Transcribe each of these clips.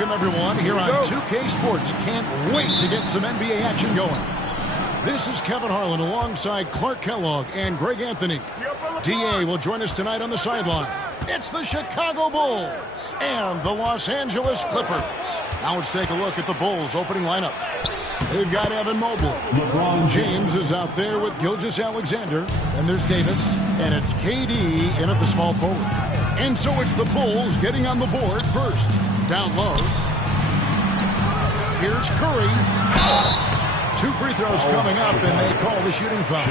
Welcome, everyone, here on 2K Sports. Can't wait to get some NBA action going. This is Kevin Harlan alongside Clark Kellogg and Greg Anthony. DA will join us tonight on the sideline. It's the Chicago Bulls and the Los Angeles Clippers. Now let's take a look at the Bulls opening lineup. They've got Evan Mobley. LeBron James is out there with Gilgeous-Alexander. And there's Davis. And it's KD in at the small forward. And so it's the Bulls getting on the board first. Down low. Here's Curry. 2 free throws coming up, and they call the shooting foul.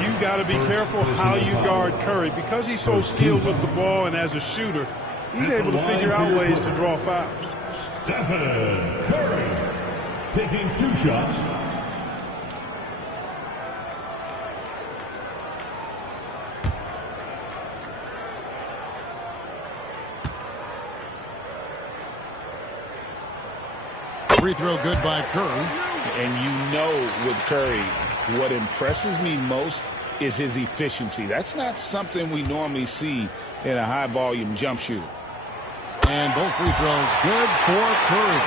You've got to be careful how you guard Curry. Because he's so skilled with the ball and as a shooter, he's able to figure out ways to draw fouls. Stephen Curry taking 2 shots. Free throw good by Curry. And you know with Curry, what impresses me most is his efficiency. That's not something we normally see in a high-volume jump shooter. And both free throws good for Curry.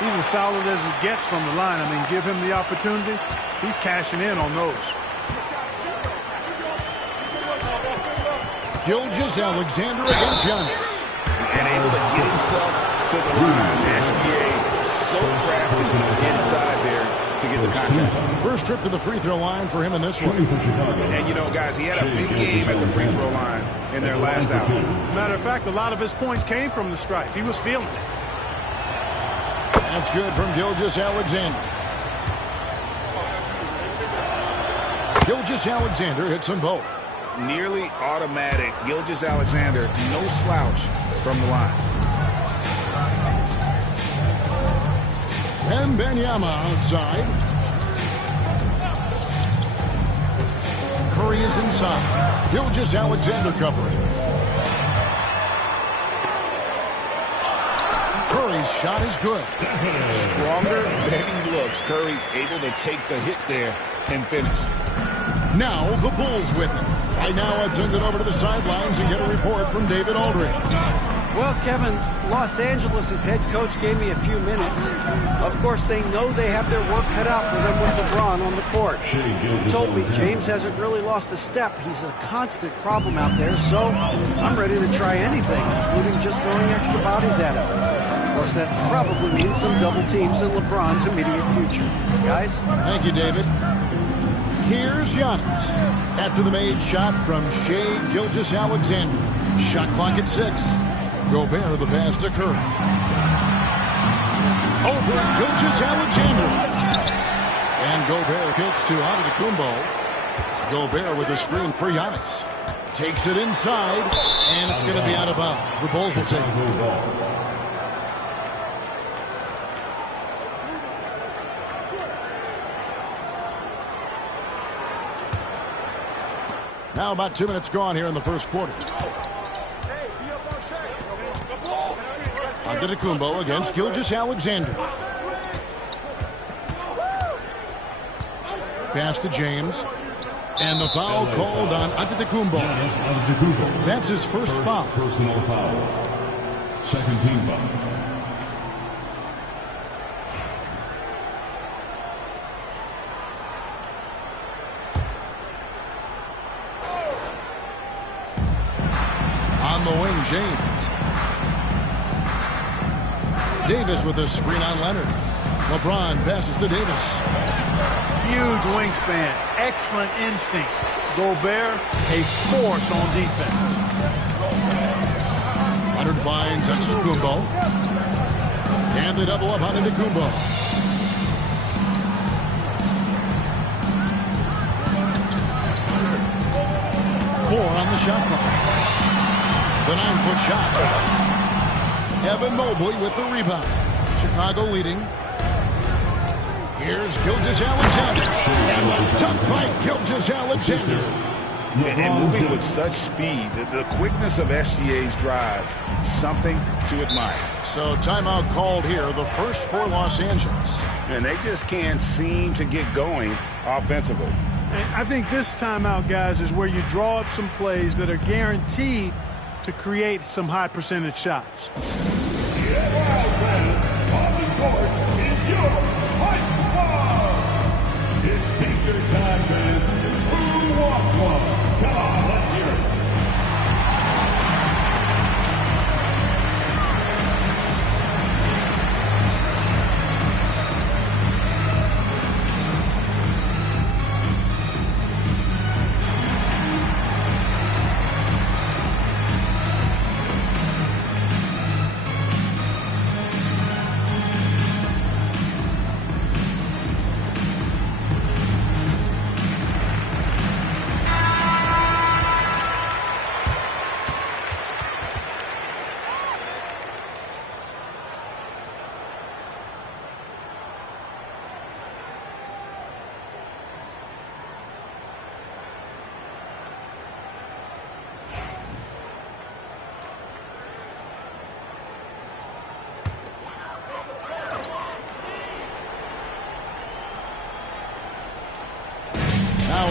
He's as solid as it gets from the line. I mean, give him the opportunity. He's cashing in on those. Gilgeous-Alexander against Giannis. And able to get himself to the line. SGA so crafty inside there to get the contact. First trip to the free throw line for him in this one. And you know, guys, he had a big game at the free throw line in their last out. Matter of fact, a lot of his points came from the stripe. He was feeling it. That's good from Gilgeous-Alexander. Gilgeous-Alexander hits them both. Nearly automatic. Gilgeous-Alexander, no slouch from the line. And Wembanyama outside. Curry is inside. Gilgeous-Alexander covering. Curry's shot is good. Stronger than he looks. Curry able to take the hit there and finish. Now the Bulls with him. Right now I'd send it over to the sidelines and get a report from David Aldridge. Well, Kevin, Los Angeles' head coach gave me a few minutes. Of course, they know they have their work cut out for them with LeBron on the court. He told me James hasn't really lost a step. He's a constant problem out there, so I'm ready to try anything, including just throwing extra bodies at him. Of course, that probably means some double teams in LeBron's immediate future. Guys? Thank you, David. Here's Giannis. After the made shot from Shai Gilgeous-Alexander. Shot clock at 6. Gobert the pass to Curry. Over Gilgeous-Alexander. And Gobert kicks to Antetokounmpo. Gobert with a screen for Giannis. Takes it inside, and it's going to be out of bounds. The Bulls will take it. Now about 2 minutes gone here in the first quarter. Antetokounmpo against Gilgeous-Alexander. Pass to James. And the foul called on Antetokounmpo. That's his first foul. Personal foul. Second team foul. On the wing, James. Davis with a screen on Leonard. LeBron passes to Davis. Huge wingspan. Excellent instincts. Gobert, a force on defense. Leonard finds Antetokounmpo. And they double up on Antetokounmpo. Four on the shot clock. The 9-foot shot. Evan Mobley with the rebound. Chicago leading. Here's Gilgeous-Alexander. And the dunk by Gilgeous-Alexander. And moving with such speed, the quickness of SGA's drives, something to admire. So timeout called here, the first for Los Angeles. And they just can't seem to get going offensively. And I think this timeout, guys, is where you draw up some plays that are guaranteed to create some high percentage shots. It's danger time, man. Who wants one? Come on, let's hear it.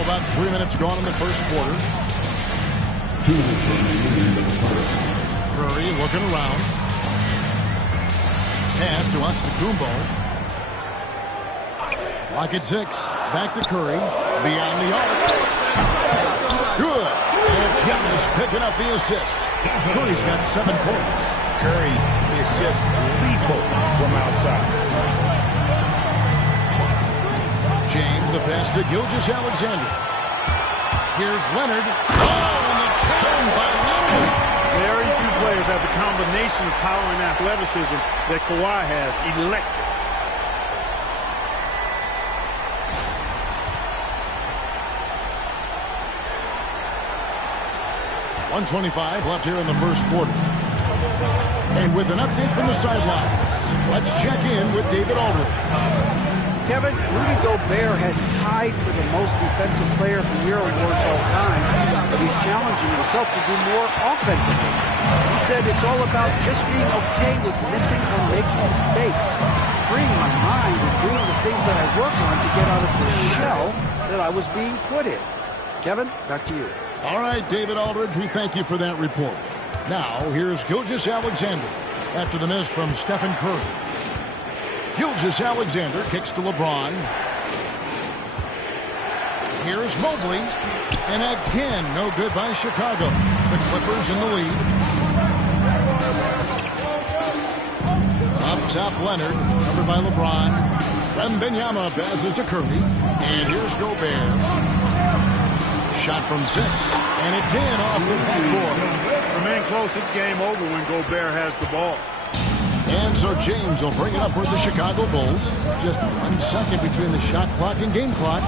about 3 minutes gone in the first quarter. 2 minutes remaining in the first. Curry looking around. Pass to Antetokounmpo. Clock at 6. Back to Curry. Beyond the arc. Good. And it's Giannis picking up the assist. Curry's got 7 points. Curry is just lethal from outside. James, the pass to Gilgeous-Alexander. Here's Leonard. Oh, and the chain by Leonard. Very few players have the combination of power and athleticism that Kawhi has. Electric. .125 left here in the first quarter. And with an update from the sidelines, let's check in with David Aldridge. Kevin, Rudy Gobert has tied for the most defensive player of the year awards all time, but he's challenging himself to do more offensively. He said it's all about just being okay with missing or making mistakes, freeing my mind and doing the things that I work on to get out of the shell that I was being put in. Kevin, back to you. All right, David Aldridge, we thank you for that report. Now, here's Gilgeous-Alexander after the miss from Stephen Curry. Gilgeous-Alexander kicks to LeBron. Here's Mobley. And again, no good by Chicago. The Clippers in the lead. Up top, Leonard, covered by LeBron. Wembanyama passes to Curry. And here's Gobert. Shot from 6. And it's in off the backboard. Remain close. It's game over when Gobert has the ball. And so James will bring it up for the Chicago Bulls. Just 1 second between the shot clock and game clock.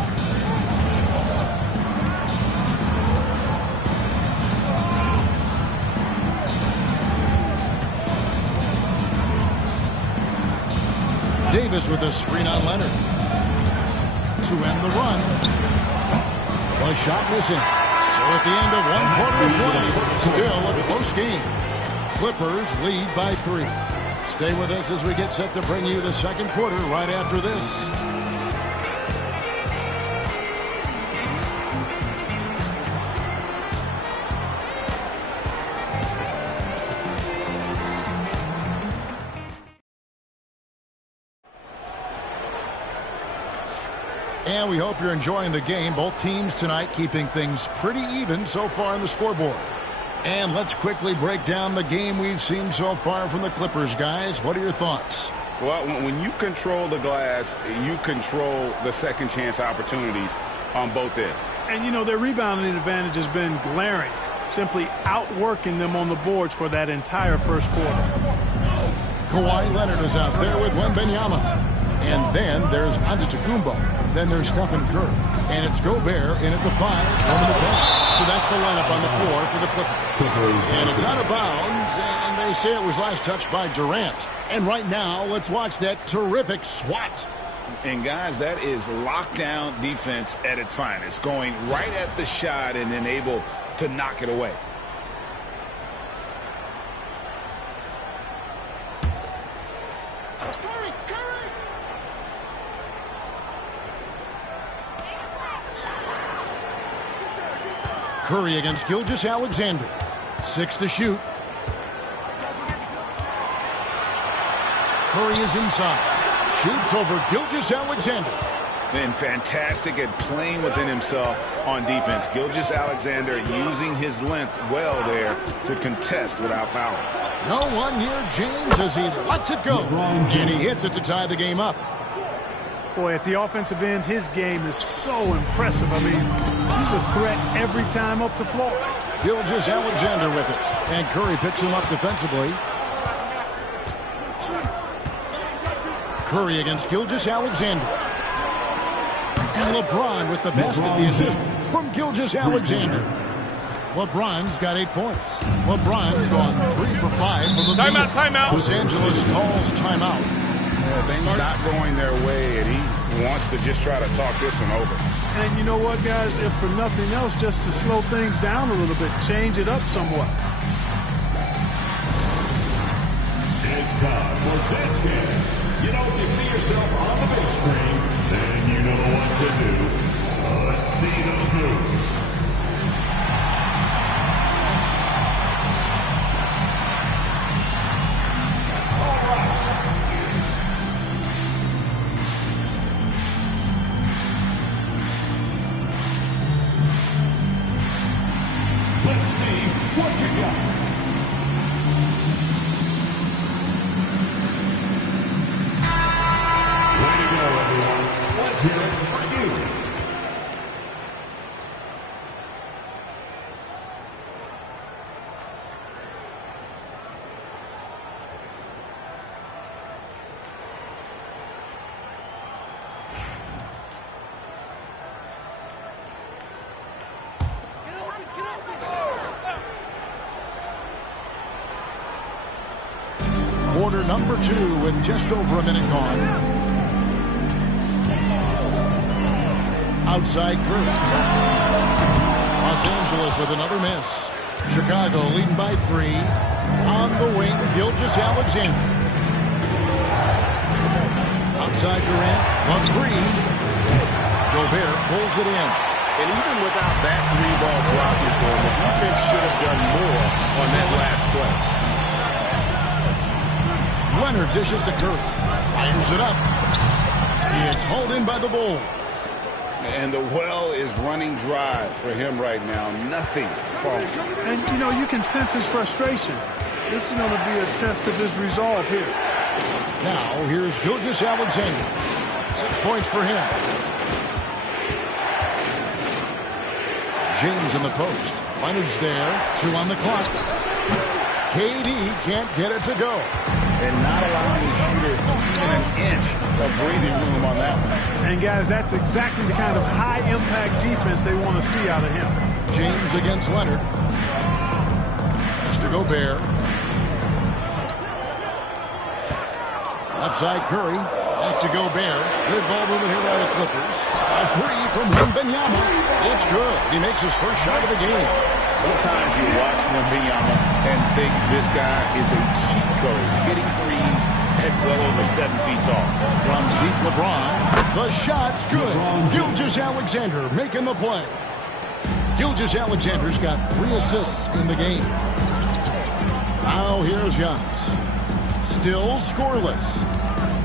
Davis with a screen on Leonard. To end the run. The shot missing. So at the end of 1 quarter of play, still a close game. Clippers lead by 3. Stay with us as we get set to bring you the second quarter right after this. And we hope you're enjoying the game. Both teams tonight keeping things pretty even so far on the scoreboard. And let's quickly break down the game we've seen so far from the Clippers, guys. What are your thoughts? Well, when you control the glass, you control the second chance opportunities on both ends. And, you know, their rebounding advantage has been glaring, simply outworking them on the boards for that entire first quarter. Kawhi Leonard is out there with Wembanyama. And then there's Antetokounmpo. Then there's Stephen Curry. And it's Gobert in at the 5, over the bench. So that's the lineup on the floor for the Clippers. And it's out of bounds, and they say it was last touched by Durant. And right now, let's watch that terrific swat. And, guys, that is lockdown defense at its finest, going right at the shot and then able to knock it away. Curry against Gilgeous-Alexander. 6 to shoot. Curry is inside. Shoots over Gilgeous-Alexander. Been fantastic at playing within himself on defense. Gilgeous-Alexander using his length well there to contest without fouling. No one near James as he lets it go. And he hits it to tie the game up. Boy, at the offensive end, his game is so impressive. I mean, he's a threat every time up the floor. Gilgeous-Alexander with it. And Curry picks him up defensively. Curry against Gilgeous-Alexander. And LeBron with the basket, the assist from Gilgeous-Alexander. LeBron's got 8 points. LeBron's gone 3 for 5 from the field. Timeout. Los Angeles calls timeout. Things not going their way, and he wants to just try to talk this one over. And you know what, guys? If for nothing else, just to slow things down a little bit, change it up somewhat. It's time for this game. You know, if you see yourself on the big screen, then you know what to do. Let's St. Ambrose. Let's see what you got. Way to go, everyone. Let's hear it for you. Quarter number 2 with just over a minute gone. Outside Curry. Los Angeles with another miss. Chicago leading by 3. On the wing, Gilgeous-Alexander. Outside Durant, on 3. Gobert pulls it in. And even without that 3-ball dropping for him, the defense should have done more on that last play. Leonard dishes to Curry. Fires it up. It's hauled in by the Bulls. And the well is running dry for him right now. Nothing falling. And, you know, you can sense his frustration. This is going to be a test of his resolve here. Now, here's Gilgeous-Alexander. 6 points for him. James in the post. Leonard's there. 2 on the clock. KD can't get it to go. And not allowing the shooter even an inch of breathing room on that one. And, guys, that's exactly the kind of high-impact defense they want to see out of him. James against Leonard. Next to Gobert. Outside Curry. Back to Gobert. Good ball movement here by the Clippers. A 3 from Wembanyama. It's good. He makes his first shot of the game. Sometimes you watch Wembanyama and think this guy is a cheat code, hitting threes at well over 7 feet tall. From deep LeBron, the shot's good. Gilgeous-Alexander making the play. Gilgeous-Alexander's got 3 assists in the game. Now here's Giannis. Still scoreless.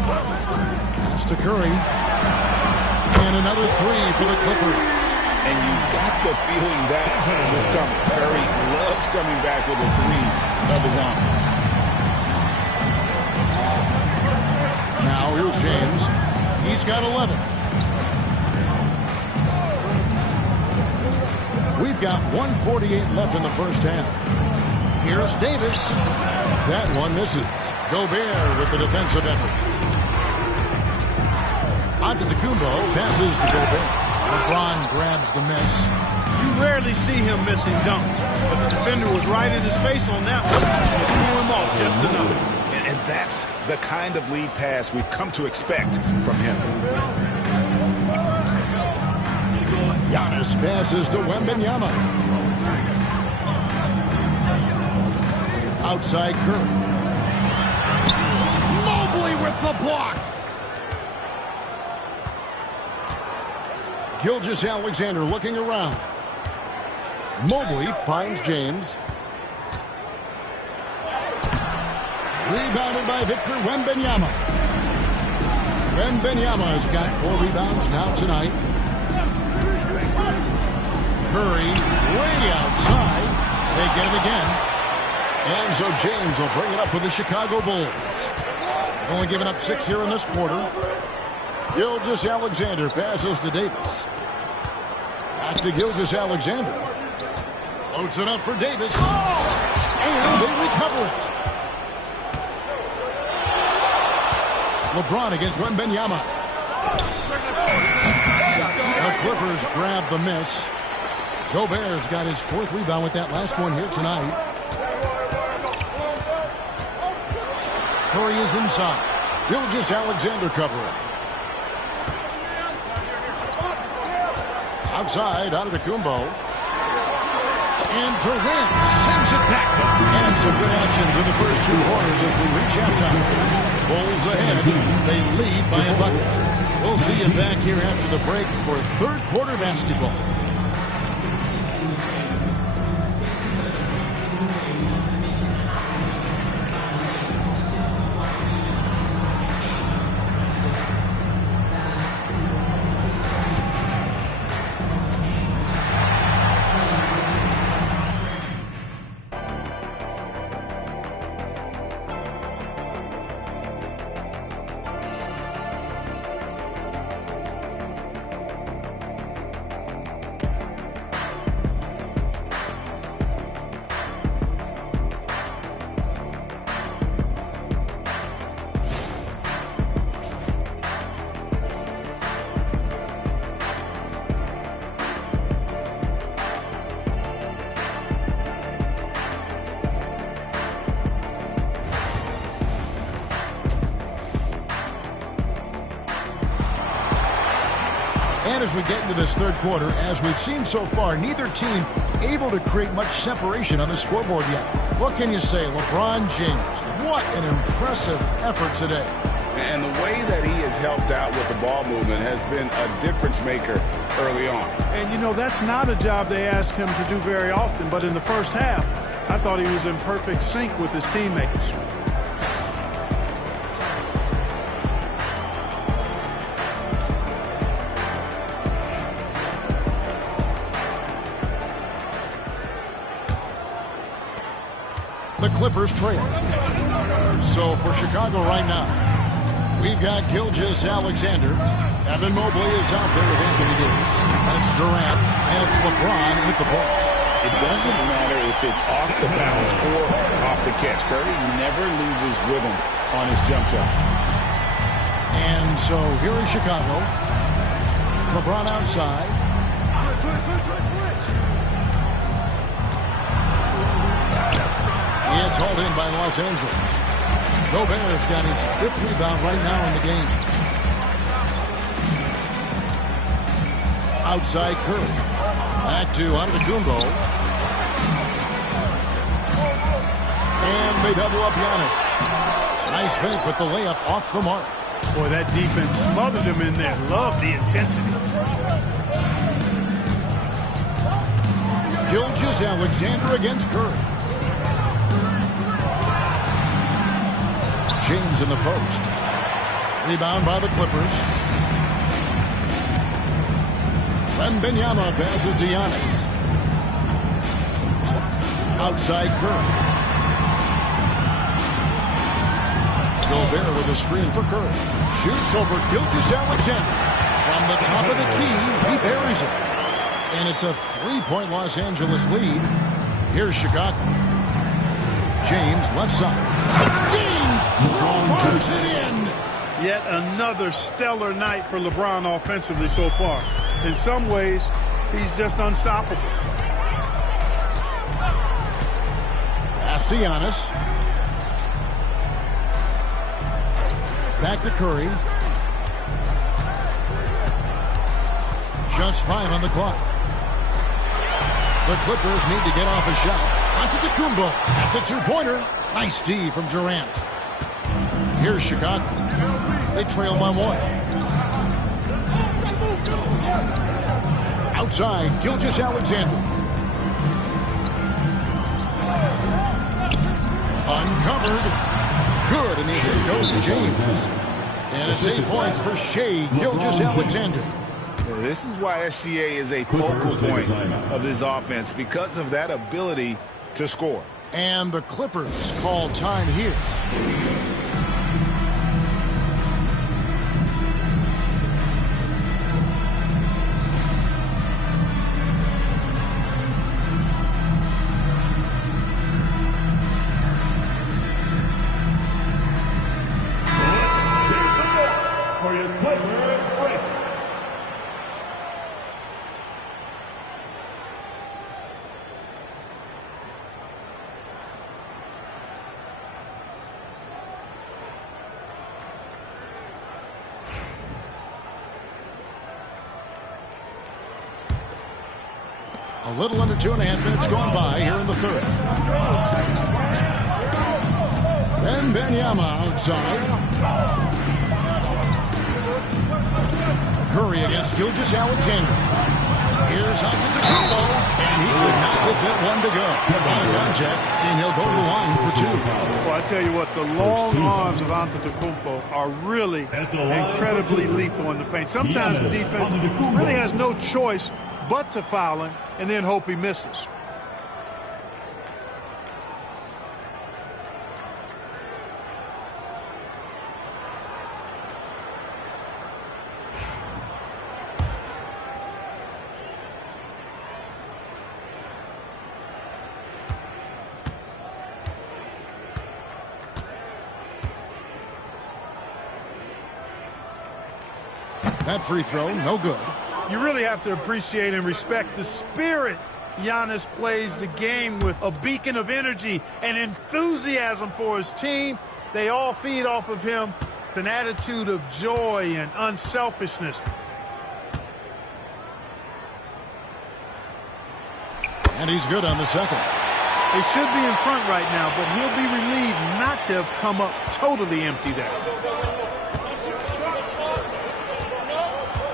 Pass to Curry. And another 3 for the Clippers. And you got the feeling that was coming. Curry loves coming back with a 3 of his own. Now here's James. He's got 11. We've got 1:48 left in the first half. Here's Davis. That one misses. Gobert with the defensive effort. Antetokounmpo passes to Gobert. LeBron grabs the miss. You rarely see him missing dunks, but the defender was right in his face on that one. It threw him off just enough. And that's the kind of lead pass we've come to expect from him. Giannis passes to Wembanyama. Outside Curry. Mobley with the block. Gilgeous-Alexander looking around. Mobley finds James. Rebounded by Victor Wembanyama. Wembanyama has got 4 rebounds now tonight. Curry way outside. They get it again. And so James will bring it up for the Chicago Bulls. Only giving up 6 here in this quarter. Gilgeous-Alexander passes to Davis. Back to Gilgeous-Alexander. Loads it up for Davis. And they recover it. LeBron against Wembanyama. The Clippers grab the miss. Gobert's got his 4th rebound with that last one here tonight. Curry is inside. Gilgeous-Alexander covering. Outside, Antetokounmpo. And Durant sends it back. And some good action for the first 2 quarters as we reach halftime. Bulls ahead. They lead by a bucket. We'll see you back here after the break for third quarter basketball. And as we get into this third quarter, as we've seen so far, neither team able to create much separation on the scoreboard yet. What can you say? LeBron James, what an impressive effort today. And the way that he has helped out with the ball movement has been a difference maker early on. And, you know, that's not a job they ask him to do very often, but in the first half, I thought he was in perfect sync with his teammates. The Clippers trail. So for Chicago right now, we've got Gilgeous-Alexander. Evan Mobley is out there with Anthony Davis. And it's Durant, and it's LeBron with the point. It doesn't matter if it's off the bounce or off the catch. Curry never loses rhythm on his jump shot. And so here is Chicago. LeBron outside. It's hauled in by Los Angeles. Gobert's got his 5th rebound right now in the game. Outside Curry. Back to Antetokounmpo. And they double up Giannis. Nice fake, but the layup off the mark. Boy, that defense smothered him in there. Love the intensity. Gilgeous-Alexander against Curry. James in the post. Rebound by the Clippers. Wembanyama passes to Giannis. Outside Curry. Gobert with a screen for Curry. Shoots over Gilgeous-Alexander. From the top of the key, he buries it. And it's a 3-point Los Angeles lead. Here's Chicago. James left side. James crowbars it in. Yet another stellar night for LeBron offensively so far. In some ways, he's just unstoppable. Pass to Giannis. Back to Curry. Just 5 on the clock. The Clippers need to get off a shot. Antetokounmpo. That's a 2-pointer. Nice D from Durant. Here's Chicago. They trail by 1. Outside, Gilgeous-Alexander. Uncovered. Good, and the assist goes to James. And it's 8 points for Shai Gilgeous-Alexander. This is why SGA is a focal point of this offense, because of that ability to score. And the Clippers call time here. For your Clippers break. A little under 2.5 minutes gone by here in the third. And Benyama outside. Curry against Gilgeous-Alexander. Here's Antetokounmpo, and he could not get that one to go. On contact, and he'll go to the line for two. Well, I tell you what, the long arms of Antetokounmpo are really incredibly lethal in the paint. Sometimes the defense really has no choice but to foul him and then hope he misses. That free throw, no good. You really have to appreciate and respect the spirit Giannis plays the game with, a beacon of energy and enthusiasm for his team. They all feed off of him with an attitude of joy and unselfishness. And he's good on the second. They should be in front right now, but he'll be relieved not to have come up totally empty there.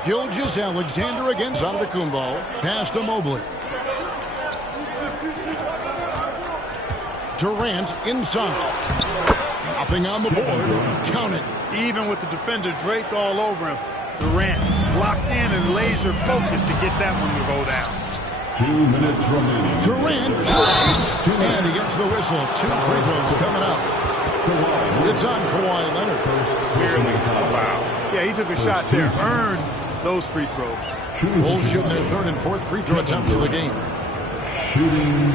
Gilgeous-Alexander against Antetokounmpo. Pass to Mobley. Durant inside. Nothing on the board. Count it. Even with the defender draped all over him, Durant locked in and laser focused to get that one to go down. 2 minutes remaining. Durant drives, and he gets the whistle. 2 free throws coming up. It's on Kawhi Leonard. Clearly a foul. Yeah, he took a shot there, earned those free throws. Bulls shooting their third and fourth free throw attempts of the game. Shooting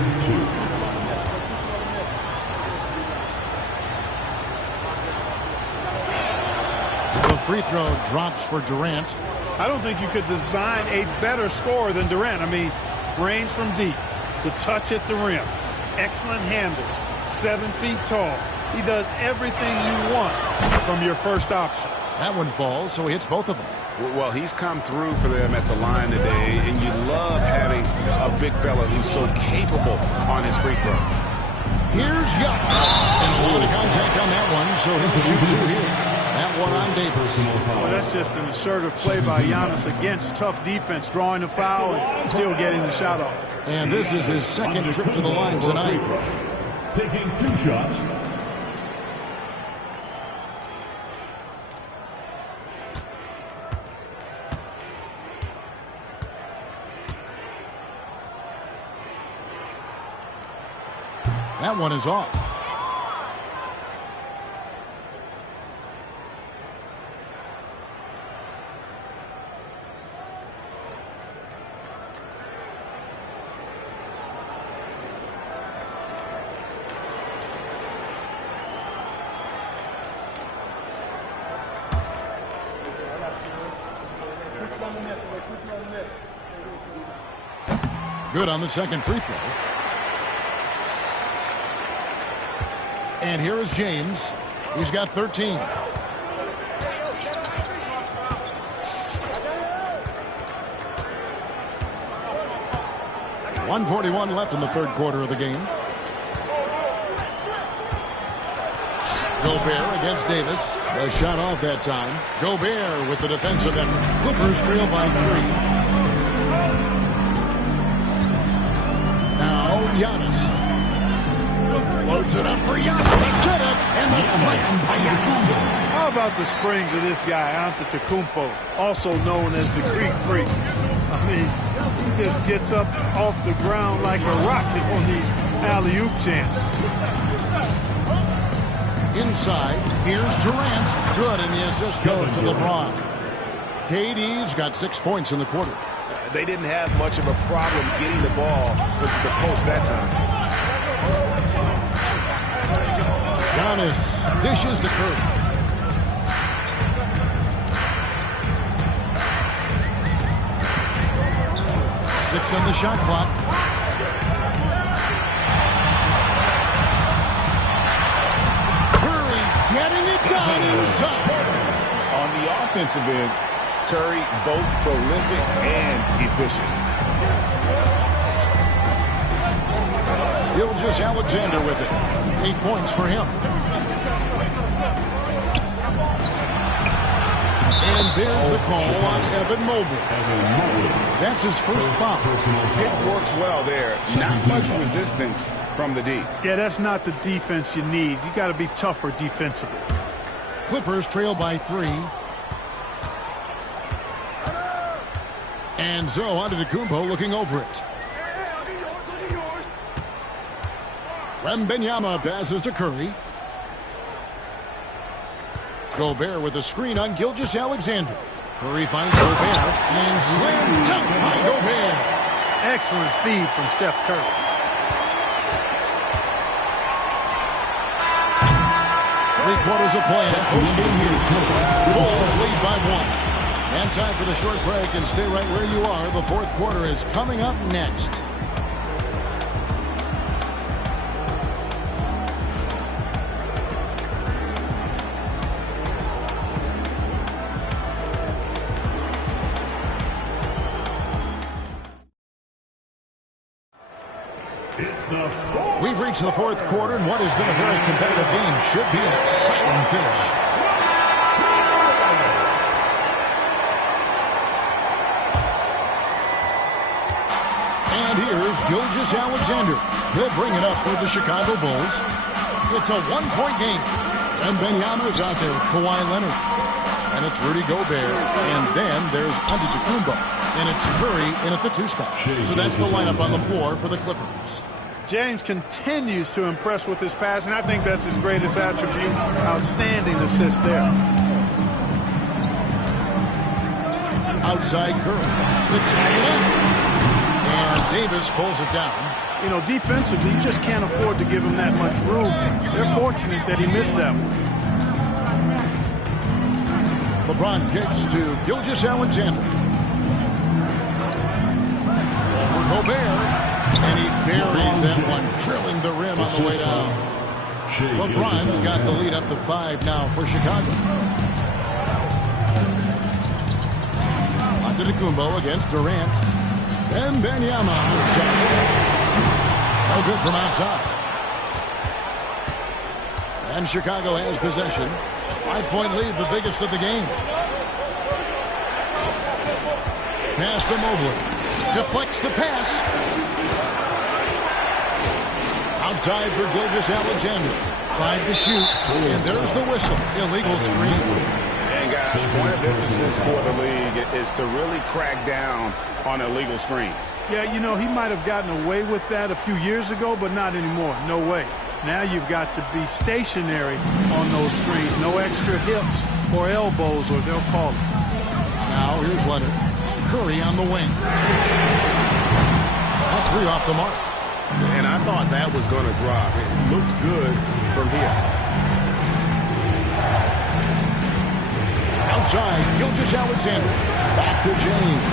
2. The free throw drops for Durant. I don't think you could design a better scorer than Durant. I mean, range from deep, the touch at the rim, excellent handle, 7 feet tall. He does everything you want from your first option. That one falls, so he hits both of them. Well, he's come through for them at the line today, and you love having a big fella who's so capable on his free throw. Here's Giannis. And a lot of contact on that one, so he'll shoot 2 here. That one on Davis. Well, that's just an assertive play by Giannis against tough defense, drawing a foul and still getting the shot off. And this is his second trip to the line tonight. Taking 2 shots. That one is off. Good on the second free throw. And here is James. He's got 13. .141 left in the third quarter of the game. Gobert against Davis. A shot off that time. Gobert with the defensive effort. Clippers trail by 3. Now Giannis. Loads it up for Giannis. The setup and the slam by Giannis. How about the springs of this guy, Antetokounmpo, also known as the Greek Freak? I mean, he just gets up off the ground like a rocket on these alley-oop chances. Inside, here's Durant. Good, and the assist goes to LeBron. KD's got 6 points in the quarter. They didn't have much of a problem getting the ball into the post that time. Giannis dishes to Curry. Six on the shot clock. Curry getting it done inside. On the offensive end, Curry both prolific and efficient. Gilgeous-Alexander with it. 8 points for him. And there's the call on Evan Mobley. That's his first foul. It works well there. Not much resistance from the D. Yeah, that's not the defense you need. You got to be tougher defensively. Clippers trail by 3. And Zoe Antetokounmpo looking over it. Wembanyama passes to Curry. Gobert with a screen on Gilgeous-Alexander. Curry finds Gobert and slam dunk by Gobert. Excellent feed from Steph Curry. Three-quarters of play at post-game here. Bulls lead by 1. And time for the short break, and stay right where you are. The fourth quarter is coming up next. We've reached the fourth quarter, and what has been a very competitive game should be an exciting finish. And here's Gilgeous-Alexander. He'll bring it up for the Chicago Bulls. It's a one-point game. And Wembanyama is out there with Kawhi Leonard. And it's Rudy Gobert. And then there's Antetokounmpo. And it's Curry in at the 2 spot. So that's the lineup on the floor for the Clippers. James continues to impress with his passing. I think that's his greatest attribute. Outstanding assist there. Outside Curry to tie it up. And Davis pulls it down. You know, defensively, you just can't afford to give him that much room. They're fortunate that he missed that one. LeBron kicks to Gilgeous-Alexander. Over Gobert. And he buries that one, drilling the rim on the way down. LeBron's got the lead up to 5 now for Chicago. Antetokounmpo against Durant. And Wembanyama outside. No good from outside. And Chicago has possession. 5-point lead, the biggest of the game. Pass to Mobley. Deflects the pass. Outside for Gilgeous-Alexander. 5 to shoot. And there's the whistle. Illegal screen. And guys, point of emphasis for the league is to really crack down on illegal screens. Yeah, you know, he might have gotten away with that a few years ago, but not anymore. No way. Now you've got to be stationary on those screens. No extra hips or elbows, or they'll call it. Now here's Leonard. Curry on the wing. A 3 off the mark. And I thought that was going to drop. It looked good from here. Outside, Gilgeous-Alexander. Back to James.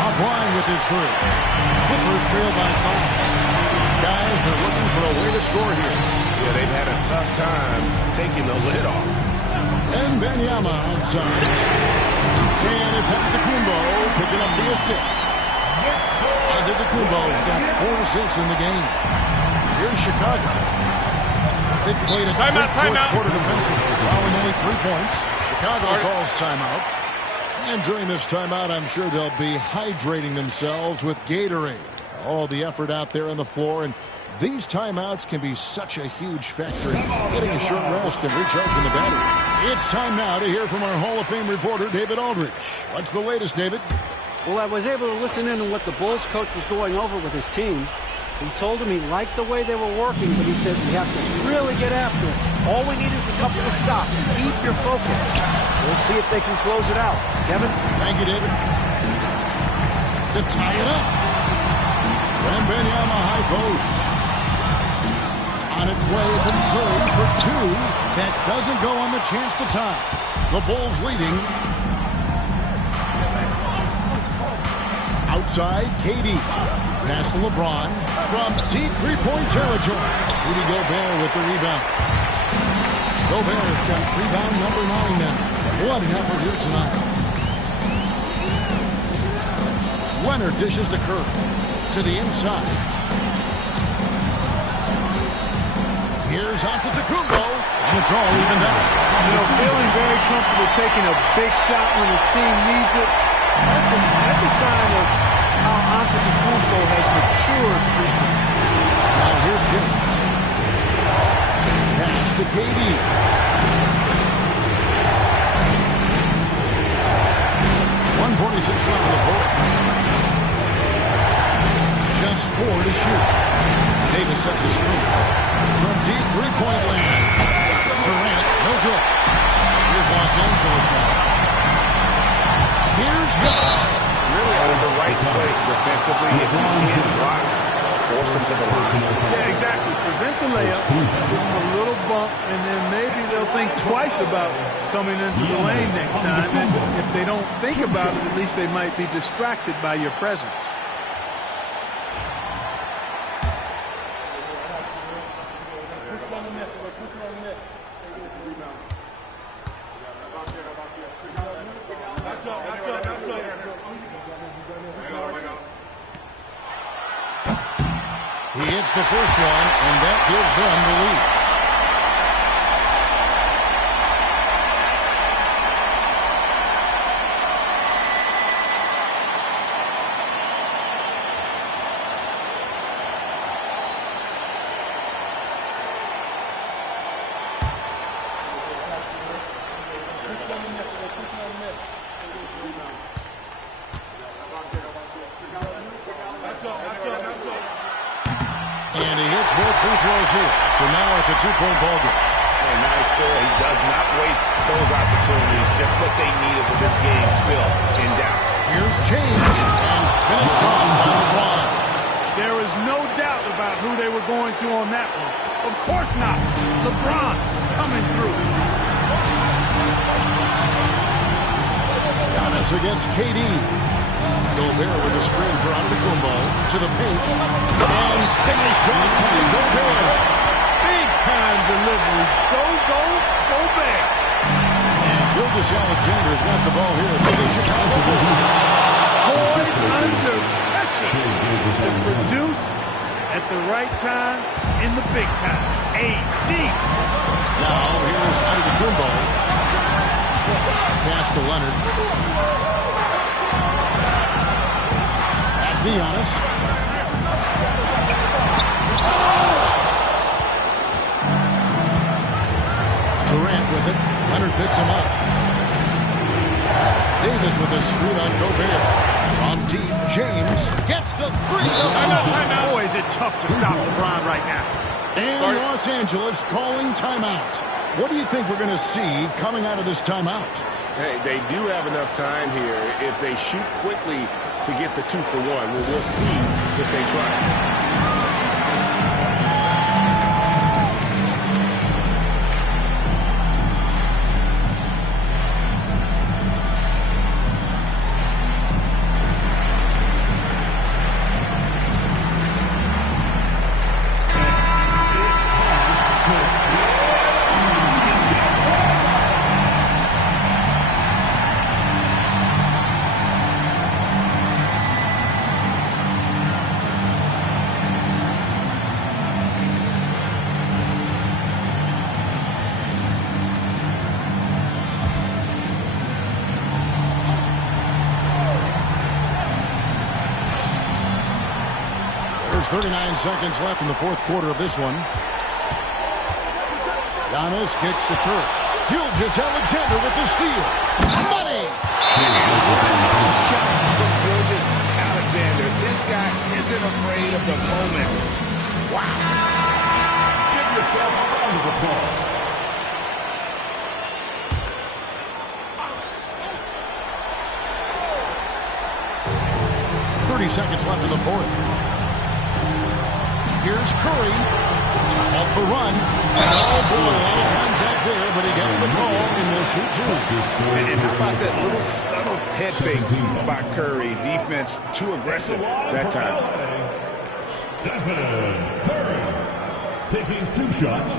Offline with his 3. Clippers trail by 5. Guys are looking for a way to score here. Yeah, they've had a tough time taking the lid off. And Wembanyama outside. And it's Antetokounmpo picking up the assist. Antetokounmpo's got 4 assists in the game. Here's Chicago. They've played a great fourth quarter defensively, allowing only 3 points. Chicago calls timeout. And during this timeout, I'm sure they'll be hydrating themselves with Gatorade. All the effort out there on the floor, and these timeouts can be such a huge factor in getting a short rest and recharging the battery. It's time now to hear from our Hall of Fame reporter, David Aldridge. What's the latest, David? Well, I was able to listen in on what the Bulls coach was going over with his team. He told him he liked the way they were working, but he said we have to really get after it. All we need is a couple of stops. Keep your focus. We'll see if they can close it out. Kevin? Thank you, David. To tie it up. Wembanyama high post. On its way from Curry for 2. That doesn't go on the chance to tie. The Bulls leading. Outside, KD. Pass to LeBron from deep three-point territory. Rudy Gobert with the rebound. Gobert's got rebound number 9 now. What an effort here tonight. Leonard dishes to Curry. To the inside. Here's Antetokounmpo, and it's all evened up. You know, feeling very comfortable taking a big shot when his team needs it. That's a sign of how Antetokounmpo has matured recently. Now here's James. Pass to KD. 1:46 left in the fourth. Just 4 to shoot. Davis sets a screen. From deep three-point land. Durant, no good. Here's Los Angeles now. Here's Young. Really on the right play defensively. If you can't block, force him to the line. Yeah, exactly. Prevent the layup, give them a little bump, and then maybe they'll think twice about coming into the lane next time. And if they don't think about it, at least they might be distracted by your presence. He hits the first one, and that gives them the lead. And he hits both free throws here. So now it's a two-point ball game. And nice there. He does not waste those opportunities. Just what they needed with this game still in doubt. Here's James, and finished off by LeBron. There is no doubt about who they were going to on that one. Of course not. LeBron coming through. Giannis against KD. Gobert with a screen for Antetokounmpo to the paint. And finished off by Gobert. Big time delivery. Go, Gobert. And Gilgeous-Alexander's got the ball here for the Chicago Bulls. Poised under pressure to produce at the right time in the big time. AD. Now here's Antetokounmpo. Pass to Leonard. Back to Giannis. Durant with it. Leonard picks him up. Davis with a screen on Gobert. From deep, James gets the three. Timeout. Boy, is it tough to stop LeBron right now. And Los Angeles calling timeout. What do you think we're going to see coming out of this timeout? Hey, they do have enough time here. If they shoot quickly to get the 2-for-1, we'll see if they try. There's 39 seconds left in the fourth quarter of this one. Giannis kicks to Curry. Gilgeous-Alexander with the steal. Money! Gilgeous-Alexander. This guy isn't afraid of the moment. Wow. Give yourself a round of applause. 30 seconds left in the fourth. Here's Curry. Off the run. Oh, boy, a lot of contact there, but he gets the call and will shoot two. And how about that little subtle head fake by Curry? Defense too aggressive that time. Stephen Curry taking 2 shots.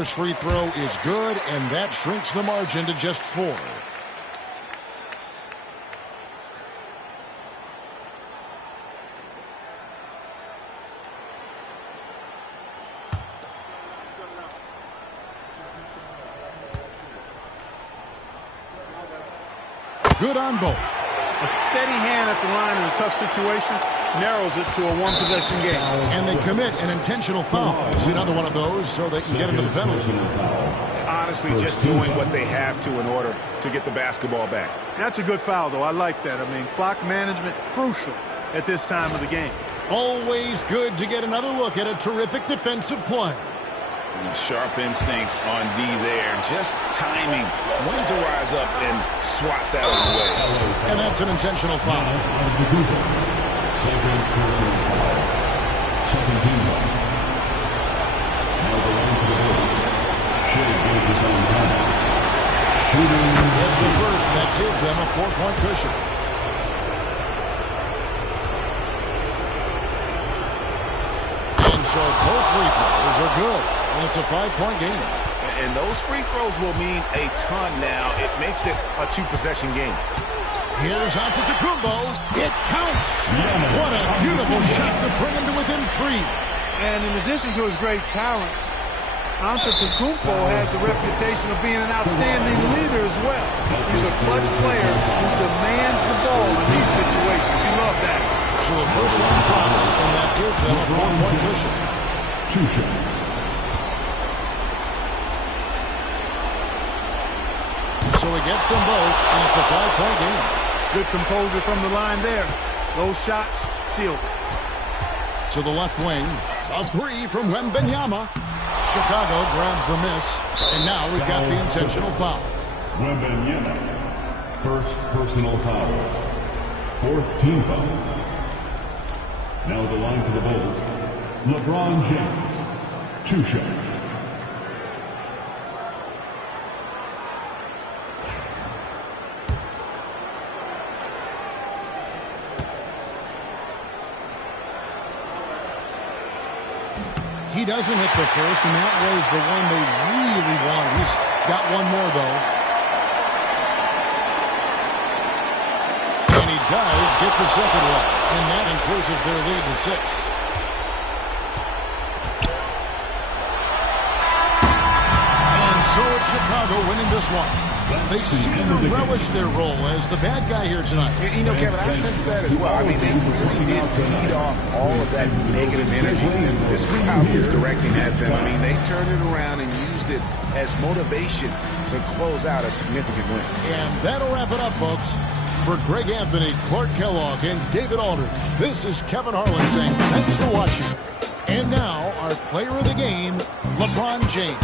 First free throw is good, and that shrinks the margin to just 4. Good on both. A steady hand at the line in a tough situation narrows it to a one-possession game. And they commit an intentional foul. See another one of those so they can get into the penalty. Honestly, just doing what they have to in order to get the basketball back. That's a good foul, though. I like that. I mean, clock management crucial at this time of the game. Always good to get another look at a terrific defensive play. Sharp instincts on D there. Just timing when to rise up and swat that one away. And that's an intentional foul. Second personal foul. Second team foul. Now the line to the Bulls. Shea Gilgeous Alexander. Shooting. That's the first. That gives them a 4-point cushion. And so both free throws are good. And it's a 5-point game. And those free throws will mean a ton now. It makes it a 2-possession game. Here's Antetokounmpo. It counts. What a beautiful shot to bring him to within 3. And in addition to his great talent, Antetokounmpo has the reputation of being an outstanding leader as well. He's a clutch player who demands the ball in these situations. You love that. So the first one drops, and that gives them a 4-point cushion. 2 shots. So he gets them both, and it's a 5-point game. Good composure from the line there. Those shots sealed it. To the left wing, a 3 from Wembanyama. Chicago grabs the miss, and now we've got the intentional foul. Wembanyama. First personal foul. 4th team foul. Now the line for the Bulls. LeBron James. 2 shots. He doesn't hit the first, and that was the one they really wanted. He's got one more, though. And he does get the second one, and that increases their lead to 6. And so it's Chicago winning this one. They seem to relish their role as the bad guy here tonight. You know, Kevin, I sense that as well. I mean, they really did feed off all of that negative energy this crowd was directing at them. I mean, they turned it around and used it as motivation to close out a significant win. And that'll wrap it up, folks. For Greg Anthony, Clark Kellogg, and David Aldridge, this is Kevin Harlan saying thanks for watching. And now, our player of the game, LeBron James.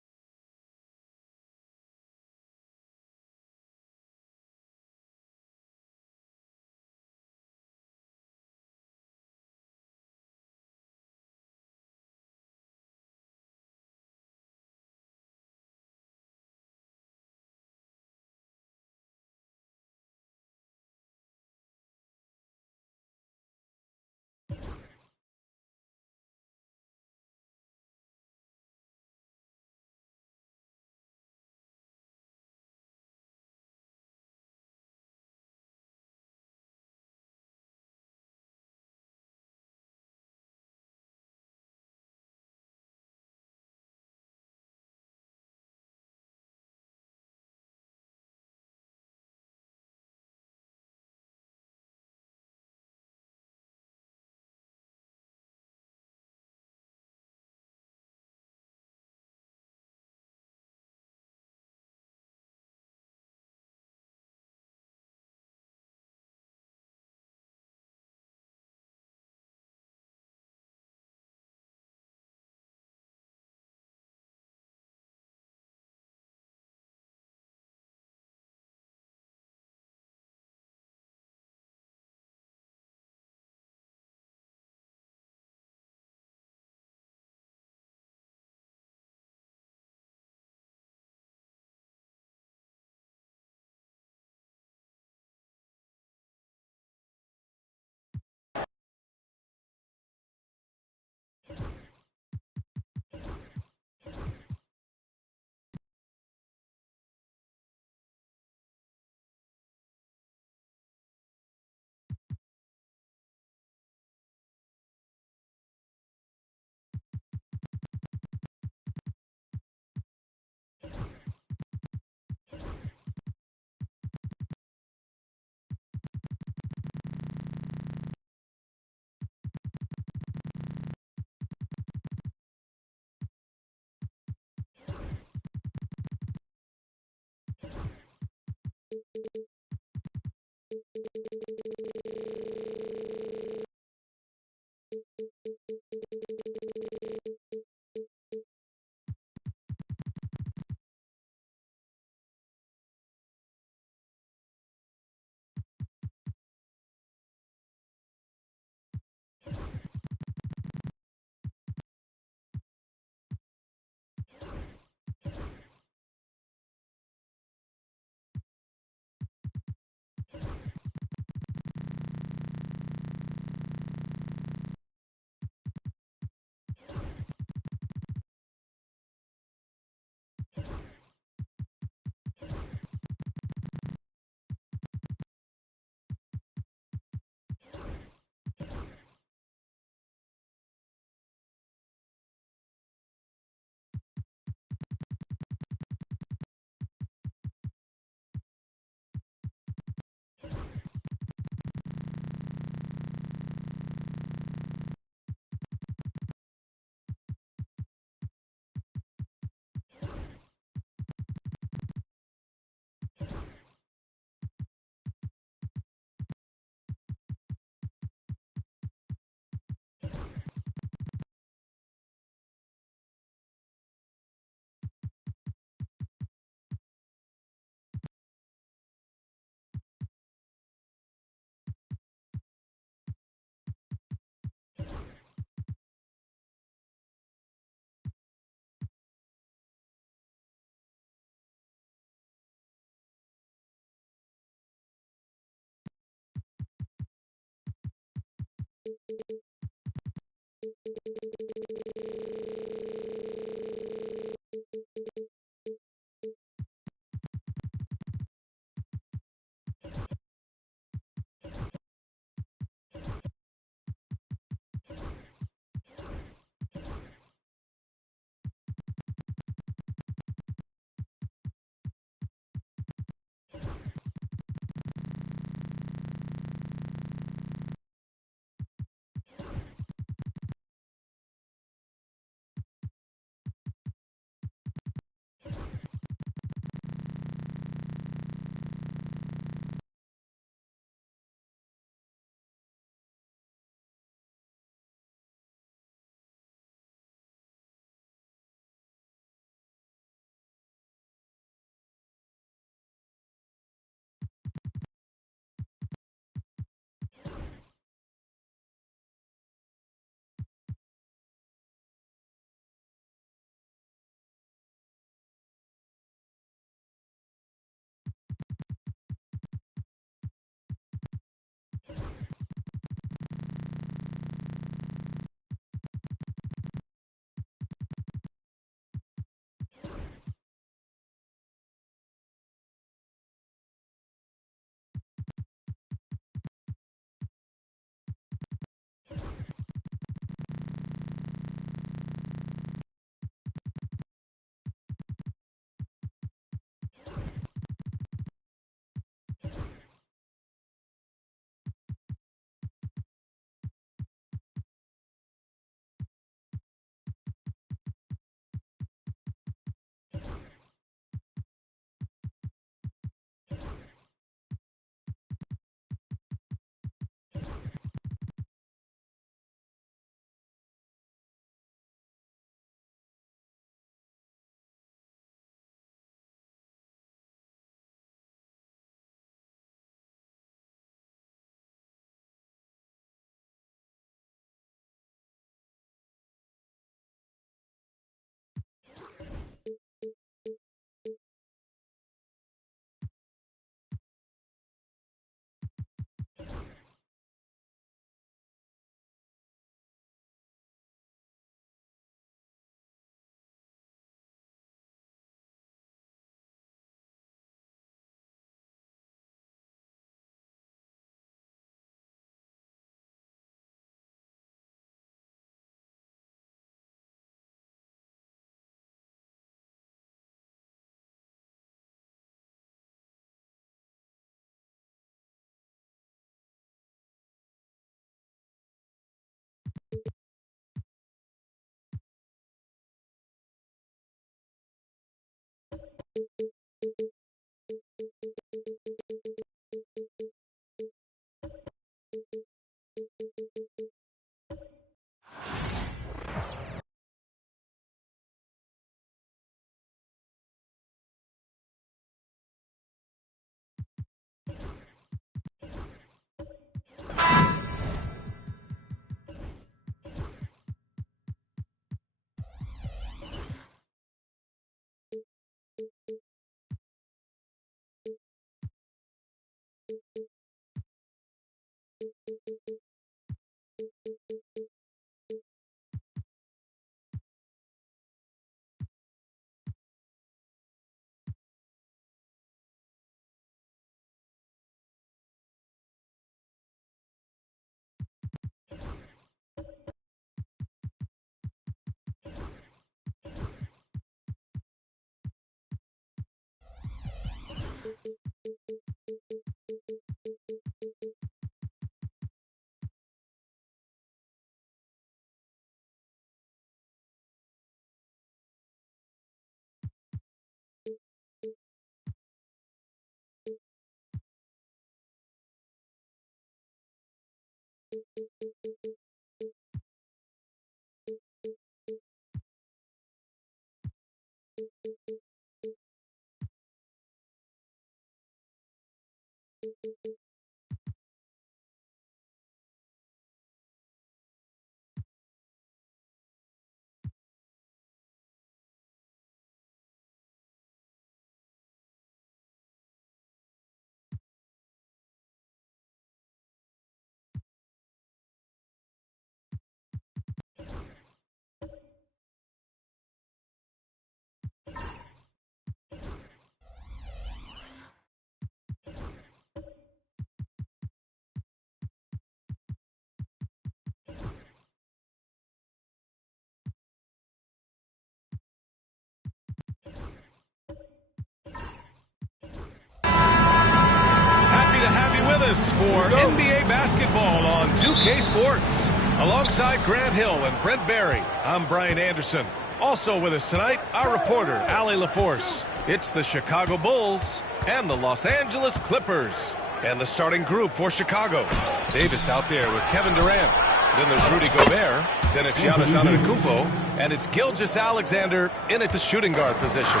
For NBA basketball on 2K Sports. Alongside Grant Hill and Brent Barry, I'm Brian Anderson. Also with us tonight, our reporter, Allie LaForce. It's the Chicago Bulls and the Los Angeles Clippers. And the starting group for Chicago. Davis out there with Kevin Durant. Then there's Rudy Gobert. Then it's Giannis Antetokounmpo. And it's Gilgeous-Alexander in at the shooting guard position.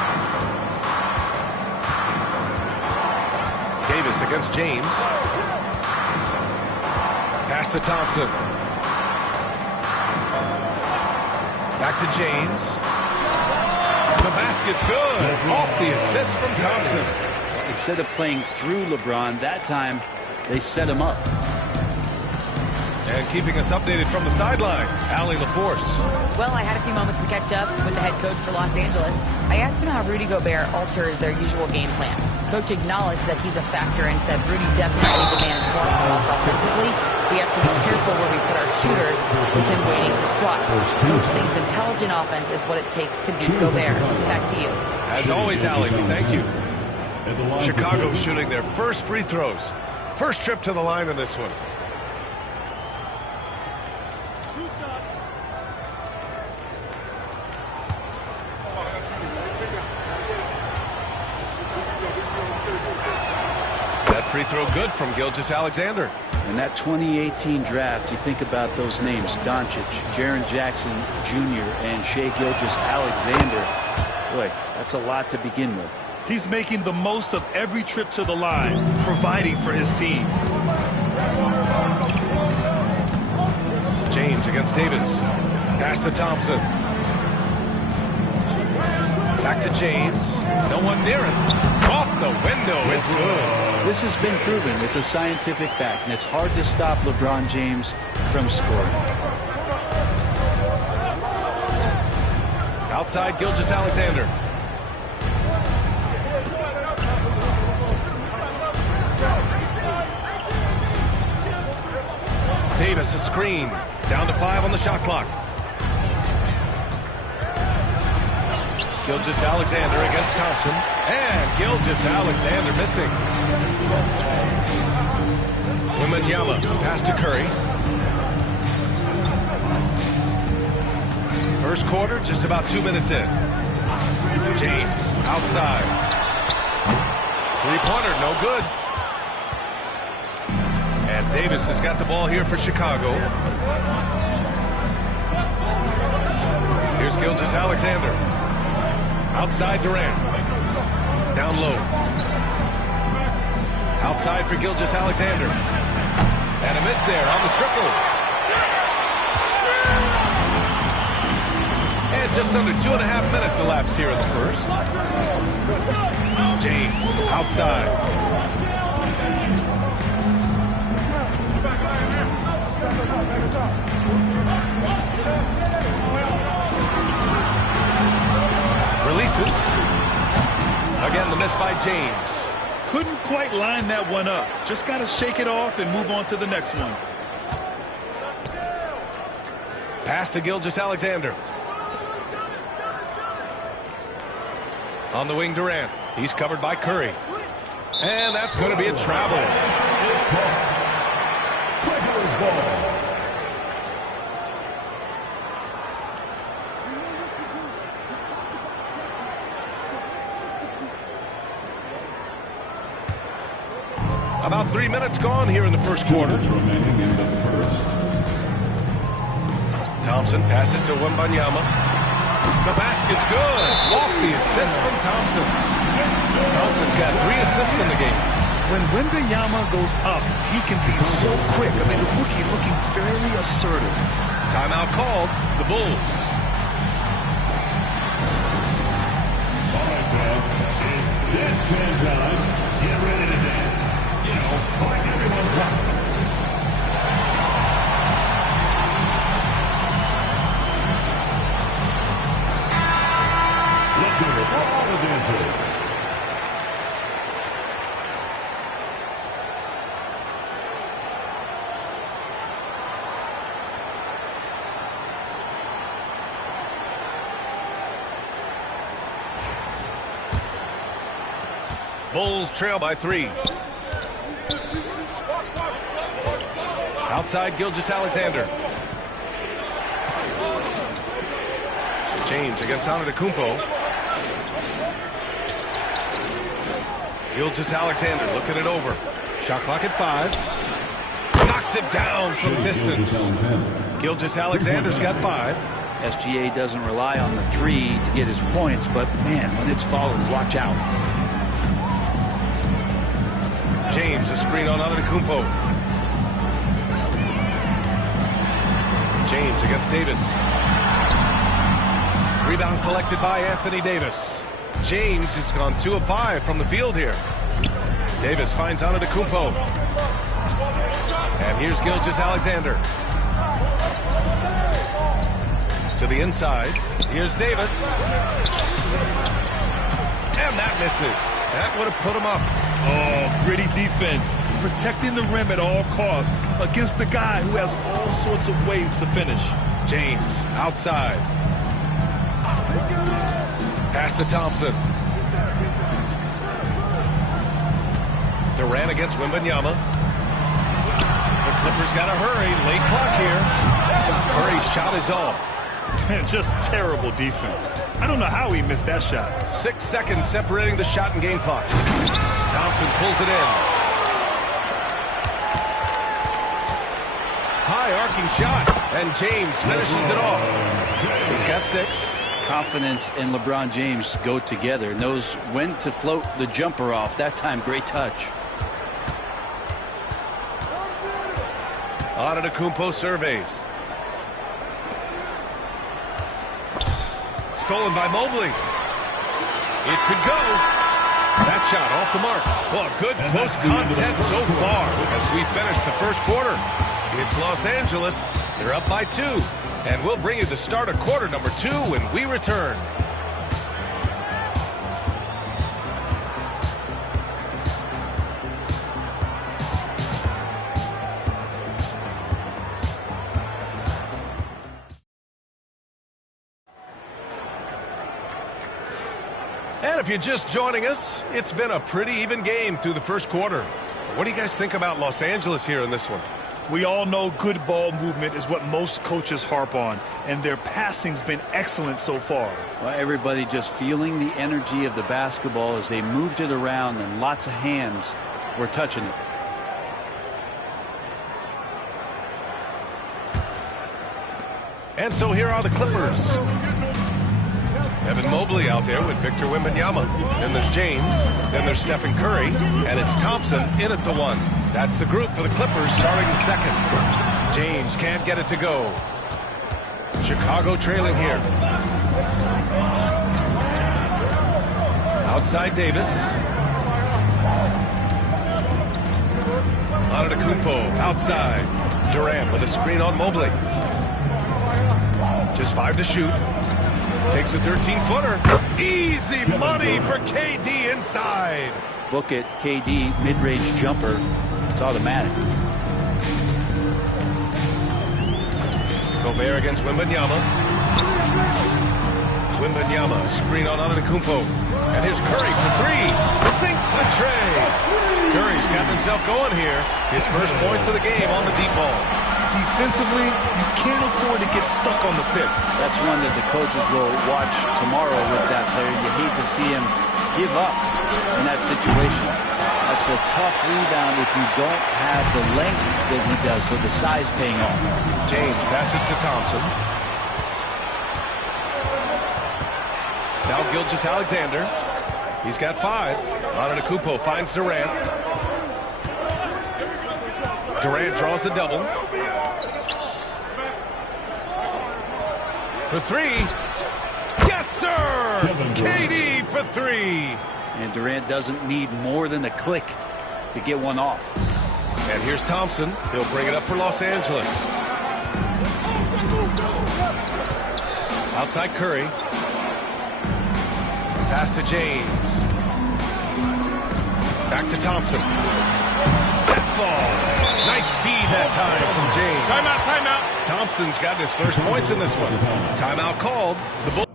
Davis against James. Pass to Thompson. Back to James. The basket's good. Off the assist from Thompson. Instead of playing through LeBron, that time they set him up. And keeping us updated from the sideline, Allie LaForce. Well, I had a few moments to catch up with the head coach for Los Angeles. I asked him how Rudy Gobert alters their usual game plan. Coach acknowledged that he's a factor and said Rudy definitely demands more from us offensively. We have to be careful where we put our shooters with him waiting for swats. Coach thinks intelligent offense is what it takes to beat Gobert. Back to you. As always, Allie, we thank you. Chicago shooting their first free throws. First trip to the line in this one. Free throw good from Gilgeous-Alexander. In that 2018 draft, you think about those names, Doncic, Jaren Jackson Jr., and Shai Gilgeous-Alexander. Boy, that's a lot to begin with. He's making the most of every trip to the line, providing for his team. James against Davis. Pass to Thompson. Back to James. No one near him. Off the window. It's good. This has been proven. It's a scientific fact, and it's hard to stop LeBron James from scoring. Outside Gilgeous-Alexander. Davis a screen. Down to 5 on the shot clock. Gilgeous-Alexander against Thompson. And Gilgeous-Alexander missing. Wembanyama pass to Curry. First quarter, just about 2 minutes in. James outside. Three-pointer, no good. And Davis has got the ball here for Chicago. Here's Gilgeous-Alexander. Outside Durant. Down low. Outside for Gilgeous-Alexander. And a miss there on the triple. And just under 2.5 minutes elapsed here in the first. James outside. Releases. Again, the miss by James. Couldn't quite line that one up. Just got to shake it off and move on to the next one. Pass to Gilgeous-Alexander. On the wing, Durant. He's covered by Curry. And that's going to be a travel. About 3 minutes gone here in the first quarter. Remaining in the first. Thompson passes to Wembanyama. The basket's good. Lofty assist from Thompson. Thompson's got 3 assists in the game. When Wembanyama goes up, he can be so quick. I mean, the rookie looking fairly assertive. Timeout called. The Bulls. All right, Dad. It's dance band time. Get ready to dance. You know, like everyone's rocking. Let's hear it for all the dancers. Bulls trail by 3. Outside, Gilgeous-Alexander. James against Antetokounmpo. Gilgeous-Alexander looking it over. Shot clock at 5. Knocks it down from distance. Gilgeous-Alexander's got 5. SGA doesn't rely on the 3 to get his points, but man, when it's followed, watch out. James, a screen on Antetokounmpo. James against Davis. Rebound collected by Anthony Davis. James has gone 2 of 5 from the field here. Davis finds Antetokounmpo. And here's Gilgeous-Alexander. To the inside. Here's Davis. And that misses. That would have put him up. Oh, gritty defense. Protecting the rim at all costs against a guy who has all sorts of ways to finish. James outside. Pass to Thompson. Durant against Wembanyama. The Clippers got to hurry. Late clock here. Curry's shot is off. Just terrible defense. I don't know how he missed that shot. 6 seconds separating the shot and game clock. Thompson pulls it in. High arcing shot. And James finishes it off. He's got 6. Confidence and LeBron James go together. Knows when to float the jumper off. That time, great touch. Antetokounmpo surveys. Stolen by Mobley. It could go. That shot off the mark. Well, a good close contest so far as we finish the first quarter. It's Los Angeles. They're up by 2. And we'll bring you the start of quarter number 2 when we return. And if you're just joining us, it's been a pretty even game through the first quarter. What do you guys think about Los Angeles here in this one? We all know good ball movement is what most coaches harp on, and their passing's been excellent so far. Well, everybody just feeling the energy of the basketball as they moved it around, and lots of hands were touching it. And so here are the Clippers. Evan Mobley out there with Victor Wembanyama. Then there's James. Then there's Stephen Curry. And it's Thompson in at the 1. That's the group for the Clippers starting the second. James can't get it to go. Chicago trailing here. Outside Davis. Antetokounmpo outside. Durant with a screen on Mobley. Just 5 to shoot. Takes a 13-footer. Easy money for KD inside. Book it, KD, mid-range jumper. It's automatic. Gobert against Wembanyama. Wembanyama, screen on Antetokounmpo. And here's Curry for 3. Sinks the tray. Curry's got himself going here. His first points of the game on the deep ball. Defensively, you can't afford to get stuck on the pick. That's one that the coaches will watch tomorrow with that player. You hate to see him give up in that situation. That's it's a tough rebound if you don't have the length that he does, so the size paying off. James passes to Thompson. Now Gilgeous-Alexander. He's got 5. Antetokounmpo finds Durant. Durant draws the double. For 3. Yes, sir! KD for 3. And Durant doesn't need more than a click to get one off. And here's Thompson. He'll bring it up for Los Angeles. Outside Curry. Pass to James. Back to Thompson. That falls. Nice feed that time from James. Timeout, timeout. Thompson's gotten his first points in this one. Timeout called. The Bulls.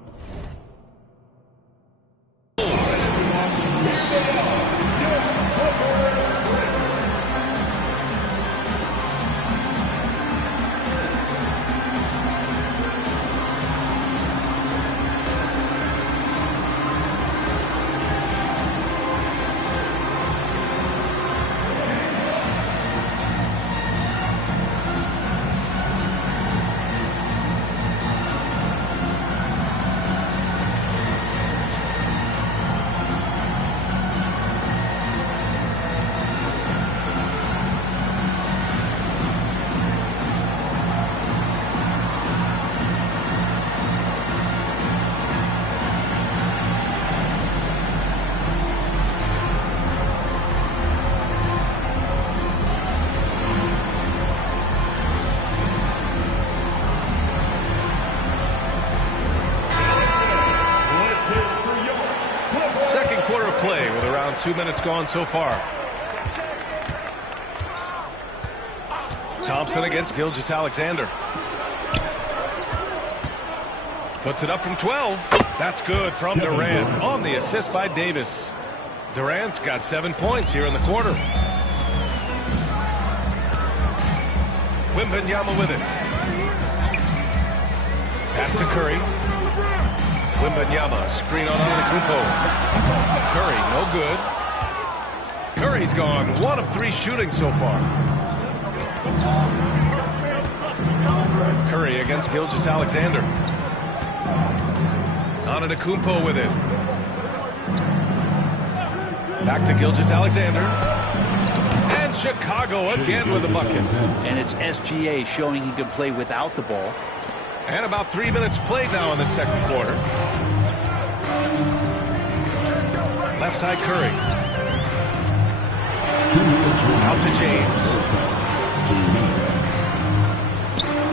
Second quarter of play with around 2 minutes gone so far. Thompson against Gilgeous-Alexander. Puts it up from 12. That's good from Durant on the assist by Davis. Durant's got 7 points here in the quarter. Wembanyama with it. Pass to Curry. Wembanyama, screen on Antetokounmpo. Curry, no good. Curry's gone 1 of 3 shooting so far. Curry against Gilgeous-Alexander. Antetokounmpo with it. Back to Gilgeous-Alexander. And Chicago again with a bucket. And it's SGA showing he can play without the ball. And about 3 minutes played now in the second quarter. Left side Curry. Out to James.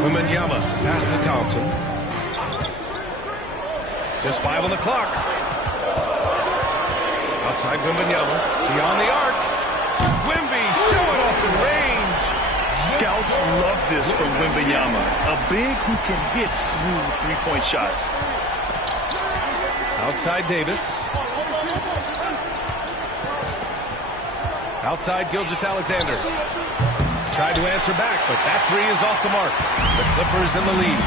Wembanyama pass to Thompson. Just 5 on the clock. Outside Wembanyama. Beyond the arc. Wemby showing off the range. Scouts love this from Wembanyama. A big who can hit smooth three-point shots. Outside Davis. Outside Gilgeous-Alexander. Tried to answer back, but that 3 is off the mark. The Clippers in the lead.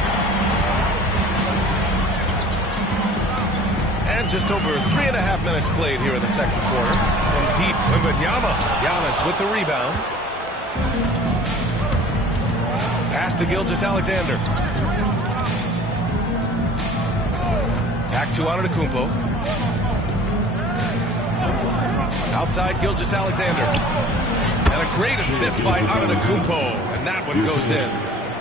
And just over 3.5 minutes played here in the second quarter. From deep, Wembanyama. Giannis with the rebound. Pass to Gilgeous-Alexander. Back to Antetokounmpo. Outside Gilgeous-Alexander. And a great assist by Antetokounmpo. And that one goes in.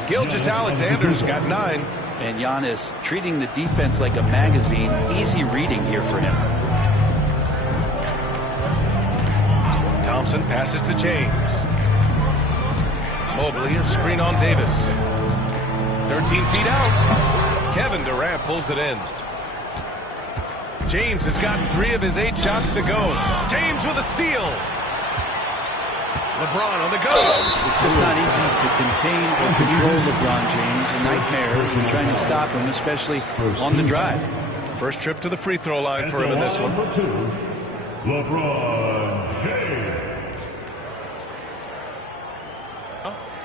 Gilgeous-Alexander's got 9. And Giannis treating the defense like a magazine. Easy reading here for him. Thompson passes to James. Mobley, a screen on Davis. 13 feet out. Kevin Durant pulls it in. James has gotten 3 of his 8 shots to go. James with a steal. LeBron on the go. It's just not easy to contain or control LeBron James. A nightmare if you're trying to stop him, especially on the drive. First trip to the free throw line for him in this one. LeBron James.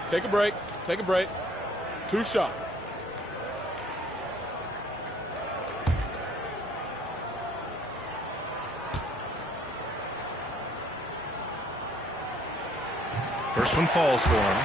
Take a break. Take a break. 2 shots. First one falls for him.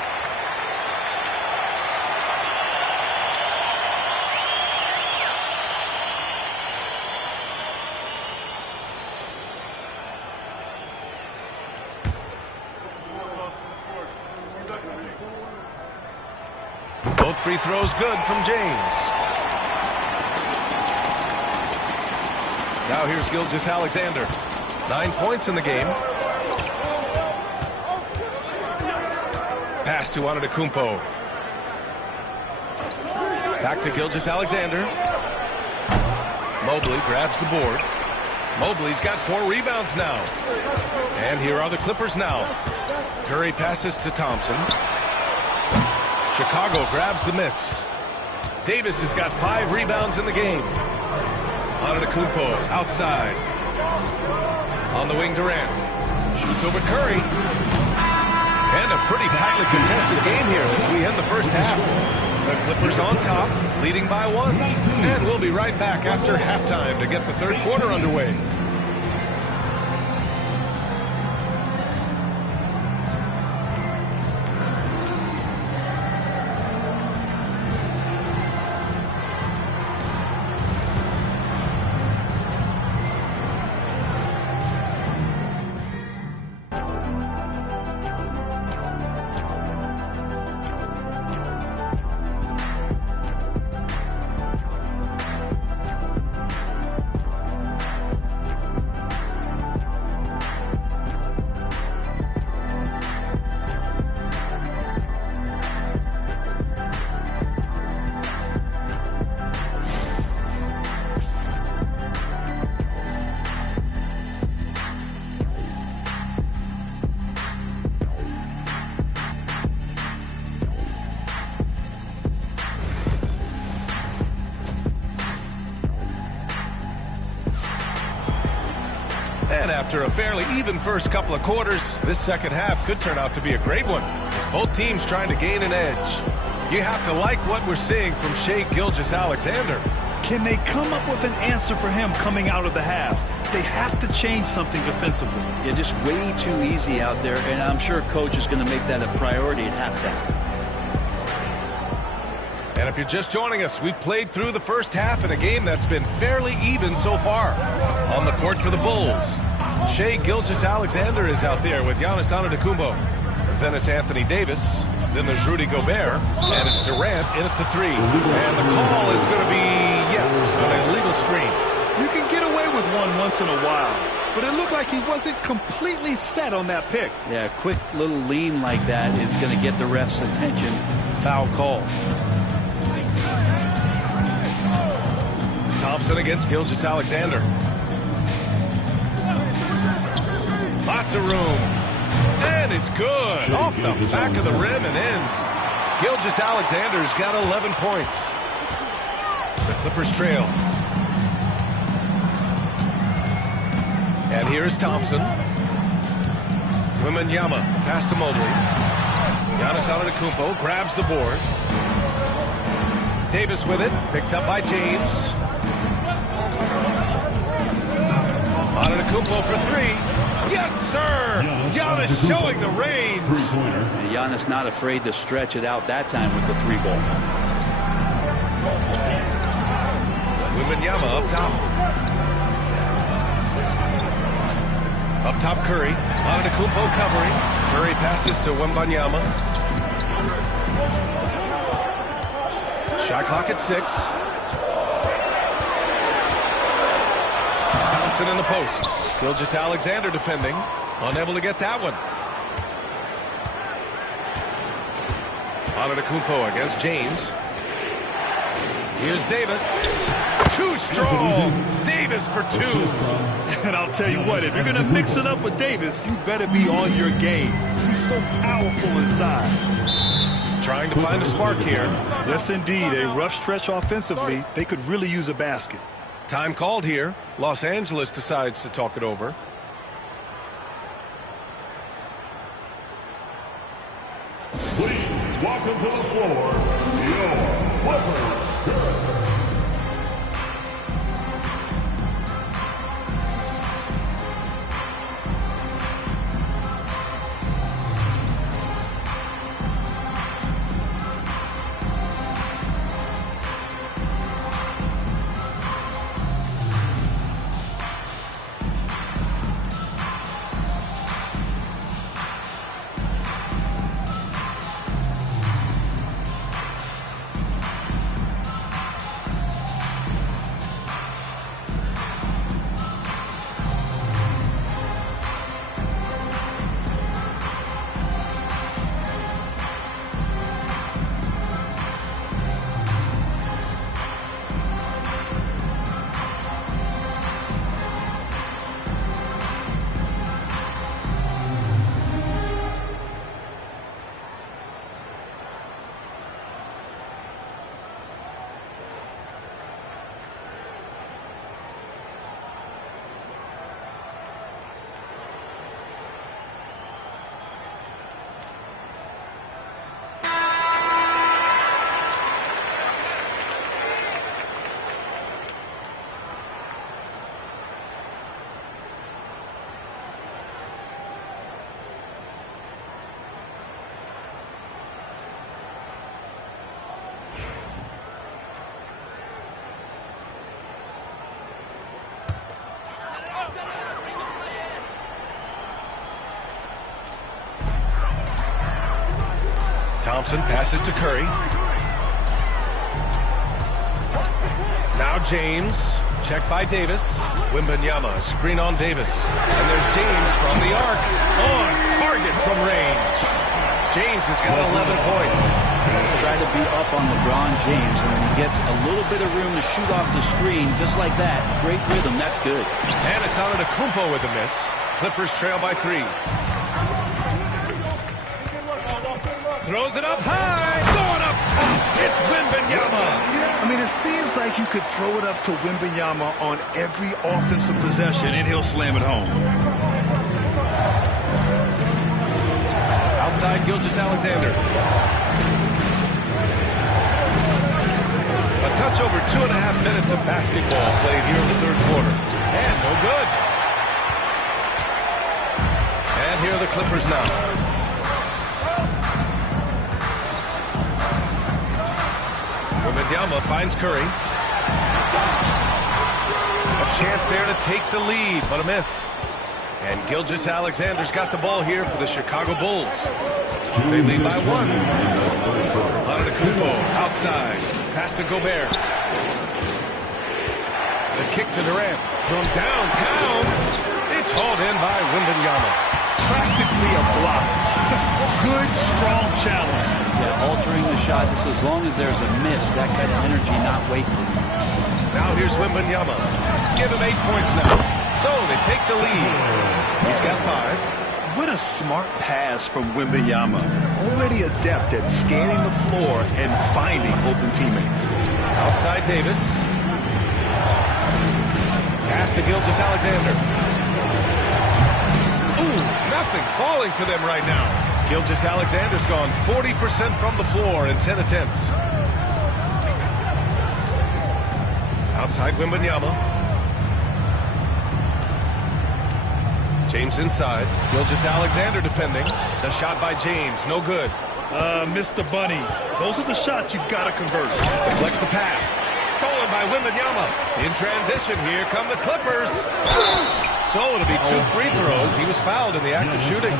Both free throws good from James. Now here's Gilgeous-Alexander. 9 points in the game. Pass to Antetokounmpo. Back to Gilgeous-Alexander. Mobley grabs the board. Mobley's got 4 rebounds now. And here are the Clippers now. Curry passes to Thompson. Chicago grabs the miss. Davis has got 5 rebounds in the game. Antetokounmpo outside. On the wing, Durant. Shoots over Curry. And a pretty tightly contested game here as we end the first half. The Clippers on top, leading by 1. And we'll be right back after halftime to get the third quarter underway. And after a fairly even first couple of quarters, this second half could turn out to be a great one, as both teams trying to gain an edge. You have to like what we're seeing from Shai Gilgeous-Alexander. Can they come up with an answer for him coming out of the half? They have to change something defensively. Yeah, just way too easy out there, and I'm sure coach is going to make that a priority at halftime. And if you're just joining us, we've played through the first half in a game that's been fairly even so far. On the court for the Bulls, Shai Gilgeous-Alexander is out there with Giannis Antetokounmpo. Then it's Anthony Davis. Then there's Rudy Gobert. And it's Durant in at the 3. And the call is going to be, yes, an illegal screen. You can get away with one once in a while, but it looked like he wasn't completely set on that pick. Yeah, a quick little lean like that is going to get the ref's attention. Foul call. Thompson against Gilgeous-Alexander. Lots of room. And it's good. Off the back of the rim and in. Gilgeous-Alexander's got 11 points. The Clippers trail. And here's Thompson. Wembanyama pass to Mobley. Giannis Antetokounmpo grabs the board. Davis with it. Picked up by James. Antetokounmpo for 3. Yes, sir! Giannis showing the range. And Giannis not afraid to stretch it out that time with the 3-ball. Wembanyama up top. Up top, Curry. Antetokounmpo covering. Curry passes to Wembanyama. Shot clock at 6. Thompson in the post. Gilgeous-Alexander defending. Unable to get that one. Antetokounmpo against James. Here's Davis. Too strong. Davis for 2. And I'll tell you what, if you're going to mix it up with Davis, you better be on your game. He's so powerful inside. Trying to find a spark here. Yes, indeed. A rough stretch offensively. They could really use a basket. Time called here. Los Angeles decides to talk it over. Please welcome to the floor, your Clippers. Thompson passes to Curry. Now James. Check by Davis. Wembanyama, screen on Davis. And there's James from the arc. On target from range. James has got 11 points. He's trying to be up on LeBron James, and when he gets a little bit of room to shoot off the screen, just like that, great rhythm, that's good. And it's Antetokounmpo with a miss. Clippers trail by 3. Throws it up high. Going up top. It's Wembanyama. I mean, it seems like you could throw it up to Wembanyama on every offensive possession, and he'll slam it home. Outside Gilgeous-Alexander. A touch over 2.5 minutes of basketball played here in the third quarter. And no good. And here are the Clippers now. Wembanyama finds Curry. A chance there to take the lead, but a miss. And Gilgeous-Alexander's got the ball here for the Chicago Bulls. They lead by 1. Antetokounmpo outside. Pass to Gobert. The kick to Durant. From downtown. It's hauled in by Wembanyama. Practically a block. Good, strong challenge. Yeah, altering the shot just as long as there's a miss. That kind of energy not wasted. Now here's Wembanyama. Give him 8 points now. So they take the lead. He's got 5. What a smart pass from Wembanyama. Already adept at scanning the floor and finding open teammates. Outside Davis. Pass to Gilgeous-Alexander. Ooh, nothing falling for them right now. Gilgeous-Alexander's gone 40% from the floor in 10 attempts. Outside Wembanyama. James inside. Gilgeous-Alexander defending. The shot by James, no good. Mr. Bunny, those are the shots you've got to convert. Deflects the pass. Stolen by Wembanyama. In transition, here come the Clippers. So it'll be 2 free throws. He was fouled in the act of shooting.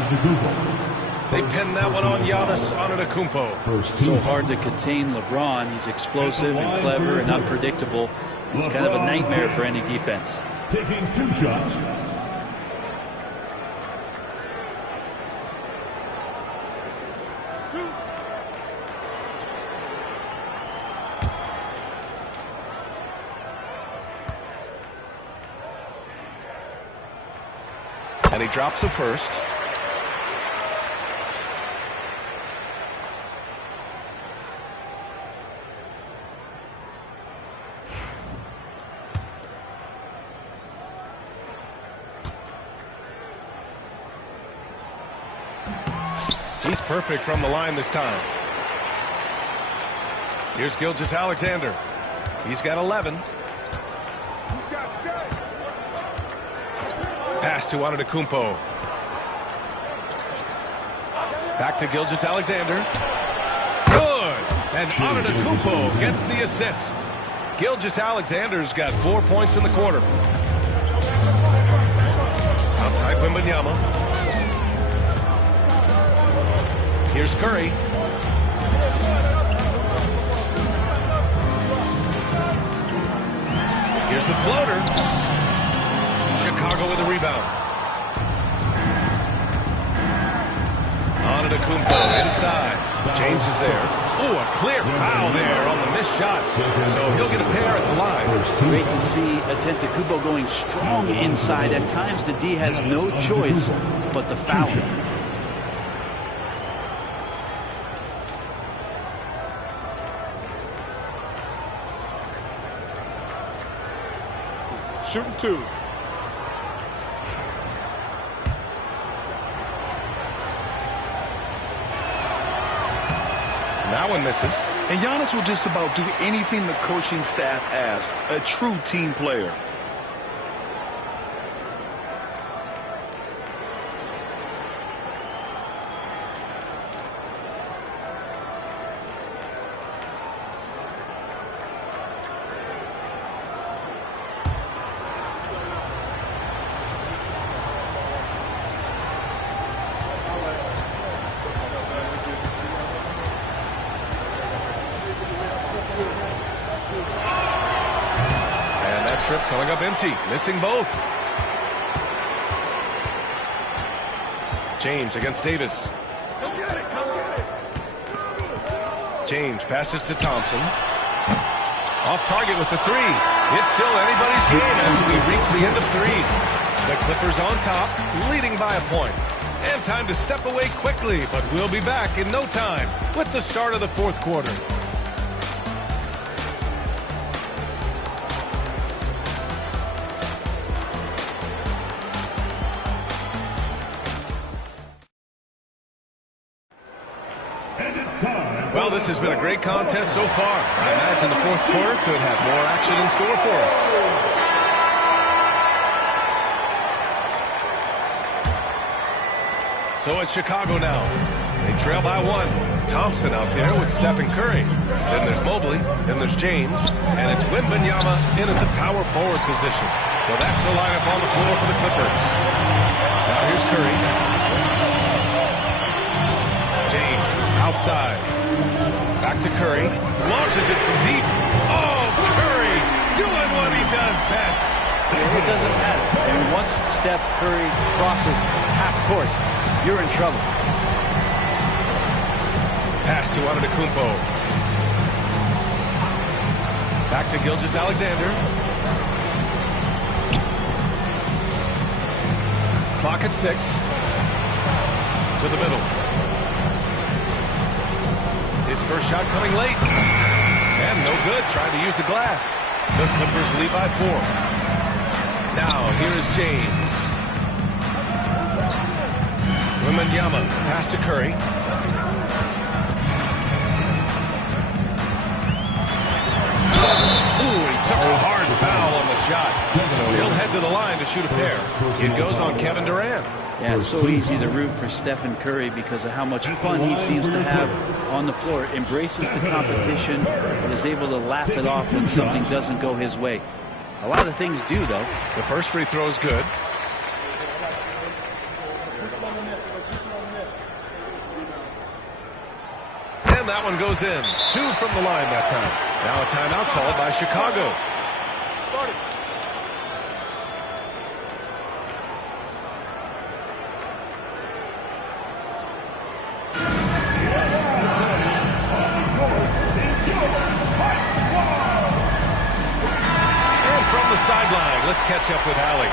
They pinned that one on Giannis Antetokounmpo. So hard to contain LeBron. He's explosive and clever and unpredictable. It's kind of a nightmare for any defense. Taking 2 shots. And he drops the first. He's perfect from the line this time. Here's Gilgeous-Alexander. He's got 11. Pass to Antetokounmpo. Back to Gilgeous-Alexander. Good! And Antetokounmpo gets the assist. Gilgeous-Alexander's got 4 points in the quarter. Outside Wembanyama. Here's Curry. Here's the floater. Chicago with a rebound. Antetokounmpo inside. James is there. Oh, a clear foul there on the missed shot. So he'll get a pair at the line. Great to see Antetokounmpo going strong inside. At times the D has no choice but the foul. Shooting 2. That one misses. And Giannis will just about do anything the coaching staff asks. A true team player. coming up empty, missing both. James against Davis. James passes to Thompson. Off target with the three. It's still anybody's game as we reach the end of three. The Clippers on top, leading by a point. And time to step away quickly, but we'll be back in no time with the start of the fourth quarter. Well, this has been a great contest so far. I imagine the fourth quarter could have more action in store for us. So it's Chicago now. They trail by one. Thompson out there with Stephen Curry. Then there's Mobley. Then there's James. And it's Wembanyama in at the power forward position. So that's the lineup on the floor for the Clippers. Now here's Curry. James outside. Back to Curry. Launches it from deep. Oh, Curry doing what he does best. It doesn't matter. And once Steph Curry crosses half court, you're in trouble. Pass to Antetokounmpo. Back to Gilgeous-Alexander. Clock at 6. To the middle. His first shot coming late. And no good, trying to use the glass. The Clippers lead by 4. Now, here is James. Wembanyama, pass to Curry. Ooh, he took a hard foul on the shot. So he'll head to the line to shoot a pair. It goes on Kevin Durant. Yeah, it's so easy to root for Stephen Curry because of how much fun he seems to have on the floor. Embraces the competition, but is able to laugh it off when something doesn't go his way. A lot of things do, though. The first free throw is good. And that one goes in. 2 from the line that time. Now a timeout called by Chicago. And from the sideline, let's catch up with Allie.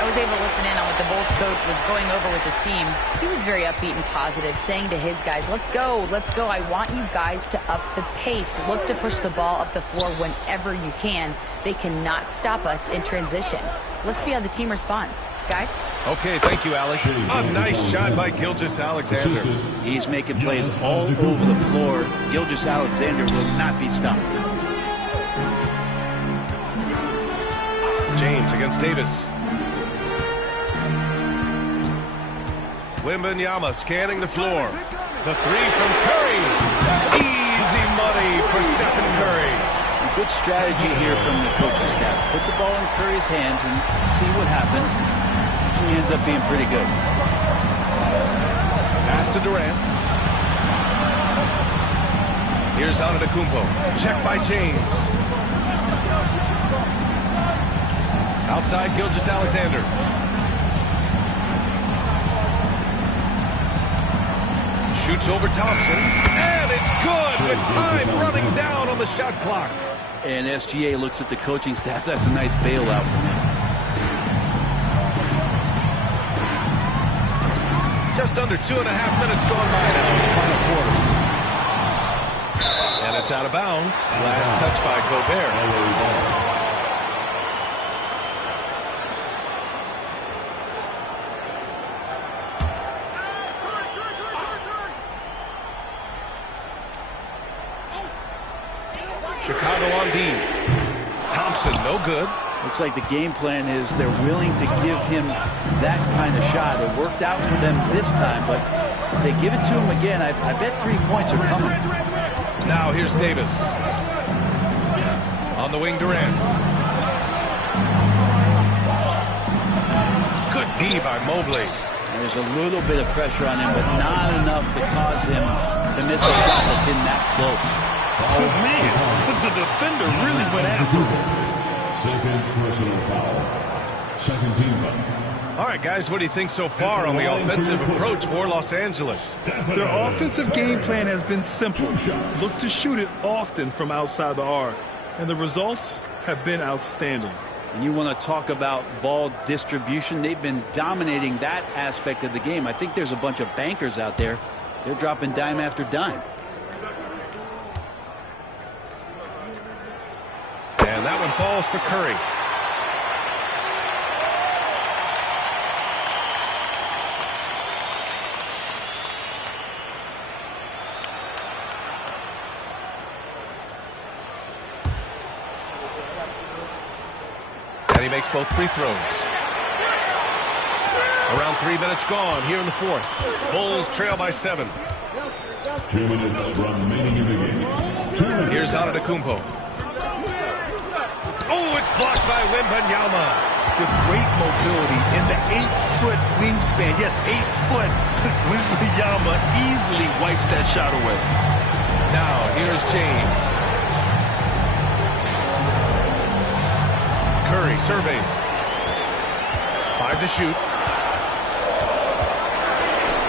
I was able to listen in on what the Bulls coach was going over with his team. He was very upbeat and positive, saying to his guys, let's go, let's go. I want you guys to up the pace. Look to push the ball up the floor whenever you can. They cannot stop us in transition. Let's see how the team responds. Guys? Okay, thank you, Allie. A nice shot by Gilgeous-Alexander. He's making plays all over the floor. Gilgeous-Alexander will not be stopped. James against Davis. Wembanyama scanning the floor. The three from Curry. Easy money for Stephen Curry. A good strategy here from the coaching staff. Put the ball in Curry's hands and see what happens. He ends up being pretty good. Pass to Durant. Here's Antetokounmpo. Check by James. Outside Gilgeous-Alexander. Shoots over Thompson, and it's good with time running down on the shot clock. And SGA looks at the coaching staff. That's a nice bailout for him. Just under 2.5 minutes gone by now in the final quarter. And it's out of bounds. Last touch by Gobert. Chicago on D. Thompson, no good. Looks like the game plan is they're willing to give him that kind of shot. It worked out for them this time, but if they give it to him again, I bet 3 points are coming. Now here's Davis. On the wing, Durant. Good D by Mobley. There's a little bit of pressure on him, but not enough to cause him to miss a shot that's in that close. Oh, man, the defender really went after him. Second personal foul. Second team foul. All right, guys, what do you think so far on the offensive approach for Los Angeles? Their offensive game plan has been simple. Look to shoot it often from outside the arc. And the results have been outstanding. And you want to talk about ball distribution. They've been dominating that aspect of the game. I think there's a bunch of bankers out there. They're dropping dime after dime. And that one falls for Curry. And he makes both free throws. Around 3 minutes gone here in the fourth. Bulls trail by 7. 2 minutes remaining in the game. Here's Antetokounmpo. Oh, it's blocked by Wembanyama. With great mobility in the 8-foot wingspan. Yes, 8 foot. Wembanyama easily wipes that shot away. Now, here's James. Curry surveys. 5 to shoot.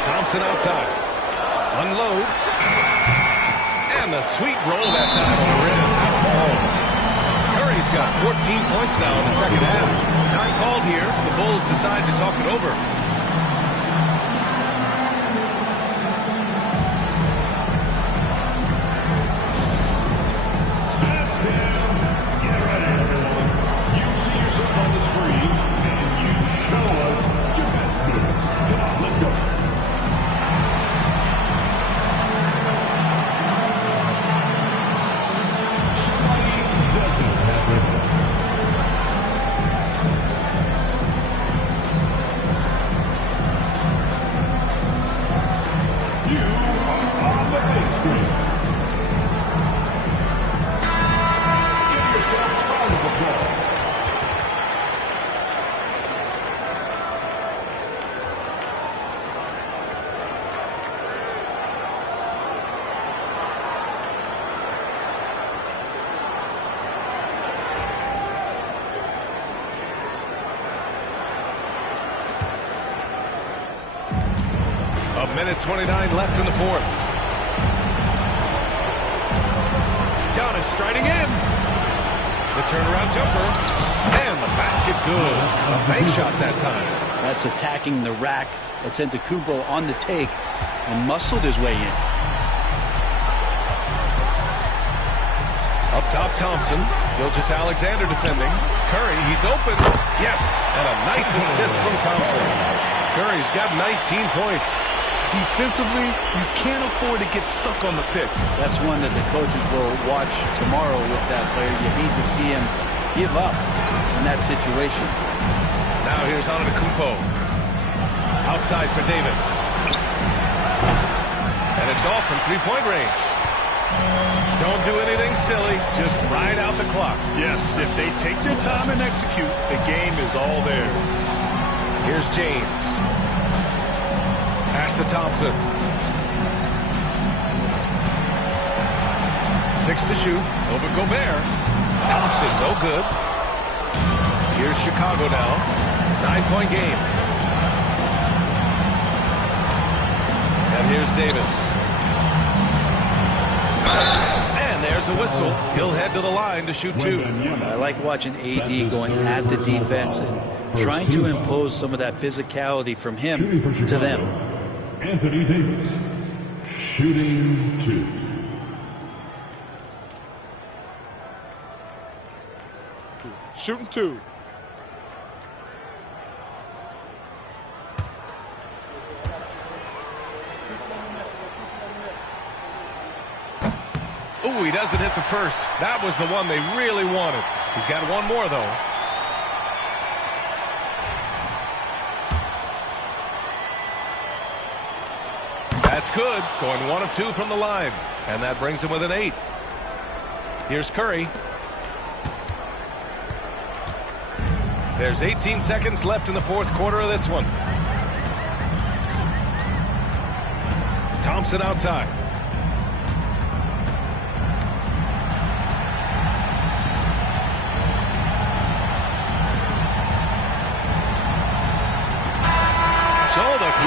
Thompson outside. Unloads. And the sweet roll that time on the rim. Out of home. Curry's got 14 points now in the second half. Time called here. The Bulls decide to talk it over. Minute 29 left in the fourth. Giannis striding in. The turnaround jumper. And the basket good. A bank shot that time. That's attacking the rack. Antetokounmpo on the take and muscled his way in. Up top, Thompson. Gilgeous-Alexander defending. Curry, he's open. Yes, and a nice assist from Thompson. Curry's got 19 points. Defensively, you can't afford to get stuck on the pick. That's one that the coaches will watch tomorrow with that player. You hate to see him give up in that situation. Now here's Antetokounmpo. Outside for Davis. And it's off from three-point range. Don't do anything silly. Just ride out the clock. Yes, if they take their time and execute, the game is all theirs. Here's James. Pass to Thompson. 6 to shoot. Over Gobert. Thompson, no good. Here's Chicago now. 9-point game. And here's Davis. And there's a whistle. He'll head to the line to shoot 2. I like watching AD going at the defense and trying to impose some of that physicality from him to them. Anthony Davis, shooting 2. Shooting 2. Ooh, he doesn't hit the first. That was the one they really wanted. He's got one more, though. That's good. Going 1 of 2 from the line. And that brings him with an 8. Here's Curry. There's 18 seconds left in the fourth quarter of this one. Thompson outside.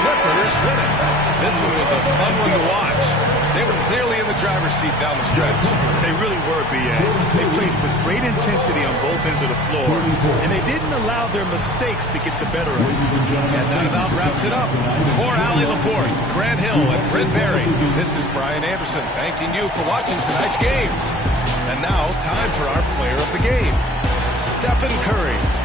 Clippers win it. This one was a fun one to watch. They were clearly in the driver's seat down the stretch. They really were, B.A. They played with great intensity on both ends of the floor, and they didn't allow their mistakes to get the better of them. And that about wraps it up. For Allie LaForce, Grant Hill, and Brent Barry, this is Brian Anderson thanking you for watching tonight's game. And now, time for our player of the game, Stephen Curry.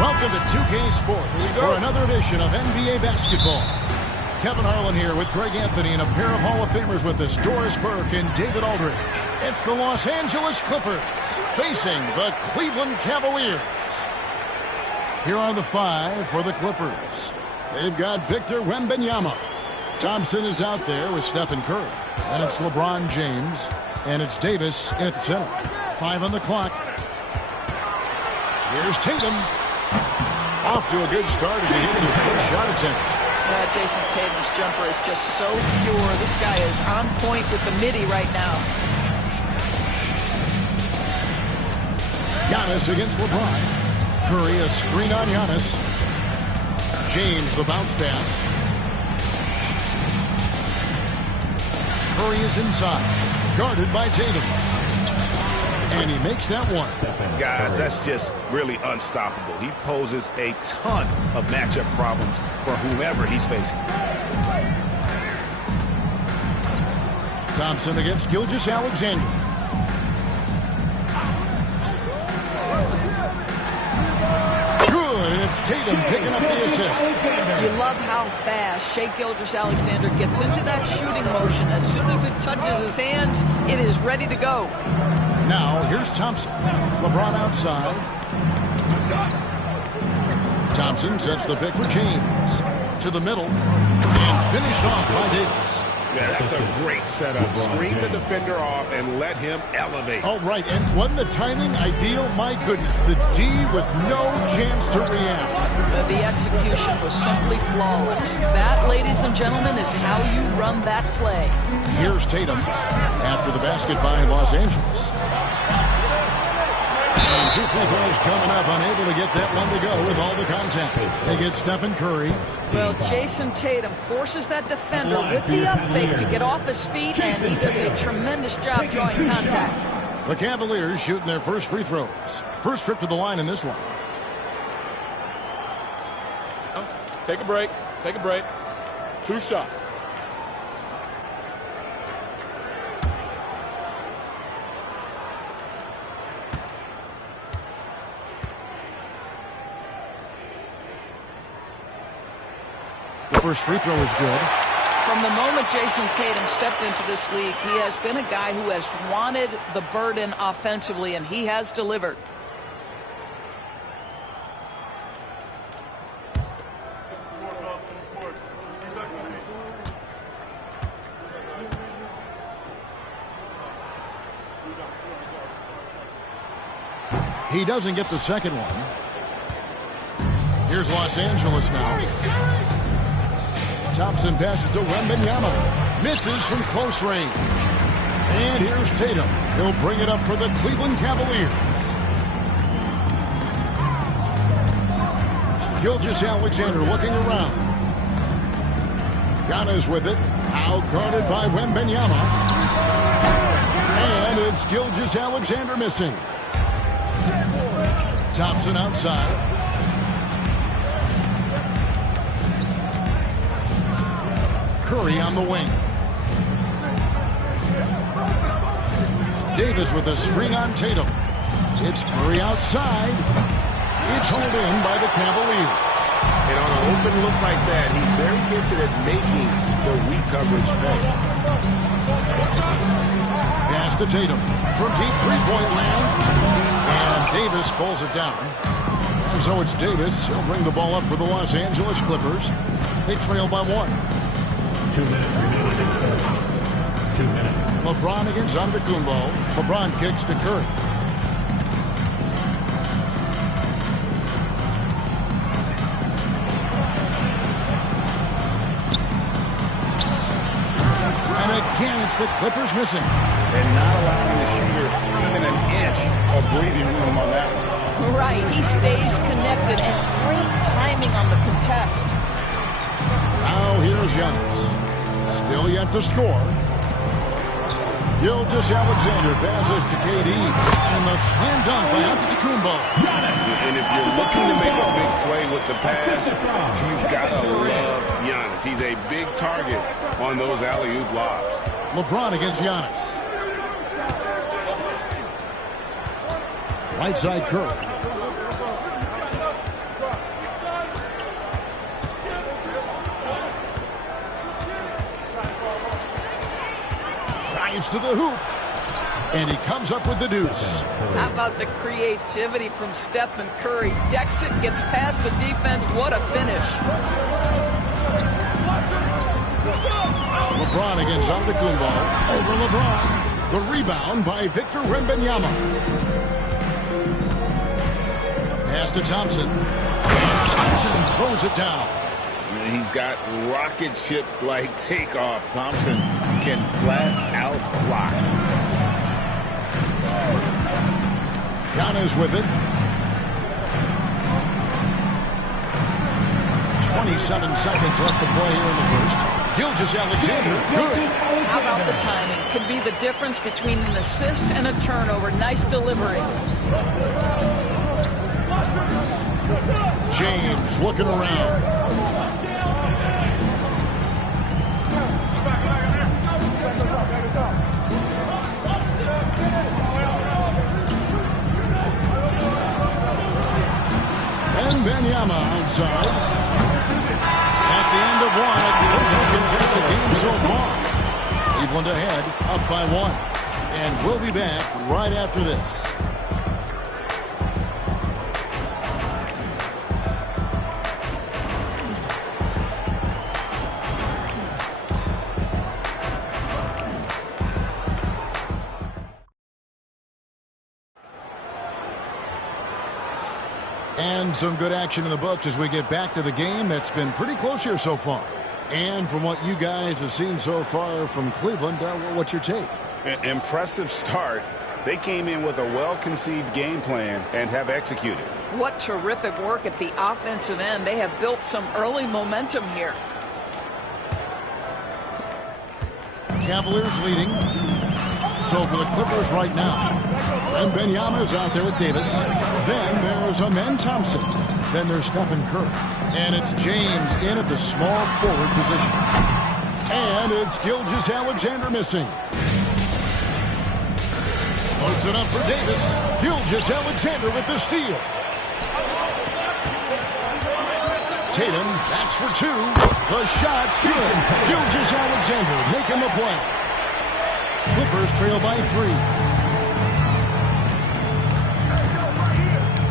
Welcome to 2K Sports for another edition of NBA basketball. Kevin Harlan here with Greg Anthony and a pair of Hall of Famers with us, Doris Burke and David Aldridge. It's the Los Angeles Clippers facing the Cleveland Cavaliers. Here are the five for the Clippers. They've got Victor Wembanyama. Thompson is out there with Stephen Curry. And it's LeBron James. And it's Davis in at the center. 5 on the clock. Here's Tatum. Off to a good start as he hits his first shot attempt. Jason Tatum's jumper is just so pure. This guy is on point with the midi right now. Giannis against LeBron. Curry a screen on Giannis. James the bounce pass. Curry is inside. Guarded by Tatum. And he makes that one. Guys, that's just really unstoppable. He poses a ton of matchup problems for whomever he's facing. Thompson against Gilgeous-Alexander. Good, and it's Tatum picking up the assist. You love how fast Shai Gilgeous-Alexander gets into that shooting motion. As soon as it touches his hand, it is ready to go. Now, here's Thompson. LeBron outside. Thompson sets the pick for James. To the middle. And finished off by Davis. Yeah, that's a great setup. Screen the defender off and let him elevate. Oh, right. And wasn't the timing ideal? My goodness. The D with no chance to react. The execution was simply flawless. That, ladies and gentlemen, is how you run that play. Here's Tatum after the basket by Los Angeles. And 2 free throws coming up, unable to get that one to go with all the contact. They get Stephen Curry. Well, Jason Tatum forces that defender with the up fake to get off his feet, and he does a tremendous job drawing contact. The Cavaliers shooting their first free throws. First trip to the line in this one. Take a break. Take a break. 2 shots. The first free throw is good. From the moment Jason Tatum stepped into this league, he has been a guy who has wanted the burden offensively, and he has delivered. He doesn't get the second one. Here's Los Angeles now. Thompson passes to Wembanyama. Misses from close range. And here's Tatum. He'll bring it up for the Cleveland Cavaliers. Gilgeous-Alexander looking around. Giannis with it. Out guarded by Wembanyama. And it's Gilgeous-Alexander missing. Thompson outside. Curry on the wing. Davis with a screen on Tatum. It's Curry outside. It's hauled in by the Cavaliers. And on an open look like that, he's very gifted at making the weak coverage pay. Pass to Tatum from deep three-point land. And Davis pulls it down. And so it's Davis. He'll bring the ball up for the Los Angeles Clippers. They trail by 1. 2 minutes remaining. 2 minutes. LeBron against Antetokounmpo. LeBron kicks to Curry. And again, it's the Clippers missing. And not allowing the shooter even an inch of breathing room on that one. Right, he stays connected and great timing on the contest. Now here's Giannis. Still yet to score. Gilgeous-Alexander passes to KD. And the slam dunk by Antetokounmpo. And if you're looking to make a big play with the pass, you've got to love Giannis. He's a big target on those alley-oop lobs. LeBron against Giannis. Right side Curry. To the hoop, and he comes up with the deuce. How about the creativity from Stephen Curry? Decks it, gets past the defense. What a finish. LeBron against Antetokounmpo. Over LeBron. The rebound by Victor Wembanyama. Pass to Thompson. And Thompson throws it down. He's got rocket ship-like takeoff. Thompson can flat out fly. Giannis with it. 27 seconds left to play here in the first. Gilgeous-Alexander, good. How about the timing? Could be the difference between an assist and a turnover. Nice delivery. James looking around. And Wembanyama outside. At the end of one, a closely contested game so far. Cleveland ahead, up by 1. And we'll be back right after this. And some good action in the books as we get back to the game that's been pretty close here so far. And from what you guys have seen so far from Cleveland, what's your take? Impressive start. They came in with a well-conceived game plan and have executed. What terrific work at the offensive end. They have built some early momentum here. Cavaliers leading. So for the Clippers right now, and Wembanyama is out there with Davis. Then there's Amen Thompson. Then there's Stephen Curry. And it's James in at the small forward position. And it's Gilgeous-Alexander missing. Loads it up for Davis. Gilgeous-Alexander with the steal. Tatum, that's for 2. The shot's good. Gilgeous-Alexander making the play. Clippers trail by 3.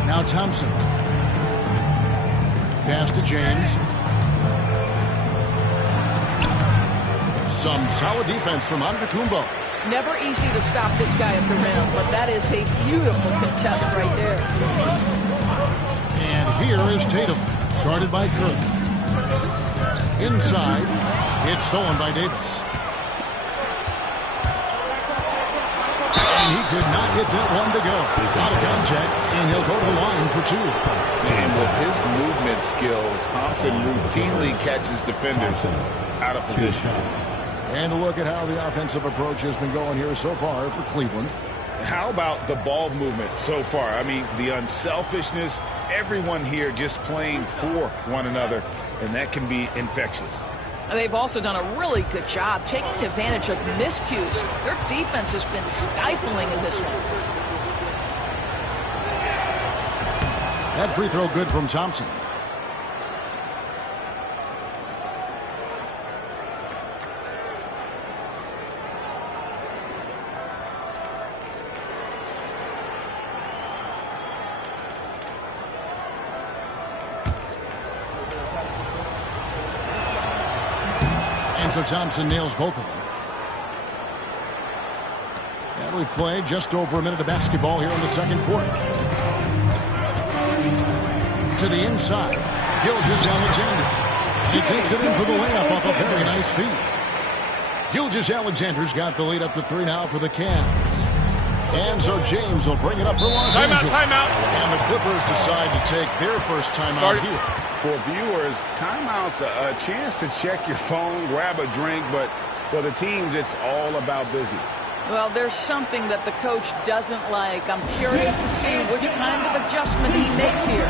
Now Thompson. Pass to James. Some solid defense from Antetokounmpo. Never easy to stop this guy at the rim, but that is a beautiful contest right there. And here is Tatum, guarded by Curry. Inside, it's stolen by Davis. And he could not get that one to go. Out of contact, and he'll go to the line for 2. And with his movement skills, Thompson routinely catches defenders out of position. And a look at how the offensive approach has been going here so far for Cleveland. How about the ball movement so far? I mean, the unselfishness, everyone here just playing for one another, and that can be infectious. They've also done a really good job taking advantage of miscues. Their defense has been stifling in this one. That free throw good from Thompson. And so Thompson nails both of them. And we've played just over a minute of basketball here in the second quarter. To the inside, Gilgeous-Alexander. He takes it in for the layup off a very nice feed. Gilgeous-Alexander's got the lead up to 3 now for the Cavs. And so James will bring it up for Los Angeles. Timeout. And the Clippers decide to take their first timeout here. For viewers, timeout's a chance to check your phone, grab a drink, but for the teams, it's all about business. Well, there's something that the coach doesn't like. I'm curious to see which kind of adjustment he makes here.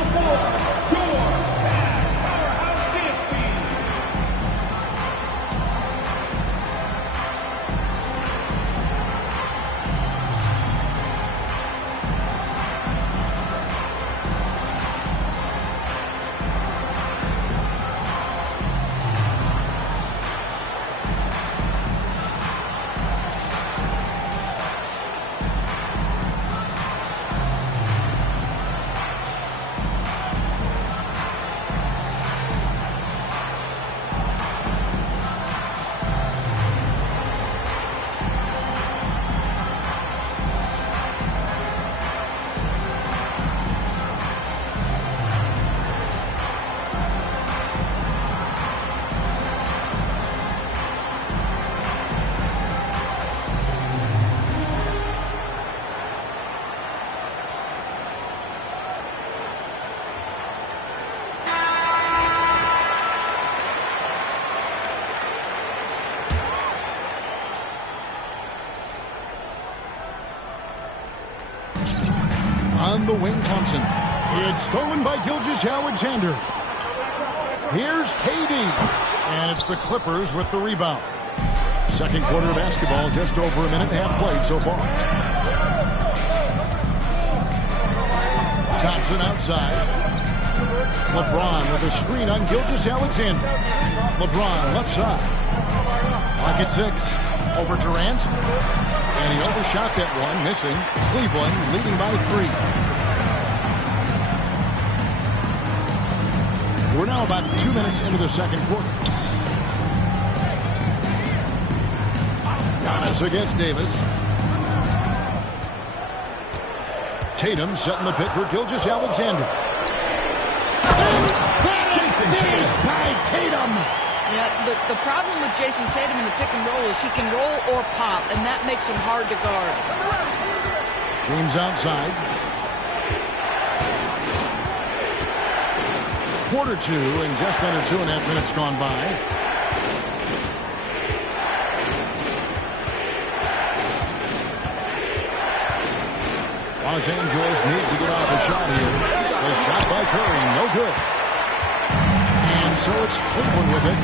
On the wing, Thompson. It's stolen by Gilgeous-Alexander. Here's KD. And it's the Clippers with the rebound. Second quarter of basketball, just over a minute and a half played so far. Thompson outside. LeBron with a screen on Gilgeous-Alexander. LeBron left side. Lock at 6. Over Durant. And he overshot that one, missing. Cleveland leading by 3. We're now about 2 minutes into the second quarter. Giannis against Davis. Tatum setting the pick for Gilgeous-Alexander. Finish by Tatum. Yeah, the problem with Jason Tatum in the pick and roll is he can roll or pop, and that makes him hard to guard. James outside. Quarter 2 and just under 2.5 minutes gone by. Los Angeles needs to get off a shot here. The shot by Curry, no good. And so it's Cleveland with it.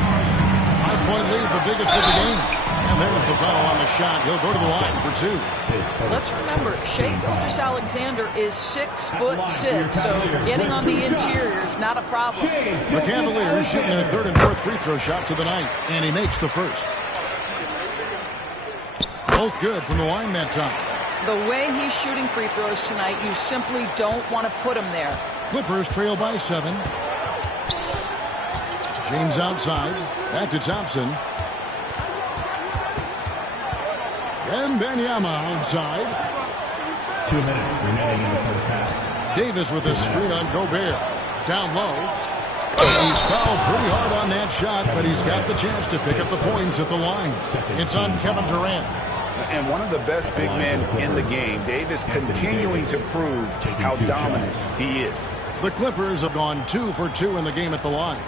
5-point lead, the biggest of the game. And there's the foul on the shot. He'll go to the line for 2. Let's remember, Shai Gilgeous-Alexander is 6'6", so getting on the interior is not a problem. The Cavaliers shooting their third and fourth free throw shots of the night, and he makes the first. Both good from the line that time. The way he's shooting free throws tonight, you simply don't want to put him there. Clippers trail by 7. James outside. Back to Thompson. Wembanyama outside. 2 minutes remaining in the first half. Davis with a screen on Gobert. Down low. He's fouled pretty hard on that shot, but he's got the chance to pick up the points at the line. It's on Kevin Durant. And one of the best big men in the game, Davis, continuing to prove how dominant he is. The Clippers have gone 2 for 2 in the game at the line.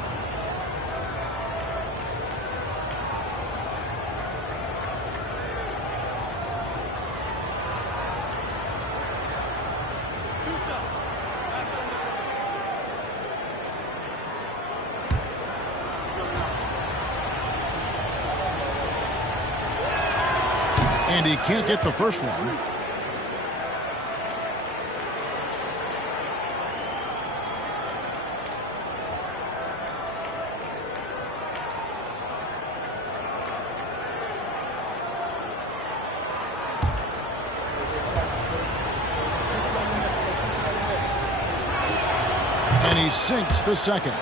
And he can't get the first one. And he sinks the second.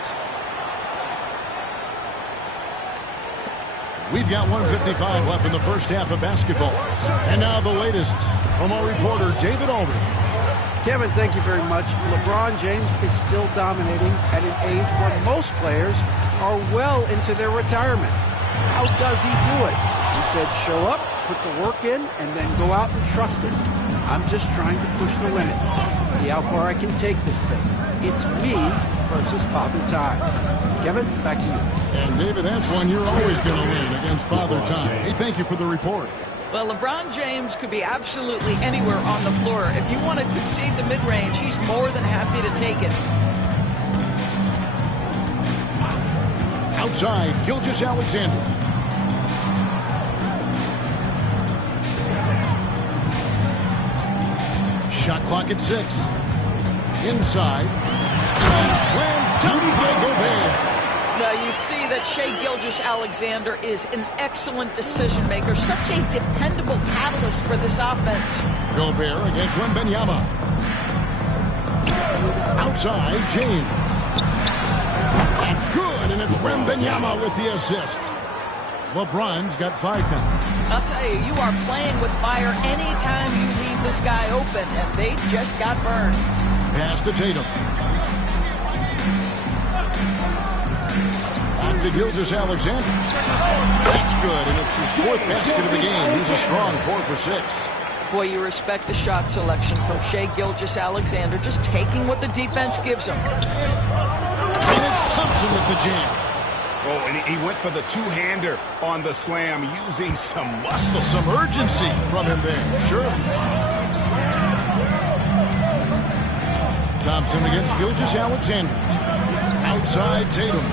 We've got 1:55 left in the first half of basketball. And now the latest from our reporter, David Aldridge. Kevin, thank you very much. LeBron James is still dominating at an age where most players are well into their retirement. How does he do it? He said, show up, put the work in, and then go out and trust it. I'm just trying to push the limit. See how far I can take this thing. It's me versus Father Time. Kevin, back to you. And David, that's one you're always going to win against Father Time. Hey, thank you for the report. Well, LeBron James could be absolutely anywhere on the floor. If you want to concede the mid-range, he's more than happy to take it. Outside, Gilgeous-Alexander. Shot clock at 6. Inside. Slam dunk by Gobert. Now you see that Shai Gilgeous-Alexander is an excellent decision maker, such a dependable catalyst for this offense. Gobert against Wembanyama. Outside, James. That's good, and it's Wembanyama with the assist. LeBron's got 5 now. I'll tell you, you are playing with fire anytime you leave this guy open, and they just got burned. Pass to Tatum. On to Gilgeous-Alexander. That's good, and it's his 4th basket of the game. He's a strong 4 for 6. Boy, you respect the shot selection from Shai Gilgeous-Alexander, just taking what the defense gives him. And it's Thompson with the jam. Oh, and he went for the two-hander on the slam, using some muscle. Some urgency from him there, sure. Thompson against Gilgeous-Alexander. Outside Tatum.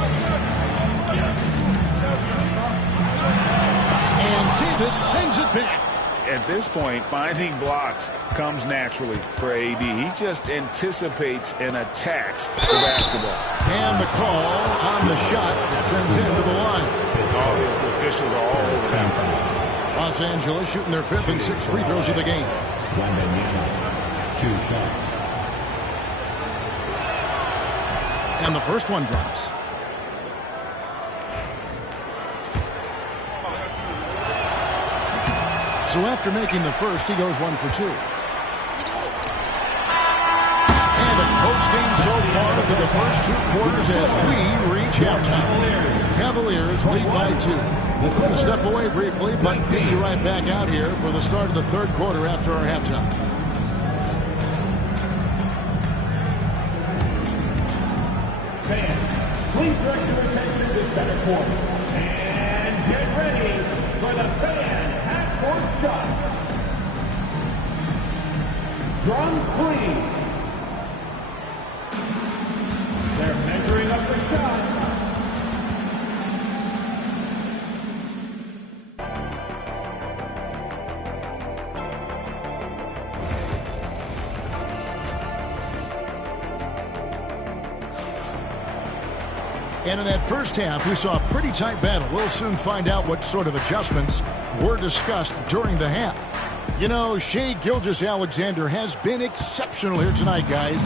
And Davis sends it back. At this point, finding blocks comes naturally for AD. He just anticipates and attacks the basketball. And the call on the shot that sends him to the line. All the officials are all over that. Los Angeles shooting their 5th and 6th free throws of the game. 2 shots. And the first one drops. So after making the first, he goes 1 for 2. And a close game so far for the first 2 quarters as we reach halftime. Cavaliers lead by 2. We're going to step away briefly, but meet you right back out here for the start of the 3rd quarter after our halftime. Fans, please direct your attention to center court. And get ready for the fan half-court shot. Drums, please. They're measuring up the shot. And in that first half, we saw a pretty tight battle. We'll soon find out what sort of adjustments were discussed during the half. You know, Shai Gilgeous-Alexander has been exceptional here tonight, guys.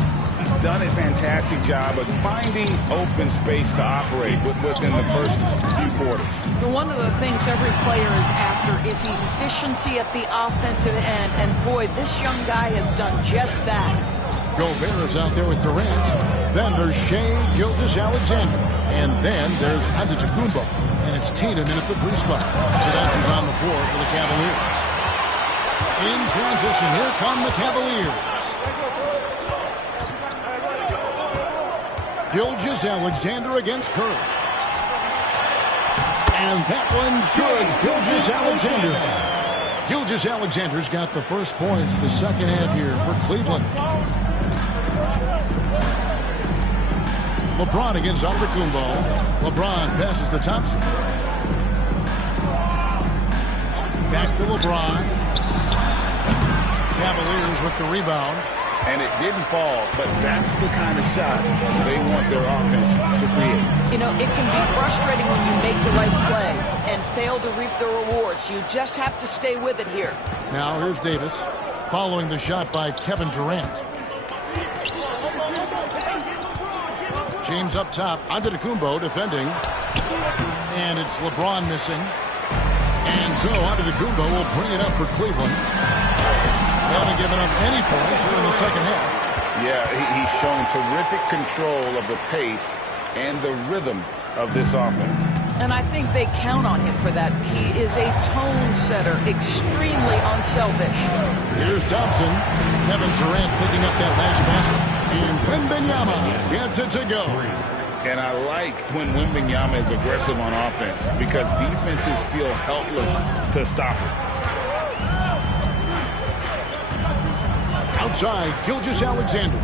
done a fantastic job of finding open space to operate within the first few quarters. One of the things every player is after is efficiency at the offensive end. And boy, this young guy has done just that. Gobert is out there with Durant. Then there's Shai Gilgeous-Alexander. And then there's Antetokounmpo. And it's Tatum in at the 3 spot. So that's who's on the floor for the Cavaliers. In transition, here come the Cavaliers. Gilgeous-Alexander against Curry. And that one's good. Gilgeous-Alexander. Gilgeous-Alexander's got the first points of the second half here for Cleveland. LeBron against Antetokounmpo. LeBron passes to Thompson. Back to LeBron. Cavaliers with the rebound. And it didn't fall, but that's the kind of shot they want their offense to create. You know, it can be frustrating when you make the right play and fail to reap the rewards. You just have to stay with it here. Now here's Davis following the shot by Kevin Durant. James up top. Antetokounmpo defending. And it's LeBron missing. And so Antetokounmpo will bring it up for Cleveland. They haven't given up any points here in the second half. Yeah, he's shown terrific control of the pace and the rhythm of this offense. And I think they count on him for that. He is a tone setter, extremely unselfish. Here's Thompson. Kevin Durant picking up that last basket. And Wembanyama gets it to go. And I like when Wembanyama is aggressive on offense because defenses feel helpless to stop him. Outside, Gilgeous-Alexander.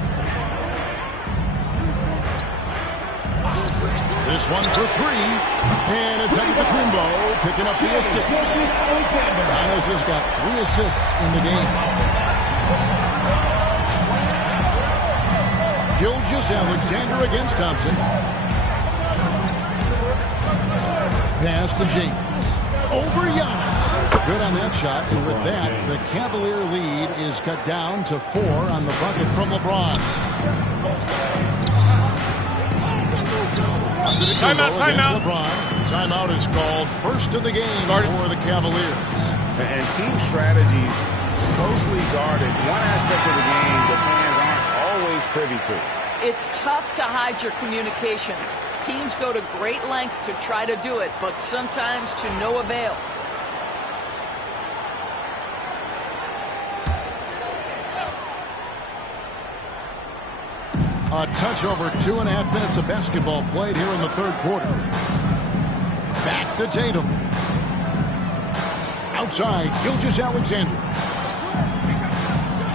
This one for 3. And it's Antetokounmpo picking up the assist. Giannis has got 3 assists in the game. Gilgeous-Alexander against Thompson. Pass to James. Over Giannis. Good on that shot, and with that, the Cavalier lead is cut down to 4 on the bucket from LeBron. Timeout. LeBron. Timeout is called first of the game for the Cavaliers. And team strategies closely guarded. One aspect of the game the fans aren't always privy to. It's tough to hide your communications. Teams go to great lengths to try to do it, but sometimes to no avail. A touch over 2.5 minutes of basketball played here in the third quarter. Back to Tatum. Outside, Gilgeous-Alexander.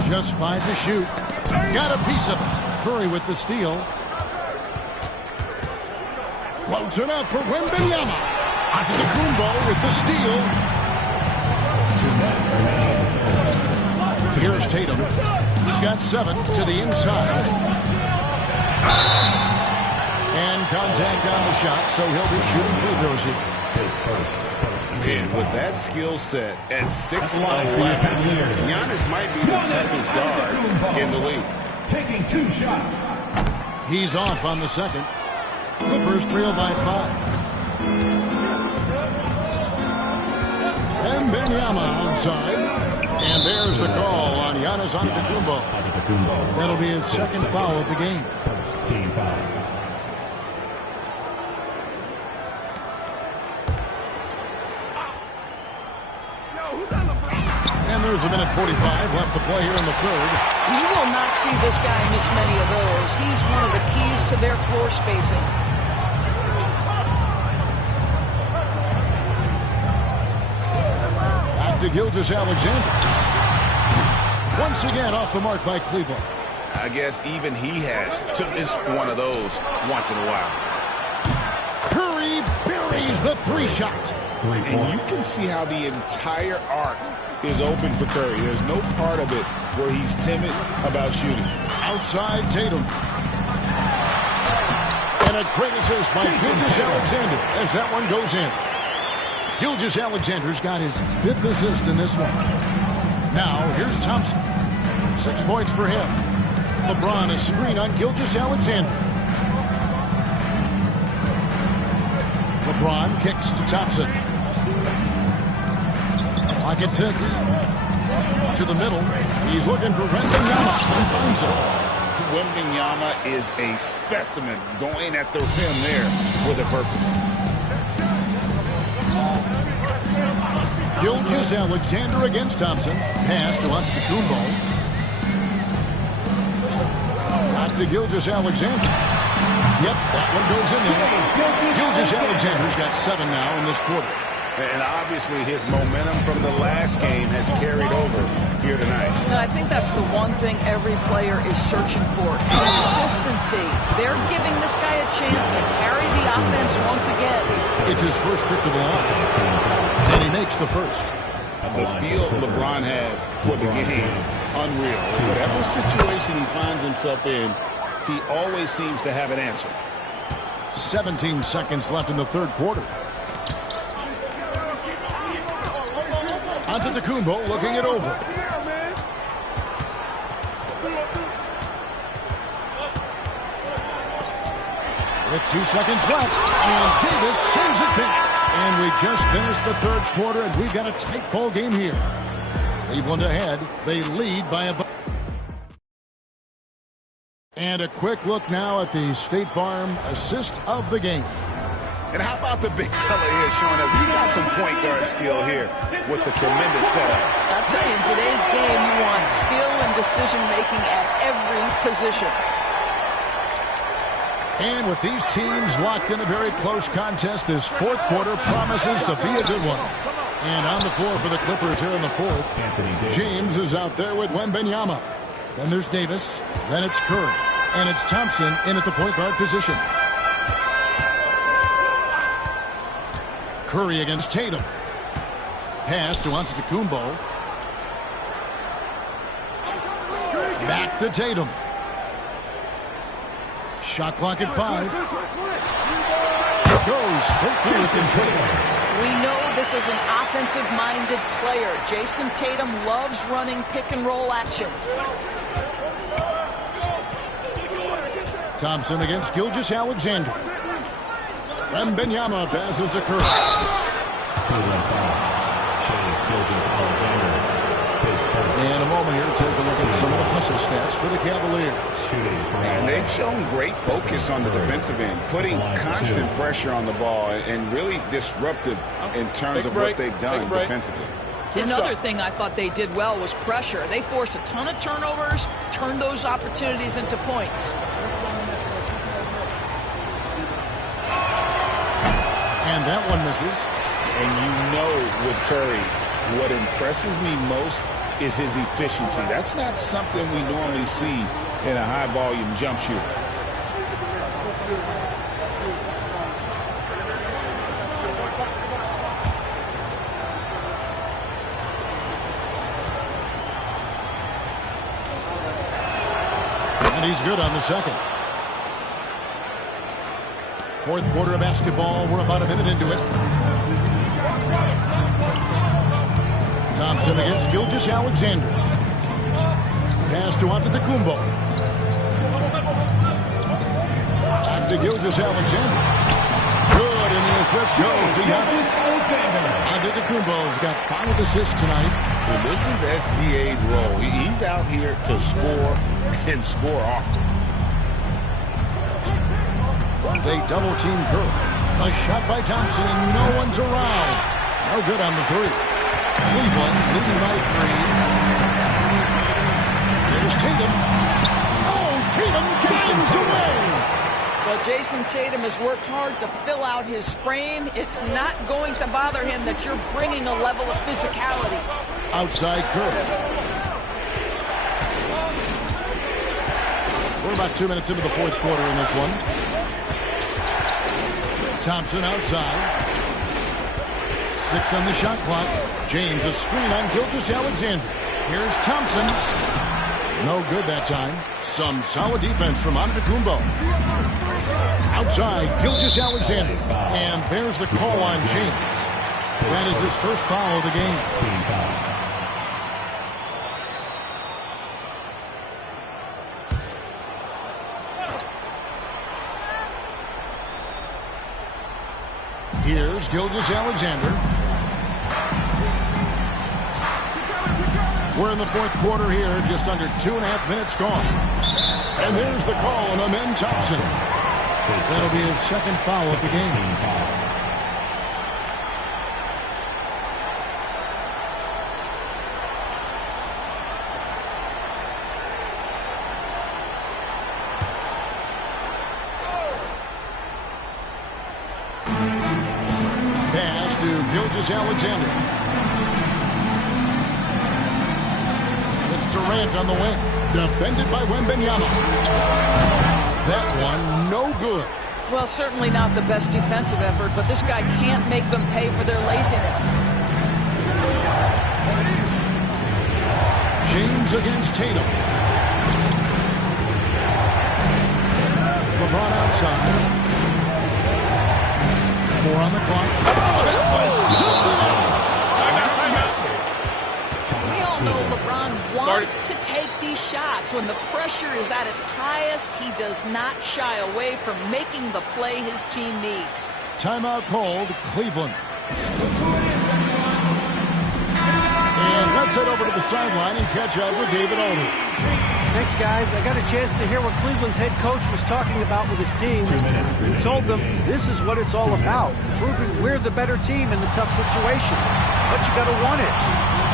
Just 5 to shoot. Got a piece of it. Curry with the steal. Floats it up for Wembanyama. Antetokounmpo with the steal. Here's Tatum. He's got 7 to the inside. And contact on the shot, so he'll be shooting free throws here. And with that skill set at 6'11", Giannis might be the toughest guard in the league. Taking 2 shots. He's off on the second. Clippers trail by 5. And Wembanyama outside. And there's the call on Giannis Antetokounmpo. That'll be his second foul of the game. Team foul. And there's a minute 45 left to play here in the third. You will not see this guy miss many of those. He's one of the keys to their floor spacing. Back to Gilgeous-Alexander. Once again off the mark by Cleveland. I guess even he has to miss one of those once in a while. Curry buries the 3-shot. And you can see how the entire arc is open for Curry. There's no part of it where he's timid about shooting. Outside Tatum. And a great assist by Gilgeous-Alexander as that one goes in. Gilgeous-Alexander's got his 5th assist in this one. Now here's Thompson. 6 points for him. LeBron a screen on Gilgeous-Alexander. LeBron kicks to Thompson. Clock at 6. To the middle. He's looking for Wembanyama and finds him. Wembanyama is a specimen going at the rim there with a purpose. Gilgeous-Alexander against Thompson. Pass to Antetokounmpo. Pass to Gilgeous-Alexander. Yep, that one goes in there. Gilgeous-Alexander's got 7 now in this quarter. And obviously his momentum from the last game has carried over here tonight. And I think that's the one thing every player is searching for. Consistency. They're giving this guy a chance to carry the offense once again. It's his first trip to the line. And he makes the first. The feel LeBron has for the game, unreal. Whatever situation he finds himself in, he always seems to have an answer. 17 seconds left in the third quarter. Antetokounmpo looking it over. With 2 seconds left, and Davis sends it back. And we just finished the third quarter, and we've got a tight ball game here. Cleveland ahead. They lead by a... And a quick look now at the State Farm assist of the game. And how about the big fella here showing us he's got some point guard skill here with the tremendous setup. I'll tell you, in today's game, you want skill and decision-making at every position. And with these teams locked in a very close contest, this fourth quarter promises to be a good one. And on the floor for the Clippers here in the fourth, James is out there with Wembanyama. Then there's Davis. Then it's Curry. And it's Thompson in at the point guard position. Curry against Tatum. Pass to Antetokounmpo. Back to Tatum. Shot clock at 5. Goes straight through with the switch. We know this is an offensive-minded player. Jason Tatum loves running pick-and-roll action. Thompson against Gilgeous-Alexander. Wembanyama passes to Curry. In a moment here, take a look at some of the hustle stats for the Cavaliers. And they've shown great focus on the defensive end, putting constant pressure on the ball and really disruptive in terms of what they've done defensively. Another thing I thought they did well was pressure. They forced a ton of turnovers, turned those opportunities into points. And that one misses. And you know with Curry, what impresses me most is his efficiency. That's not something we normally see in a high-volume jump shooter. And he's good on the second. Fourth quarter of basketball. We're about a minute into it. Thompson against Gilgeous-Alexander. Pass to Antetokounmpo. Back to Gilgeous-Alexander. Good, and the assist goes to Giannis. Antetokounmpo's got 5 assists tonight. Well, this is SGA's role. He's out here to score and score often. They double-team Curry. A shot by Thompson, and no one's around. No good on the three. Cleveland leading by 3. There's Tatum. Oh, Tatum dives away. Well, Jason Tatum has worked hard to fill out his frame. It's not going to bother him that you're bringing a level of physicality. Outside Curry. We're about 2 minutes into the fourth quarter in this one. Thompson outside. 6 on the shot clock. James a screen on Gilgeous-Alexander. Here's Thompson. No good that time. Some solid defense from Antetokounmpo. Outside Gilgeous-Alexander. And there's the call on James. That is his first foul of the game. Here's Gilgeous-Alexander. We're in the fourth quarter here, just under 2.5 minutes gone. And there's the call on Amen Thompson. That'll be his second foul of the game. Pass to Gilgeous-Alexander. It's Durant on the wing. Defended by Wembanyama. That one, no good. Well, certainly not the best defensive effort, but this guy can't make them pay for their laziness. James against Tatum. LeBron outside. 4 on the clock. Oh, that was something else. We all know LeBron wants to take these shots. When the pressure is at its highest, he does not shy away from making the play his team needs. Timeout called, Cleveland. And let's head over to the sideline and catch up with David Aldridge. Thanks, guys. I got a chance to hear what Cleveland's head coach was talking about with his team. He told them this is what it's all about, proving we're the better team in a tough situation. But you got to want it.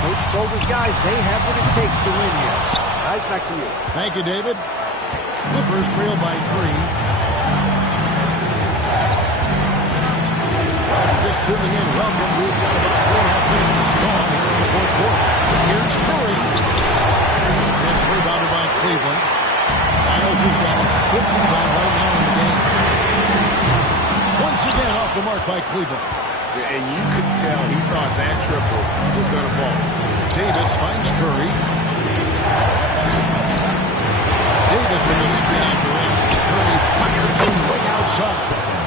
Coach told his guys they have what it takes to win here. Guys, back to you. Thank you, David. Clippers trail by 3. Just tuning in, welcome. We've got about 3.5 minutes gone here in the fourth quarter. Here's Curry. It's rebounded by Cleveland. Miles has got his 5th rebound right now in the game. Once again off the mark by Cleveland. And you could tell he thought that triple was going to fall. Davis finds Curry. Davis with the screen on Durant. Curry fires him right outside.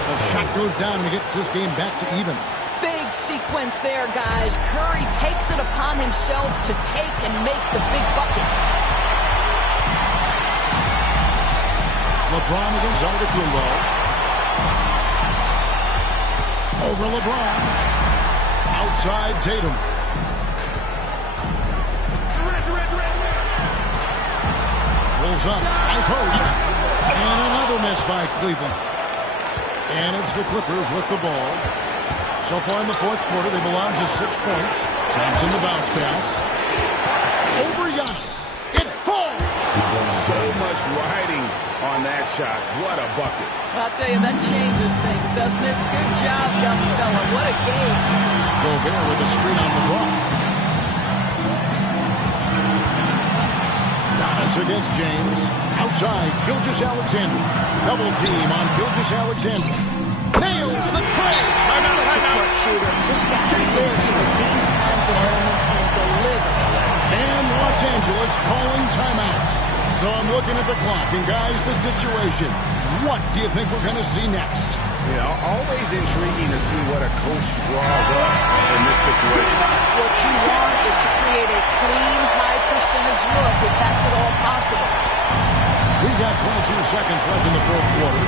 The shot goes down and gets this game back to even. Big sequence there, guys. Curry takes it upon himself to take and make the big bucket. LeBron against Antetokounmpo. Over LeBron. Outside Tatum. Pulls up. High post. And another miss by Cleveland. And it's the Clippers with the ball. So far in the fourth quarter, they belong to 6 points. Thompson the bounce pass. Over Giannis. It falls. So much riding on that shot. What a bucket. I'll tell you, that changes things, doesn't it? Good job, young fella. What a game. Gobert with a screen on LeBron. Giannis against James. Outside, Gilgeous-Alexander. Double team on Gilgeous-Alexander. Nails the tray. Such a clutch shooter. This guy lives for these kinds of moments and delivers. And Los Angeles calling timeout. So I'm looking at the clock, and guys, the situation. What do you think we're going to see next? You know, always intriguing to see what a coach draws up in this situation. What you want is to create a clean, high-percentage look, if that's at all possible. We've got 22 seconds left in the fourth quarter.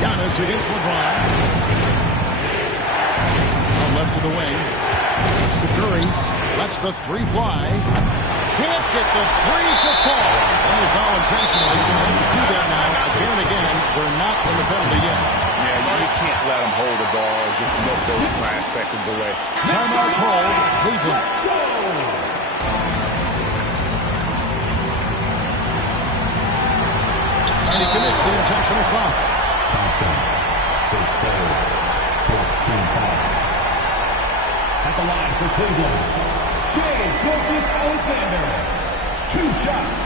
Giannis against LeBron. On left of the wing. It's to Curry. Lets the 3 fly. Can't get the 3 to fall. And they foul intentionally. They're going to have to do that now again and again. They're not in the penalty yet. Yeah, you can't let them hold the ball and just milk those last seconds away. Timeout called, Cleveland. And he commits the intentional foul. Thompson, his third, 14 foul. At the line for Cleveland, Shai Gilgeous-Alexander. 2 shots.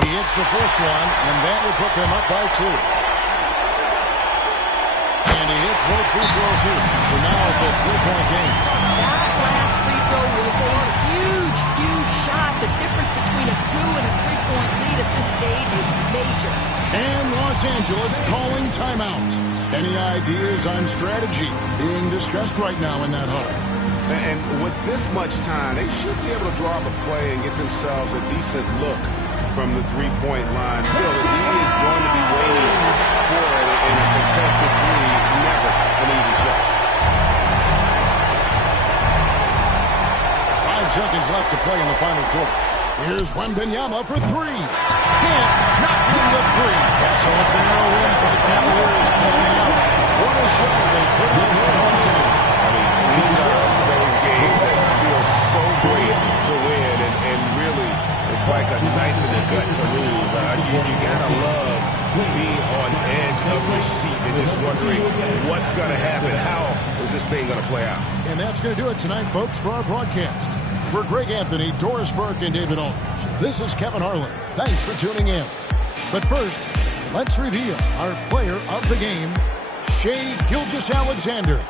He hits the first one, and that will put them up by 2. And he hits both free throws here. So now it's a 3-point game. That last free throw was a huge, huge shot. The difference between a 2 and a 3-point lead at this stage is major. And Los Angeles calling timeout. Any ideas on strategy being discussed right now in that huddle? And with this much time, they should be able to draw up a play and get themselves a decent look from the three-point line. Still, he is going to be waiting for it in a contested three. Never an easy shot. 5 seconds left to play in the final quarter. Here's Wembanyama for three. Can't knock in the three. So it's a narrow win for the Cavaliers pulling out. What a show they put on here home tonight. I mean, these are those games that feel so great to win, and really, it's like a knife in the gut to lose. You gotta love being on edge of your seat and just wondering what's gonna happen. How is this thing gonna play out? And that's going to do it tonight, folks, for our broadcast. For Greg Anthony, Doris Burke, and David Aldridge, this is Kevin Harlan. Thanks for tuning in. But first, let's reveal our player of the game, Shai Gilgeous-Alexander.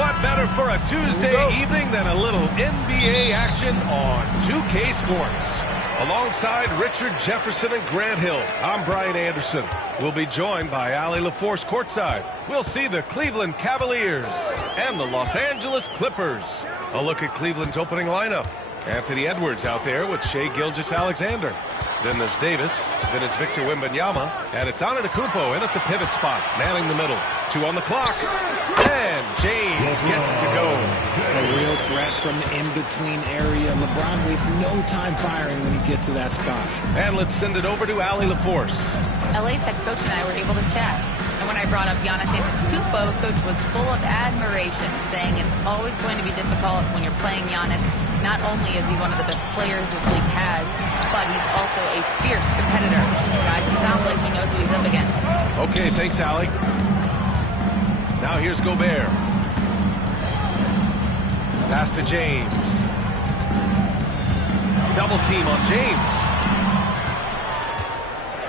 What better for a Tuesday evening than a little NBA action on 2K Sports? Alongside Richard Jefferson and Grant Hill, I'm Brian Anderson. We'll be joined by Allie LaForce courtside. We'll see the Cleveland Cavaliers and the Los Angeles Clippers. A look at Cleveland's opening lineup. Anthony Edwards out there with Shai Gilgeous-Alexander. Then there's Davis. Then it's Victor Wembanyama. And it's Antetokounmpo in at the pivot spot, manning the middle. 2 on the clock. And James gets it to go. A real threat from the in-between area. LeBron wastes no time firing when he gets to that spot. And let's send it over to Allie LaForce. LA's head coach and I were able to chat. And when I brought up Giannis Antetokounmpo, coach was full of admiration, saying it's always going to be difficult when you're playing Giannis. Not only is he one of the best players this league has, but he's also a fierce competitor. Guys, it sounds like he knows who he's up against. Okay, thanks, Allie. Now here's Gobert. Pass to James. Double team on James.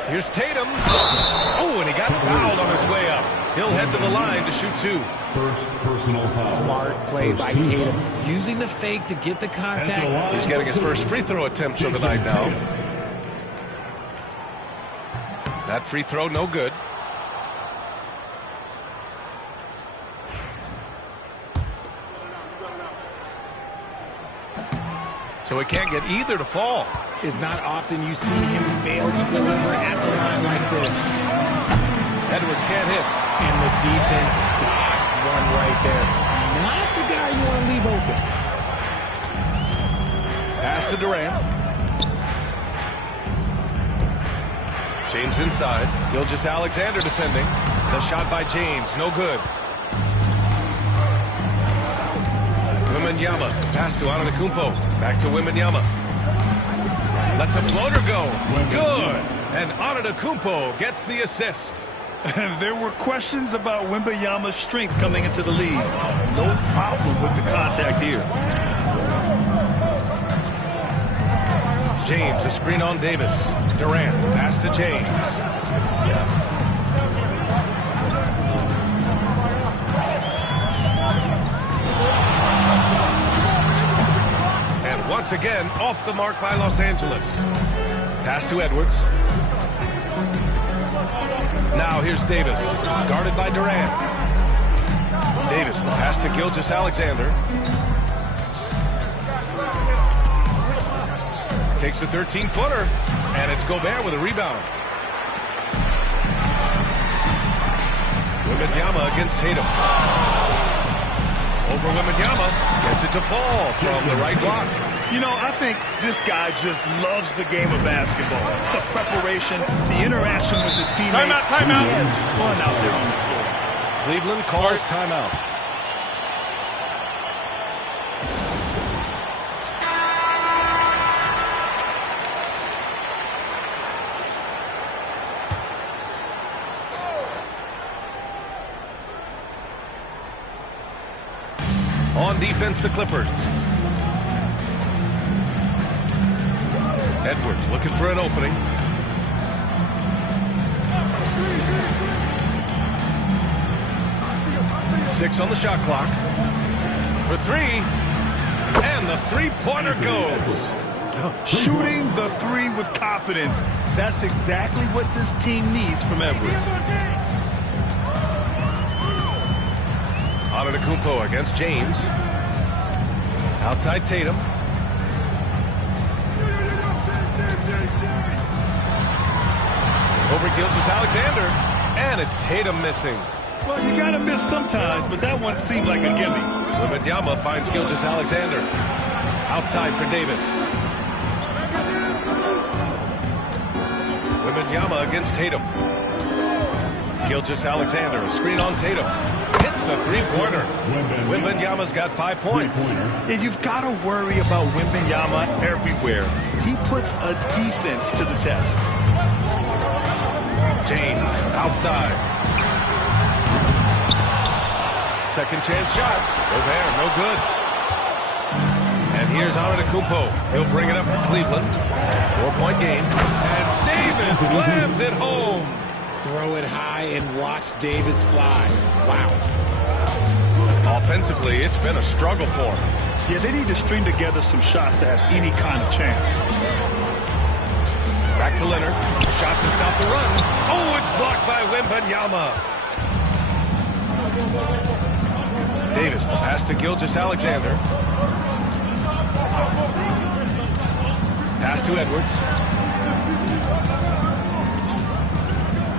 Here's Tatum. Oh, and he got fouled on his way up. He'll head to the line to shoot 2. First personal foul. Smart play by Tatum. Using the fake to get the contact. He's getting his first free throw attempt of the night now. That free throw, no good. So he can't get either to fall. It's not often you see him fail to deliver at the line like this. Edwards can't hit. And the defense dodged one right there. Not the guy you want to leave open. Pass to Durant. James inside. Gilgeous-Alexander defending. The shot by James, no good. Wembanyama, pass to Antetokounmpo. Back to Wembanyama. Lets a floater go. Good. And Antetokounmpo gets the assist. There were questions about Wembanyama's strength coming into the league. No problem with the contact here. James, a screen on Davis. Durant, pass to James. again off the mark by Los Angeles. Pass to Edwards. Now here's Davis, guarded by Durant. Davis, the pass to Gilgeous-Alexander. Takes a 13-footer, and it's Gobert with a rebound. Wembanyama against Tatum. Over Wembanyama, gets it to fall from the right block. You know, I think this guy just loves the game of basketball. The preparation, the interaction with his teammates. Timeout, timeout. He has fun out there on the floor. Cleveland calls timeout. On defense, the Clippers. Edwards looking for an opening. Six on the shot clock. For three. And the three-pointer goes. Shooting the three with confidence. That's exactly what this team needs from Edwards. Antetokounmpo against James. Outside Tatum. Over Gilgeous-Alexander. And it's Tatum missing. Well, you gotta miss sometimes, but that one seemed like a gimme. Wembanyama finds Gilgeous-Alexander. Outside for Davis. Wembanyama against Tatum. Gilgeous-Alexander, a screen on Tatum. Hits the three-pointer. Wembanyama's got 5 points. Yeah, you've got to worry about Wembanyama everywhere. He puts a defense to the test. James, outside. Second chance shot. Gobert, no good. And here's Antetokounmpo. He'll bring it up for Cleveland. 4-point game. And Davis slams it home. Throw it high and watch Davis fly. Wow. Offensively, it's been a struggle for him. Yeah, they need to string together some shots to have any kind of chance. Back to Leonard. Shot to stop the run. Oh, it's blocked by Wembanyama. Davis, the pass to Gilgeous-Alexander. Pass to Edwards.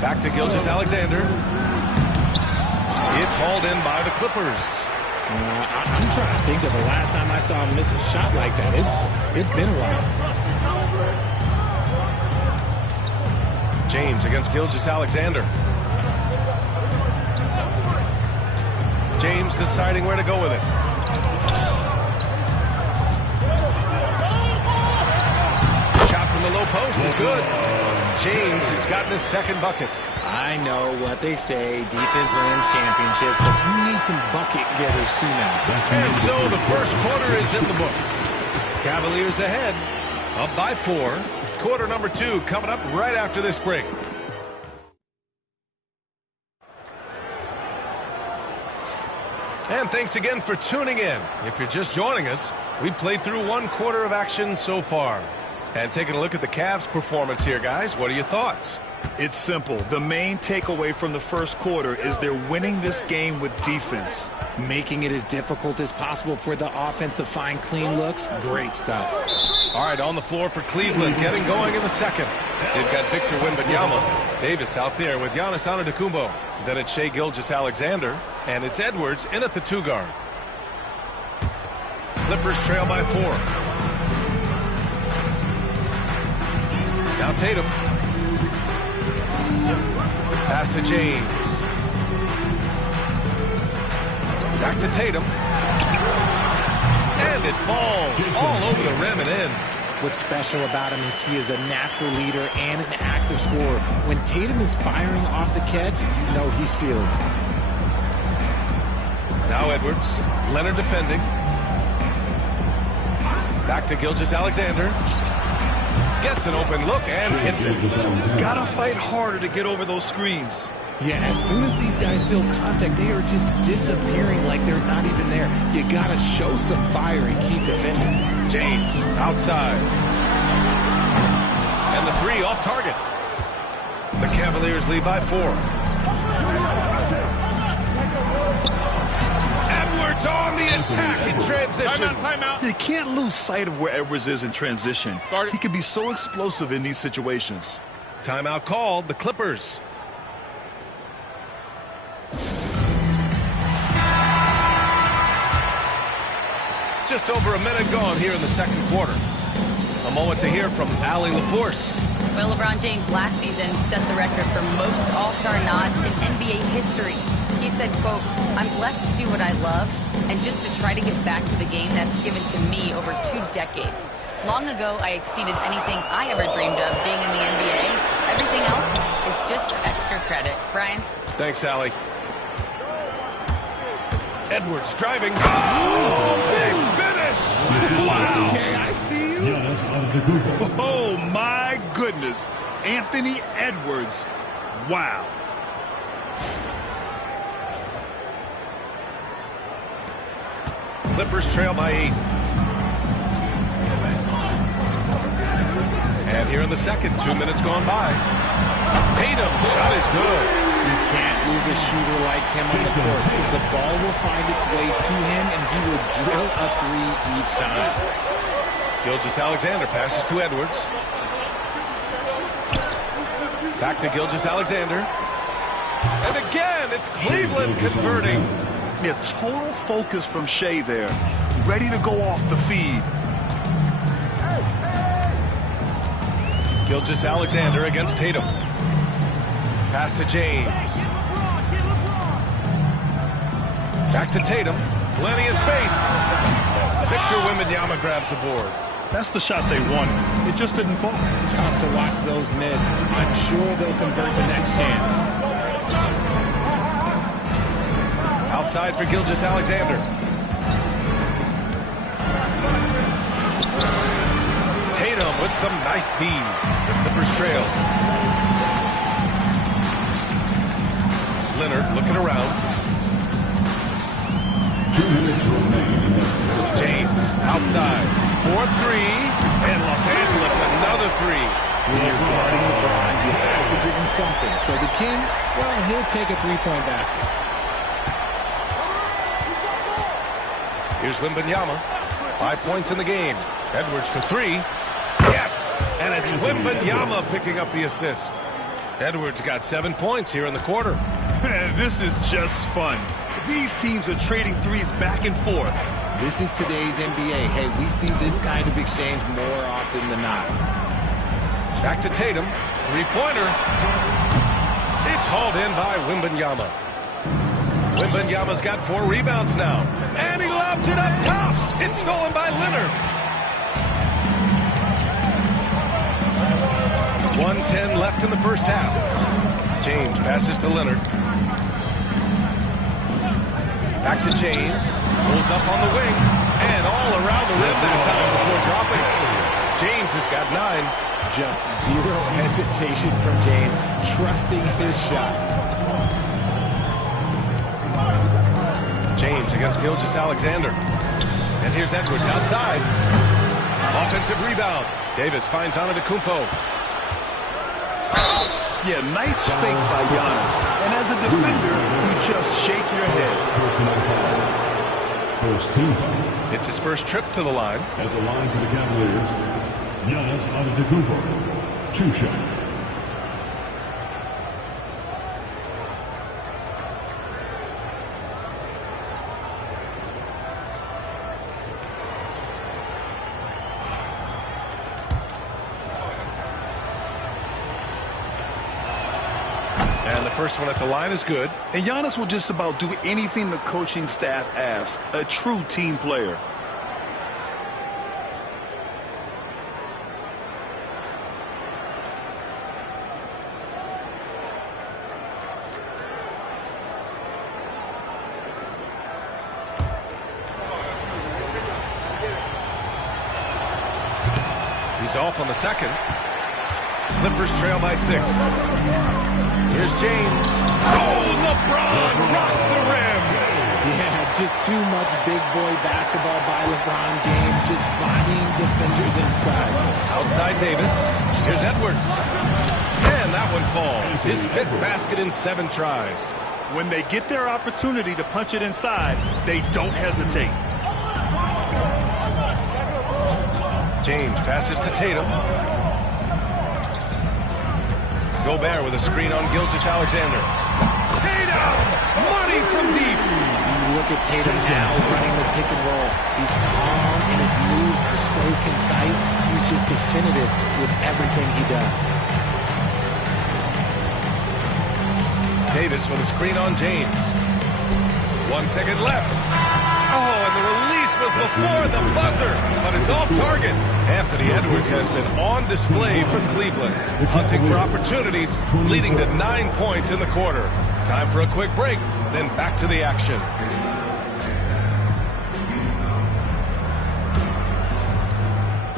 Back to Gilgeous-Alexander. It's hauled in by the Clippers. I'm trying to think of the last time I saw him miss a shot like that. It's been a while. James against Gilgeous-Alexander. James deciding where to go with it. Shot from the low post is good. James has gotten his second bucket. I know what they say, defense wins championships, but you need some bucket getters too now. And so the first quarter is in the books. Cavaliers ahead, up by 4. Quarter number 2 coming up right after this break. And thanks again for tuning in. If you're just joining us, we've played through 1 quarter of action so far. And taking a look at the Cavs' performance here, guys, what are your thoughts? It's simple. The main takeaway from the first quarter is they're winning this game with defense. Making it as difficult as possible for the offense to find clean looks. Great stuff. All right, on the floor for Cleveland, getting going in the second. They've got Victor Wembanyama. Davis out there with Giannis Antetokounmpo. Then it's Shai Gilgeous-Alexander. And it's Edwards in at the 2 guard. Clippers trail by 4. Now Tatum. Pass to James. Back to Tatum. And it falls all over the rim and in. What's special about him is he is a natural leader and an active scorer. When Tatum is firing off the catch, you know he's feeling it. Now Edwards. Leonard defending. Back to Gilgeous-Alexander. Gets an open look and hits it. Gotta fight harder to get over those screens. Yeah, as soon as these guys feel contact, they are just disappearing like they're not even there. You got to show some fire and keep defending. James outside. And the three off target. The Cavaliers lead by 4. Edwards on the attack in transition. Timeout. You can't lose sight of where Edwards is in transition. He can be so explosive in these situations. Timeout called. The Clippers. Just over a minute gone here in the second quarter. A moment to hear from Allie LaForce. Well, LeBron James last season set the record for most All-Star nods in NBA history. He said, quote, "I'm blessed to do what I love and just to try to give back to the game that's given to me over 2 decades. Long ago, I exceeded anything I ever dreamed of being in the NBA. Everything else is just extra credit." Brian? Thanks, Allie. Edwards driving. Oh, big finish! Wow. Okay, I see you. Oh, my goodness. Anthony Edwards. Wow. Clippers trail by 8. And here in the second, 2 minutes gone by. Tatum, shot is good. You can't lose a shooter like him on the court. The ball will find its way to him, and he will drill a 3 each time. Gilgeous-Alexander passes to Edwards. Back to Gilgeous-Alexander. And again, it's Cleveland converting. Yeah, total focus from Shea there. Ready to go off the feed. Gilgeous-Alexander against Tatum. Pass to James. Back to Tatum. Plenty of space. Victor Wembanyama grabs the board. That's the shot they wanted. It just didn't fall. Tough to watch those miss. I'm sure they'll convert the next chance. Outside for Gilgeous-Alexander. Tatum with some nice D. The Clippers trail. Leonard looking around. James outside. 4-3. And Los Angeles another 3. When you're guarding LeBron, you have to give him something. So the King, well, he'll take a 3-point basket. Here's Wembanyama. 5 points in the game. Edwards for 3. Yes! And it's Wembanyama picking up the assist. Edwards got 7 points here in the quarter. This is just fun. These teams are trading threes back and forth. This is today's NBA. Hey, we see this kind of exchange more often than not. Back to Tatum. 3-pointer. It's hauled in by Wembanyama. Wembanyama's got 4 rebounds now. And he lobs it up top. It's stolen by Leonard. 1:10 left in the first half. James passes to Leonard. Back to James. Pulls up on the wing. And all around the rim that time before dropping. James has got 9. Just zero hesitation from James, trusting his shot. James against Gilgeous-Alexander. And here's Edwards outside. Offensive rebound. Davis finds Antetokounmpo. Yeah, nice fake by Giannis. And as a defender, you just shake your head. First team. It's his first trip to the line. At the line for the Cavaliers, Giannis Antetokounmpo. 2 shots. And the first one at the line is good. And Giannis will just about do anything the coaching staff asks. A true team player. He's off on the second. Clippers trail by 6. Here's James. Oh, LeBron rocks the rim. Yeah, just too much big boy basketball by LeBron James, just bodying defenders inside. Outside Davis. Here's Edwards. And that one falls. His 5th basket in 7 tries. When they get their opportunity to punch it inside, they don't hesitate. James passes to Tatum. Gobert with a screen on Gilgeous-Alexander. Tatum! Money from deep! Look at Tatum now running the pick and roll. He's calm and his moves are so concise. He's just definitive with everything he does. Davis with a screen on James. 1 second left. Oh, and the release was before the buzzer, but it's off target. Anthony Edwards has been on display for Cleveland, hunting for opportunities, leading to 9 points in the quarter. Time for a quick break, then back to the action.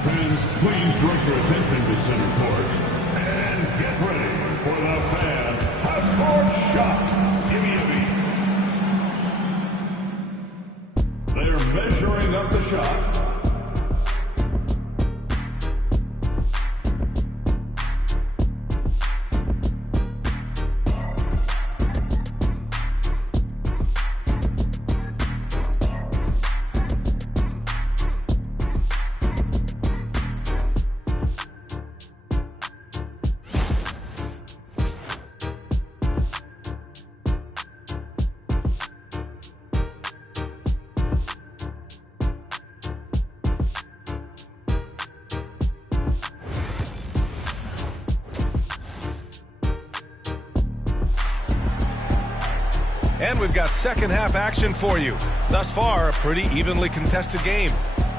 Fans, please direct your attention to center court and get ready for the fan half-court shot. Give me a beat. They're measuring up the shot. And we've got second half action for you. Thus far, a pretty evenly contested game.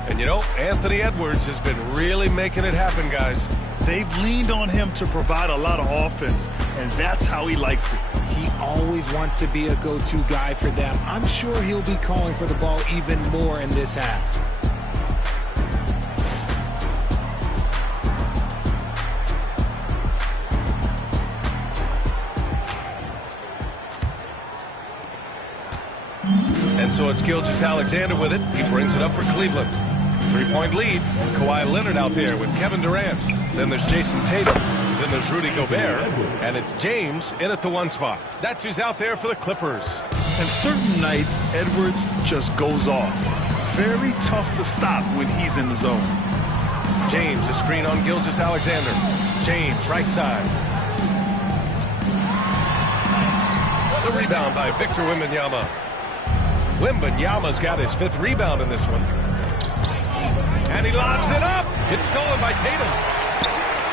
And you know, Anthony Edwards has been really making it happen, guys. They've leaned on him to provide a lot of offense, and that's how he likes it. He always wants to be a go-to guy for them. I'm sure he'll be calling for the ball even more in this half. And so it's Gilgeous-Alexander with it. He brings it up for Cleveland. 3-point lead. Kawhi Leonard out there with Kevin Durant. Then there's Jason Tatum. Then there's Rudy Gobert. And it's James in at the 1 spot. That's who's out there for the Clippers. And certain nights, Edwards just goes off. Very tough to stop when he's in the zone. James, a screen on Gilgeous-Alexander. James, right side. The rebound by Victor Wembanyama. Wembanyama's got his 5th rebound in this one. And he lobs it up. It's stolen by Tatum.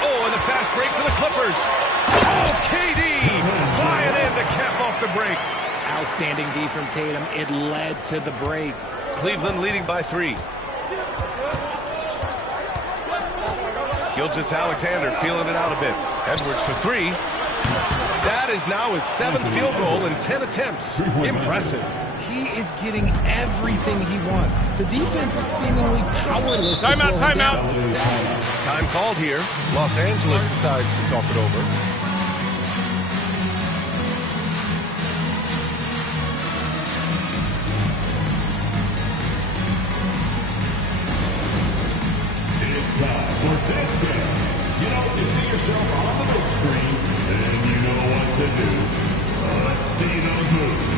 Oh, and a fast break for the Clippers. Oh, KD flying in to cap off the break. Outstanding D from Tatum. It led to the break. Cleveland leading by 3. Gilgeous-Alexander feeling it out a bit. Edwards for 3. That is now his 7th field goal in 10 attempts. Impressive. He is getting everything he wants. The defense is seemingly powerless. Timeout. Time called here. Los Angeles decides to talk it over. It's time for this game. You know, you see yourself on the big screen, and you know what to do. Let's see those moves.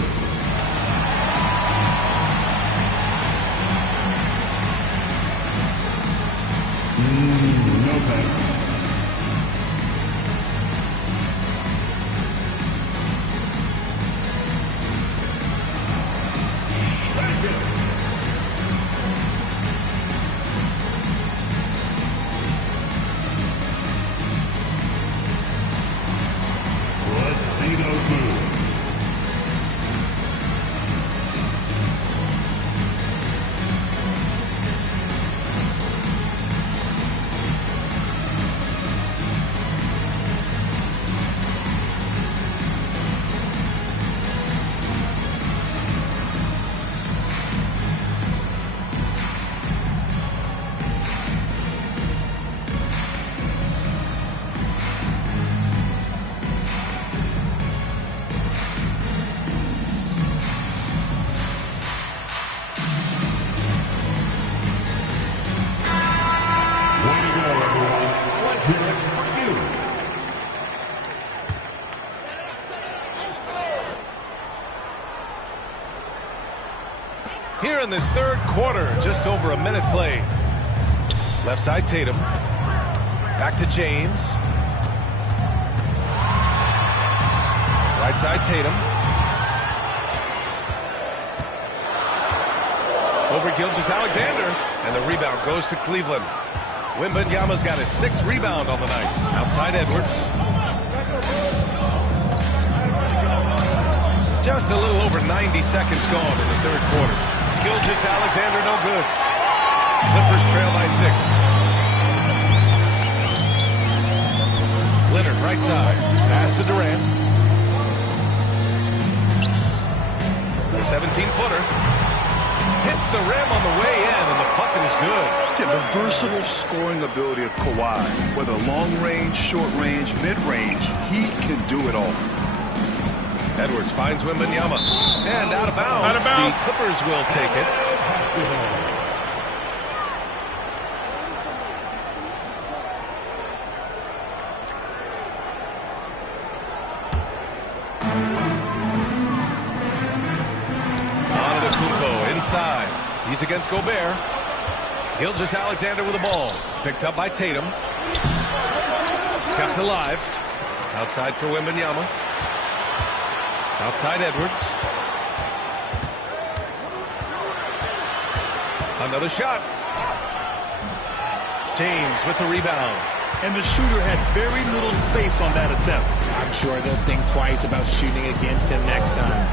No thanks. Here in this third quarter, just over a minute played. Left side Tatum. Back to James. Right side Tatum. Over Gilgeous-Alexander. And the rebound goes to Cleveland. Wembanyama's got his 6th rebound on the night. Outside Edwards. Just a little over 90 seconds gone in the third quarter. Gilgeous-Alexander no good. Clippers trail by 6. Leonard right side. Pass to Durant. The 17-footer. Hits the rim on the way in, and the bucket is good. Yeah, the versatile scoring ability of Kawhi. Whether long range, short range, mid-range, he can do it all. Edwards finds Wembanyama. And out of bounds. Out of bounds. The Clippers will take it. Inside. He's against Gobert. Gilgeous-Alexander with the ball. Picked up by Tatum. Kept alive. Outside for Wembanyama. Outside Edwards. Another shot. James with the rebound. And the shooter had very little space on that attempt. I'm sure they'll think twice about shooting against him next time.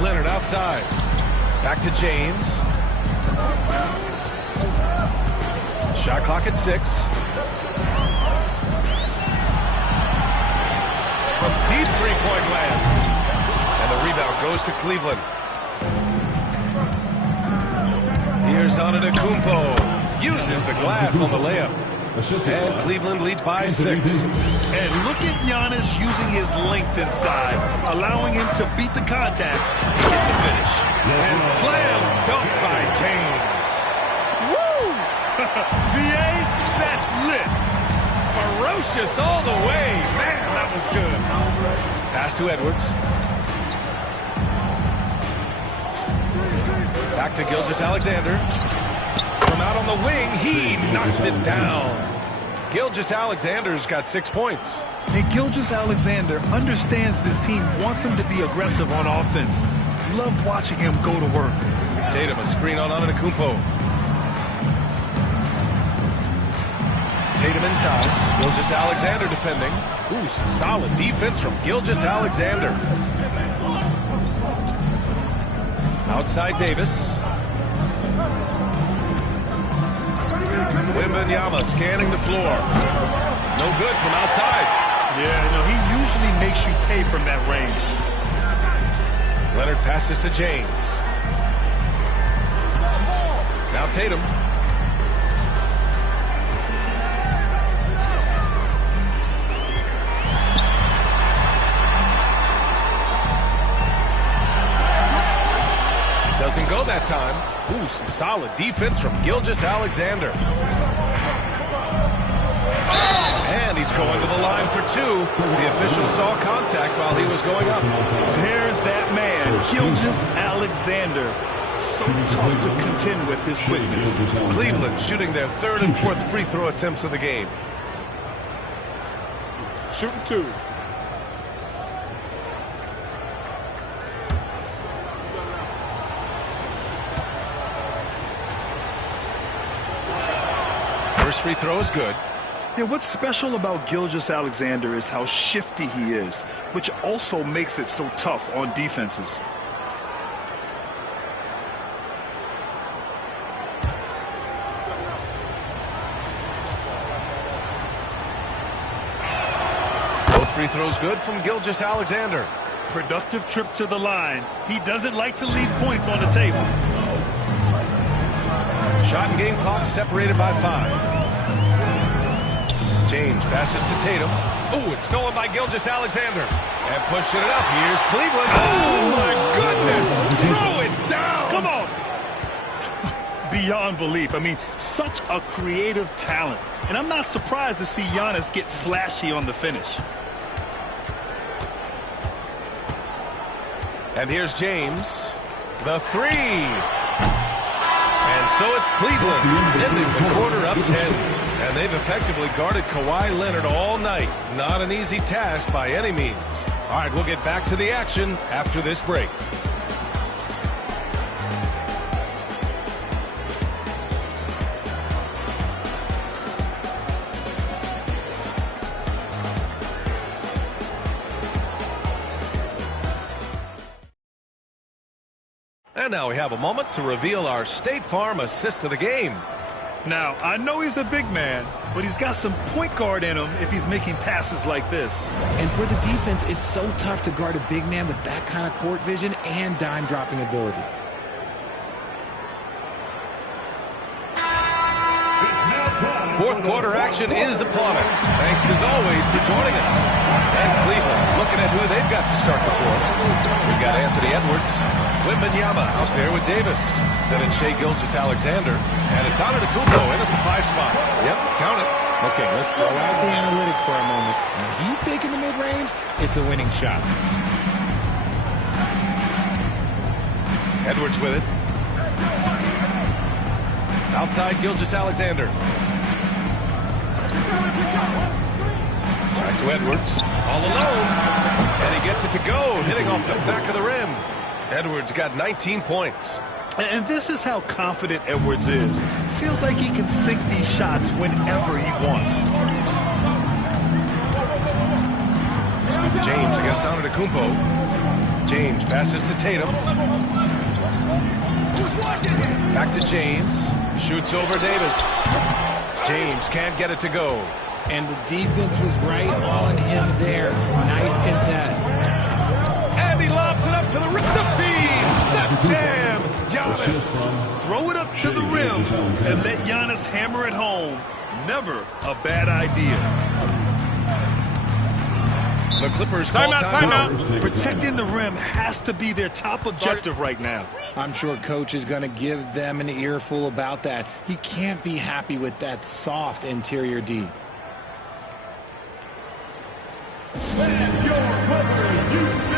Leonard outside. Back to James. Shot clock at 6. From deep three-point land. And the rebound goes to Cleveland. Here's Antetokounmpo. Uses the glass on the layup. And Cleveland leads by 6. And look at Giannis using his length inside, allowing him to beat the contact and get the finish. And slam dunk by James. Woo! VA, that's lit. Ferocious all the way. Man, that was good. Pass to Edwards. Back to Gilgeous-Alexander. From out on the wing, he knocks it down. Gilgeous-Alexander's got 6 points. And Gilgeous-Alexander understands this team wants him to be aggressive on offense. Love watching him go to work. Tatum, a screen on Antetokounmpo. Tatum inside. Gilgeous-Alexander defending. Ooh, some solid defense from Gilgeous-Alexander. Outside Davis. Wembanyama scanning the floor. No good from outside. Yeah, no, he usually makes you pay from that range. Leonard passes to James. Now Tatum. Doesn't go that time. Ooh, some solid defense from Gilgeous-Alexander. And he's going to the line for 2. The official saw contact while he was going up. There's that man, Gilgeous-Alexander. So tough to contend with his quickness. Cleveland shooting their 3rd and 4th free throw attempts of the game. Shooting 2. First free throw is good. Yeah, what's special about Gilgeous-Alexander is how shifty he is, which also makes it so tough on defenses. Both free throws good from Gilgeous-Alexander. Productive trip to the line. He doesn't like to leave points on the table. Shot and game clock separated by 5. James passes to Tatum. Oh, it's stolen by Gilgeous-Alexander. And pushing it up. Here's Cleveland. Oh, my goodness. Throw it down. Come on. Beyond belief. I mean, such a creative talent. And I'm not surprised to see Giannis get flashy on the finish. And here's James. The three. And so it's Cleveland ending the quarter up 10. And they've effectively guarded Kawhi Leonard all night. Not an easy task by any means. All right, we'll get back to the action after this break. And now we have a moment to reveal our State Farm assist of the game. Now, I know he's a big man, but he's got some point guard in him if he's making passes like this. And for the defense, it's so tough to guard a big man with that kind of court vision and dime-dropping ability. Fourth quarter action is upon us. Thanks as always for joining us. And Cleveland looking at who they've got to start the fourth. We've got Anthony Edwards, Wembanyama out there with Davis. Then it's Shai Gilgeous-Alexander. And it's Antetokounmpo in at the 5 spot. Yep, count it. Okay, let's throw out the analytics for a moment. When he's taking the mid-range, it's a winning shot. Edwards with it. Outside Gilgeous-Alexander. Back to Edwards. All alone. And he gets it to go, hitting off the back of the rim. Edwards got 19 points. And this is how confident Edwards is. Feels like he can sink these shots whenever he wants. James against Antetokounmpo. James passes to Tatum. Back to James. Shoots over Davis. James can't get it to go. And the defense was right on him there. Nice contest. And he lobs it up to the rim. The feed. The jam. Giannis. Throw it up to the rim and let Giannis hammer it home. Never a bad idea. The Clippers call timeout. Protecting the rim has to be their top objective right now. I'm sure Coach is going to give them an earful about that. He can't be happy with that soft interior D. And your Clippers, U15.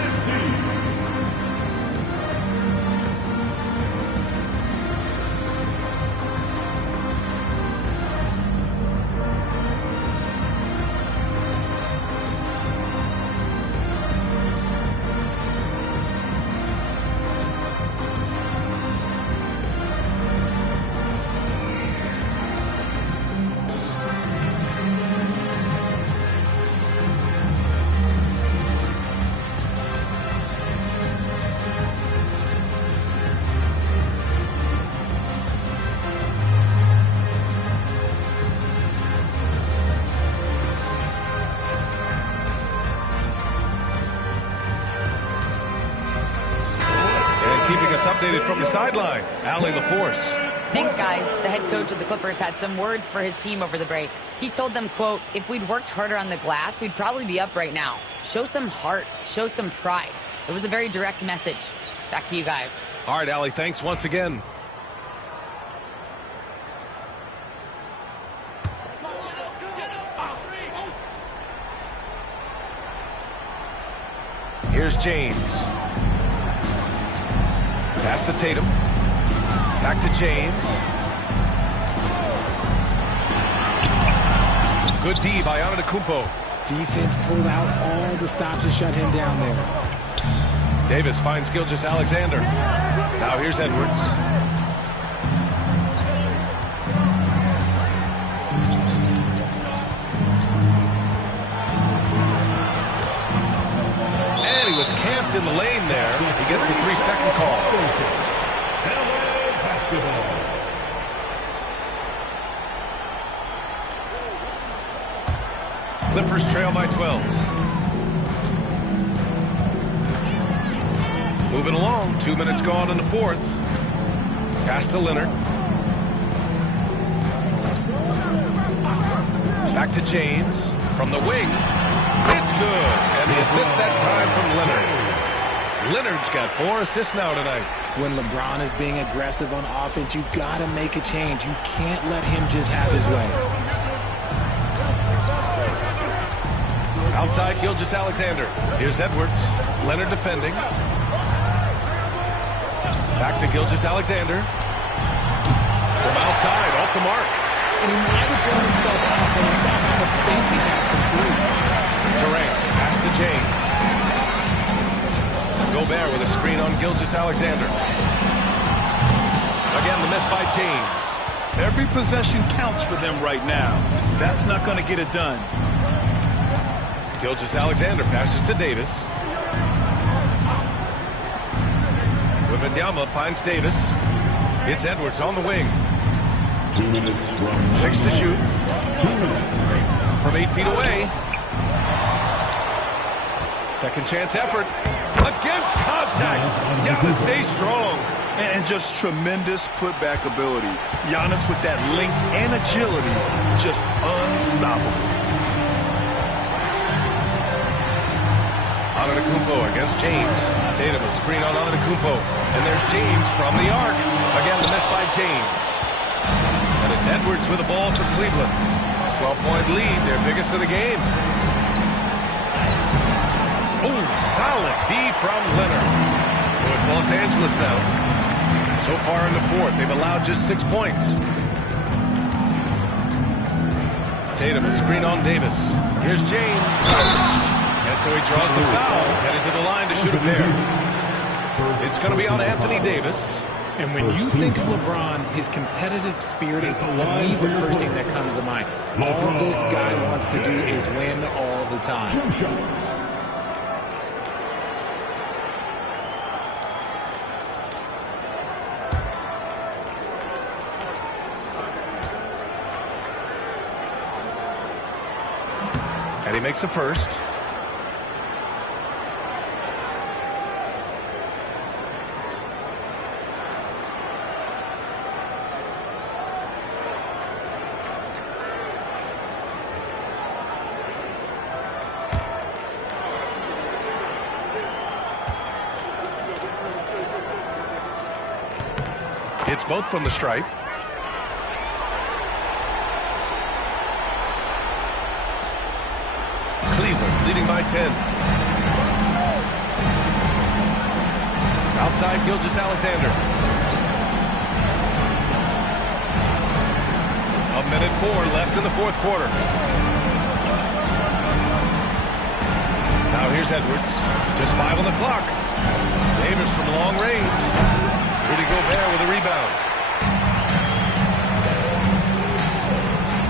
Updated from the sideline, Allie LaForce. Thanks, guys. The head coach of the Clippers had some words for his team over the break. He told them, quote, if we'd worked harder on the glass, we'd probably be up right now. Show some heart. Show some pride. It was a very direct message. Back to you guys. All right, Allie, thanks once again. Here's James. Pass to Tatum. Back to James. Good D by Antetokounmpo. Defense pulled out all the stops to shut him down there. Davis finds Gilgeous-Alexander. Now here's Edwards. And he was camped in the lane there. He gets a 3-second call. Clippers trail by 12. Moving along, 2 minutes gone in the fourth. Pass to Leonard. Back to James. From the wing. It's good. And the assist that time from Leonard. Leonard's got 4 assists now tonight. When LeBron is being aggressive on offense, you got to make a change. You can't let him just have his way. Outside Gilgeous-Alexander. Here's Edwards. Leonard defending. Back to Gilgeous-Alexander. From outside, off the mark. And he might have thrown himself out when he saw how much space he had from three. Durant, pass to James. Gobert with a screen on Gilgeous-Alexander. Again, the miss by James. Every possession counts for them right now. That's not going to get it done. Gilgeous-Alexander passes to Davis. Wembanyama finds Davis. It's Edwards on the wing. 2 minutes from 6 to shoot. 2 minutes. From 8 feet away. Second chance effort. Against contact. Giannis stays strong. And just tremendous putback ability. Giannis with that length and agility, just unstoppable. Antetokounmpo against James. Tatum a screen on Antetokounmpo. And there's James from the arc. Again, the miss by James. And it's Edwards with the ball for Cleveland. 12-point lead, their biggest of the game. Oh, solid D from Leonard. So it's Los Angeles now. So far in the fourth, they've allowed just 6 points. Tatum a screen on Davis. Here's James. And so he draws the foul, headed to the line to shoot a pair. It's going to be on Anthony Davis. And when you think of LeBron, his competitive spirit is, to me, the first thing that comes to mind. All this guy wants to do is win all the time. And he makes the first. Hits both from the stripe. Cleveland leading by 10. Outside Gilgeous-Alexander. 1:04 left in the fourth quarter. Now here's Edwards. Just 5 on the clock. Davis from long range. Rudy Gobert with a rebound.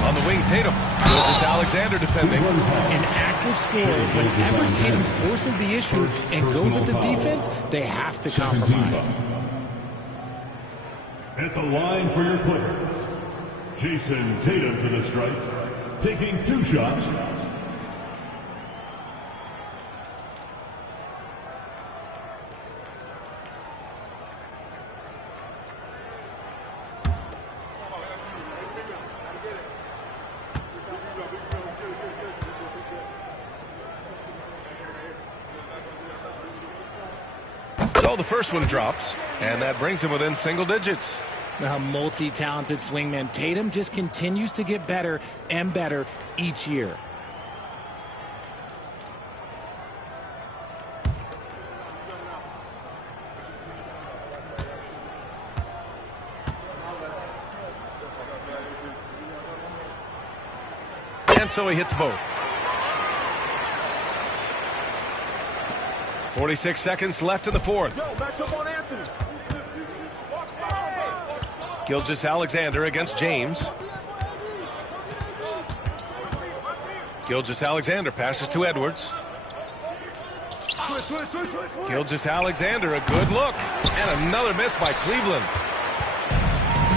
On the wing, Tatum. Gilgeous-Alexander defending. An active scorer, whenever Tatum forces the issue and goes at the defense, they have to compromise. At the line for your Clippers, Jason Tatum to the stripe, taking 2 shots. So the first one drops, and that brings him within single digits. A multi-talented swingman, Tatum just continues to get better and better each year. And so he hits both. 46 seconds left in the fourth. Gilgeous-Alexander against James. Gilgeous-Alexander passes to Edwards. Gilgeous-Alexander, a good look. And another miss by Cleveland.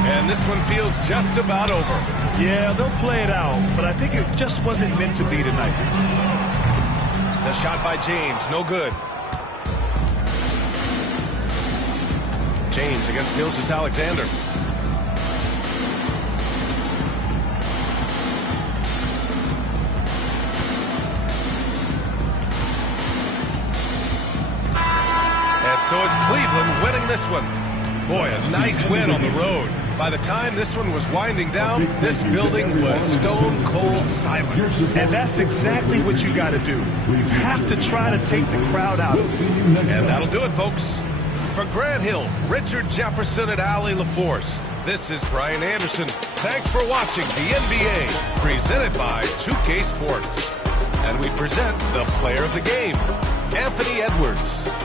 And this one feels just about over. Yeah, they'll play it out, but I think it just wasn't meant to be tonight. The shot by James, no good. James against Gilgeous-Alexander. And so it's Cleveland winning this one. Boy, a nice win on the road. By the time this one was winding down, this building was stone cold silent. And that's exactly what you got to do. You have to try to take the crowd out. And that'll do it, folks. For Grant Hill, Richard Jefferson, and Allie LaForce, this is Brian Anderson. Thanks for watching the NBA, presented by 2K Sports. And we present the player of the game, Anthony Edwards.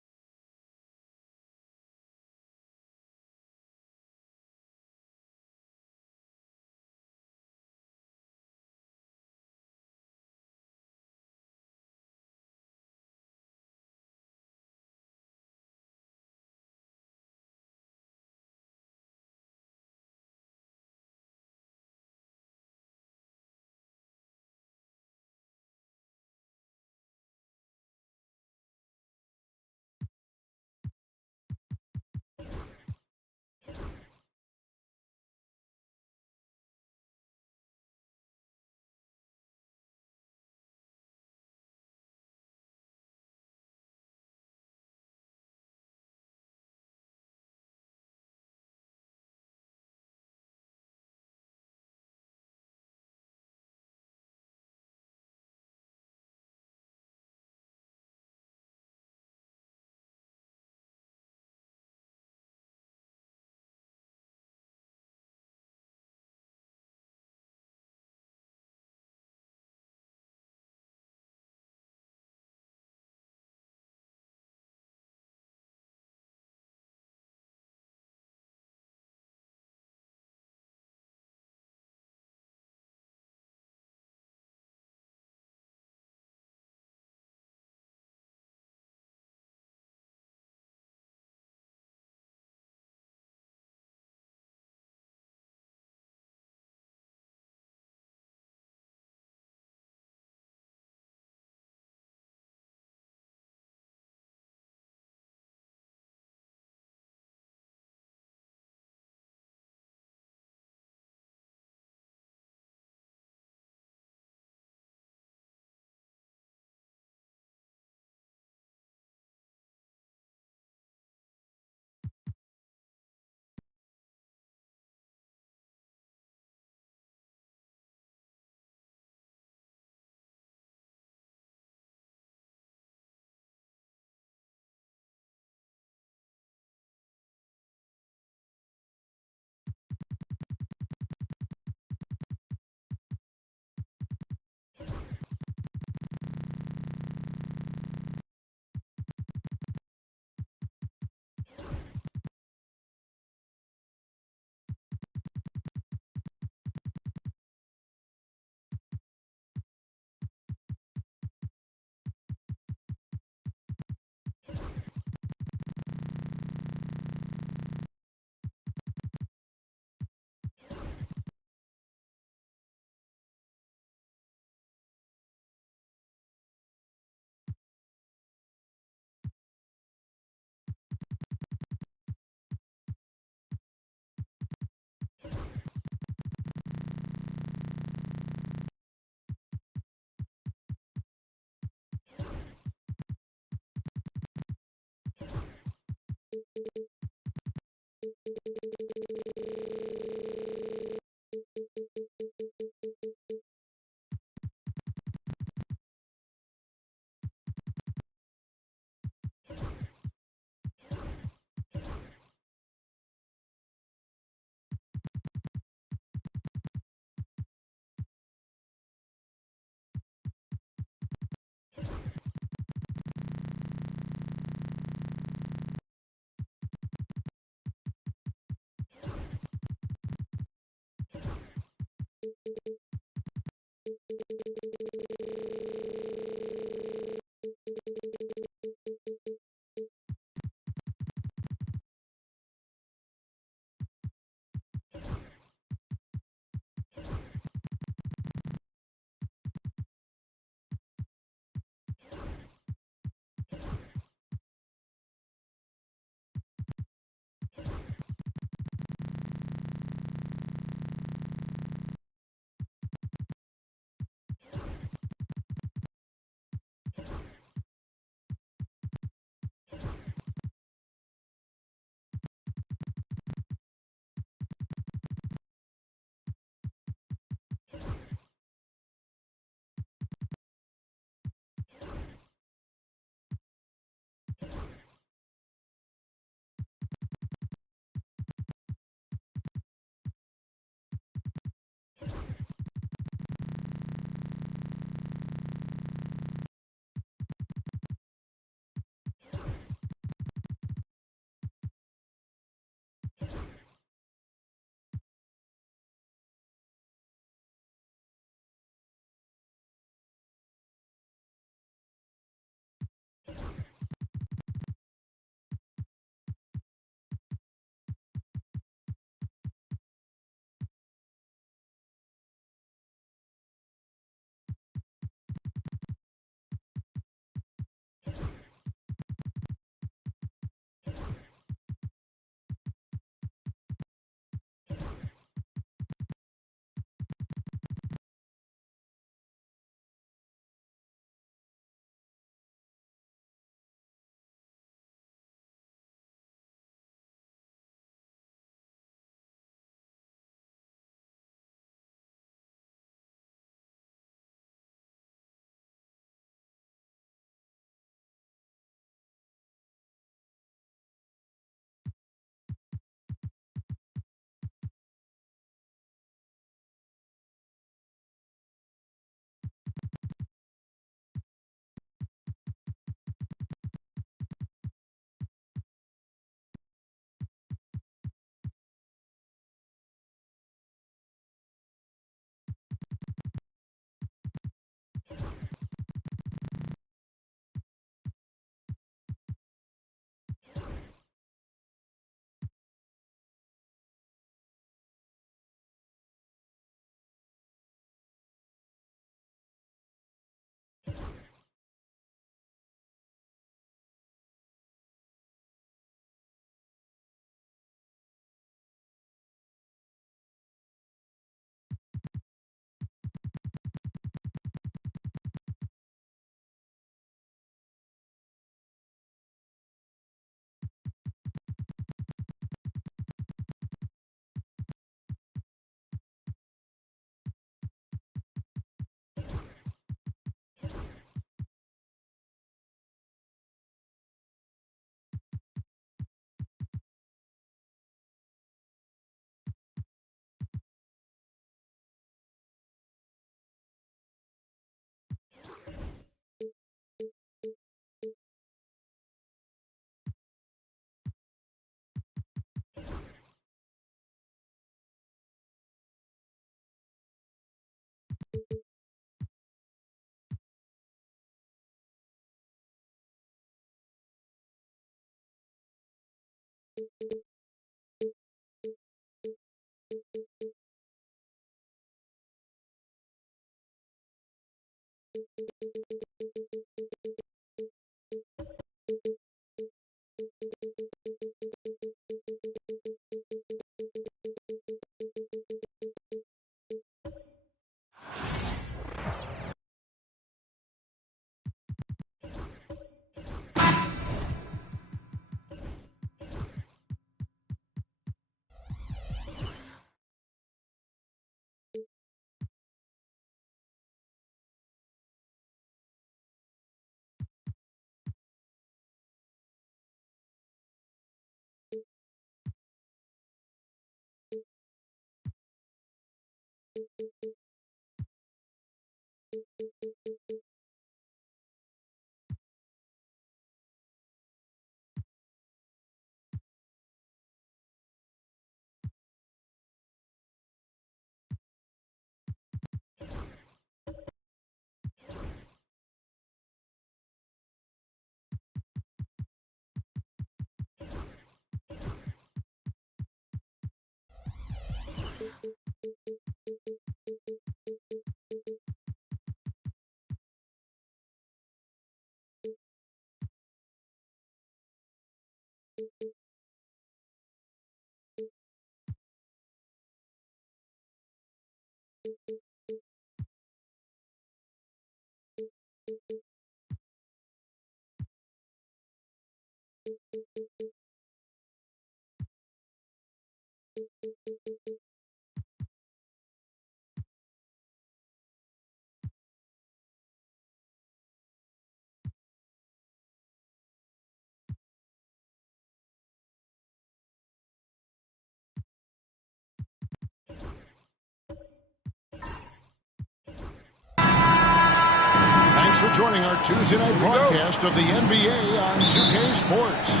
Thanks for joining our Tuesday night broadcast of the NBA on 2K Sports.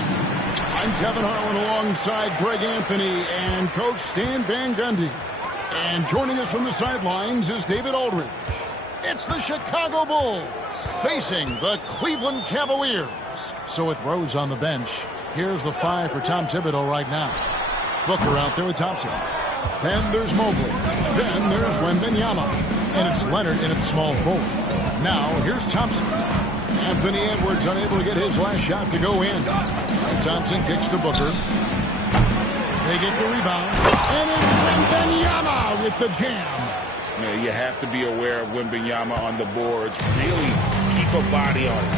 I'm Kevin Harlan alongside Greg Anthony and Coach Stan Van Gundy. And joining us from the sidelines is David Aldridge. It's the Chicago Bulls facing the Cleveland Cavaliers. So with Rose on the bench, here's the 5 for Tom Thibodeau right now. Booker out there with Thompson. Then there's Mobley. Then there's Wembanyama. And it's Leonard in at small forward. Now here's Thompson. Anthony Edwards unable to get his last shot to go in. And Thompson kicks to Booker. They get the rebound. And it's Wembanyama with the jam. You have to be aware of Wembanyama on the boards. Really keep a body on it.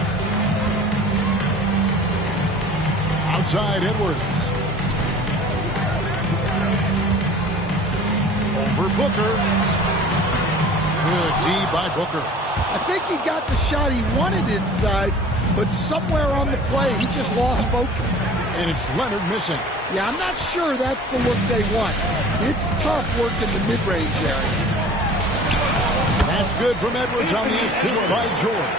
Outside Edwards. Over Booker. Good D by Booker. I think he got the shot he wanted inside, but somewhere on the play, he just lost focus. And it's Leonard missing. Yeah, I'm not sure that's the look they want. It's tough working the mid-range area. That's good from Edwards on the assist by George.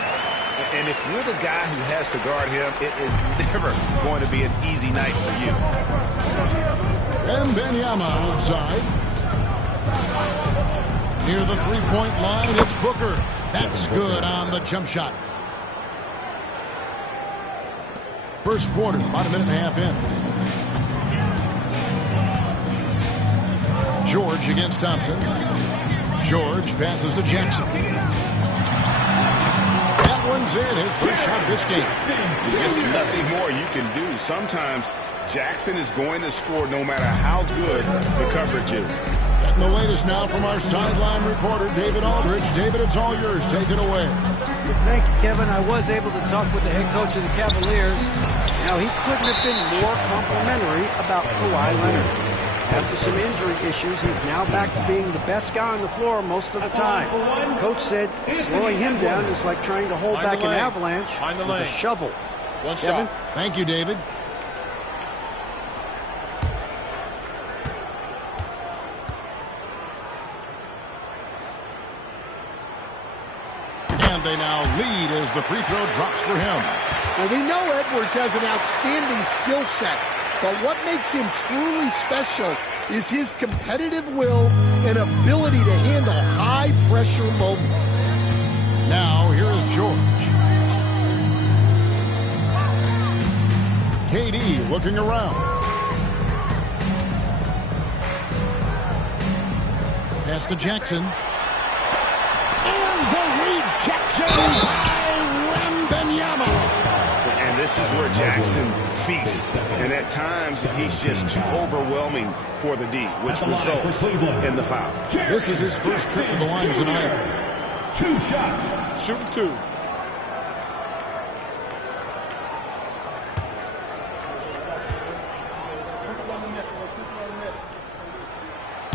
And if you're the guy who has to guard him, it is never going to be an easy night for you. Wembanyama outside. Near the three-point line, it's Booker. That's good on the jump shot. First quarter, about a minute and a half in. George against Thompson. George passes to Jackson. That one's in, his first shot of this game. Just nothing more you can do. Sometimes Jackson is going to score no matter how good the coverage is. Getting the latest now from our sideline reporter, David Aldridge. David, it's all yours. Take it away. Thank you, Kevin. I was able to talk with the head coach of the Cavaliers. Now, he couldn't have been more complimentary about Kawhi Leonard. After some injury issues, he's now back to being the best guy on the floor most of the time. Coach said slowing him down is like trying to hold back an avalanche with a shovel. Kevin? Thank you, David. And they now lead as the free throw drops for him. Well, we know Edwards has an outstanding skill set, but what makes him truly special is his competitive will and ability to handle high-pressure moments. Now, here is George. KD looking around. Pass to Jackson. And the rejection by Wembanyama. And this is where Jackson feasts. And at times, he's just too overwhelming for the D, which results in the foul. This is his first trip to the line tonight. 2 shots. Shooting 2.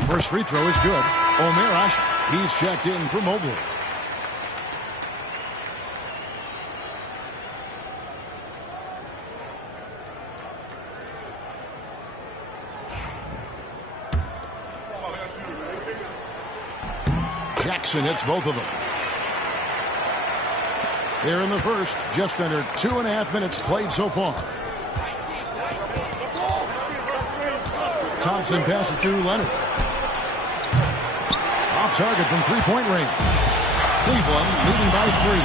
First free throw is good. Omer Asher. He's checked in for Mobley. Jackson hits both of them. Here in the first, just under 2.5 minutes played so far. Thompson passes to Leonard. Off target from three-point range. Cleveland leading by 3.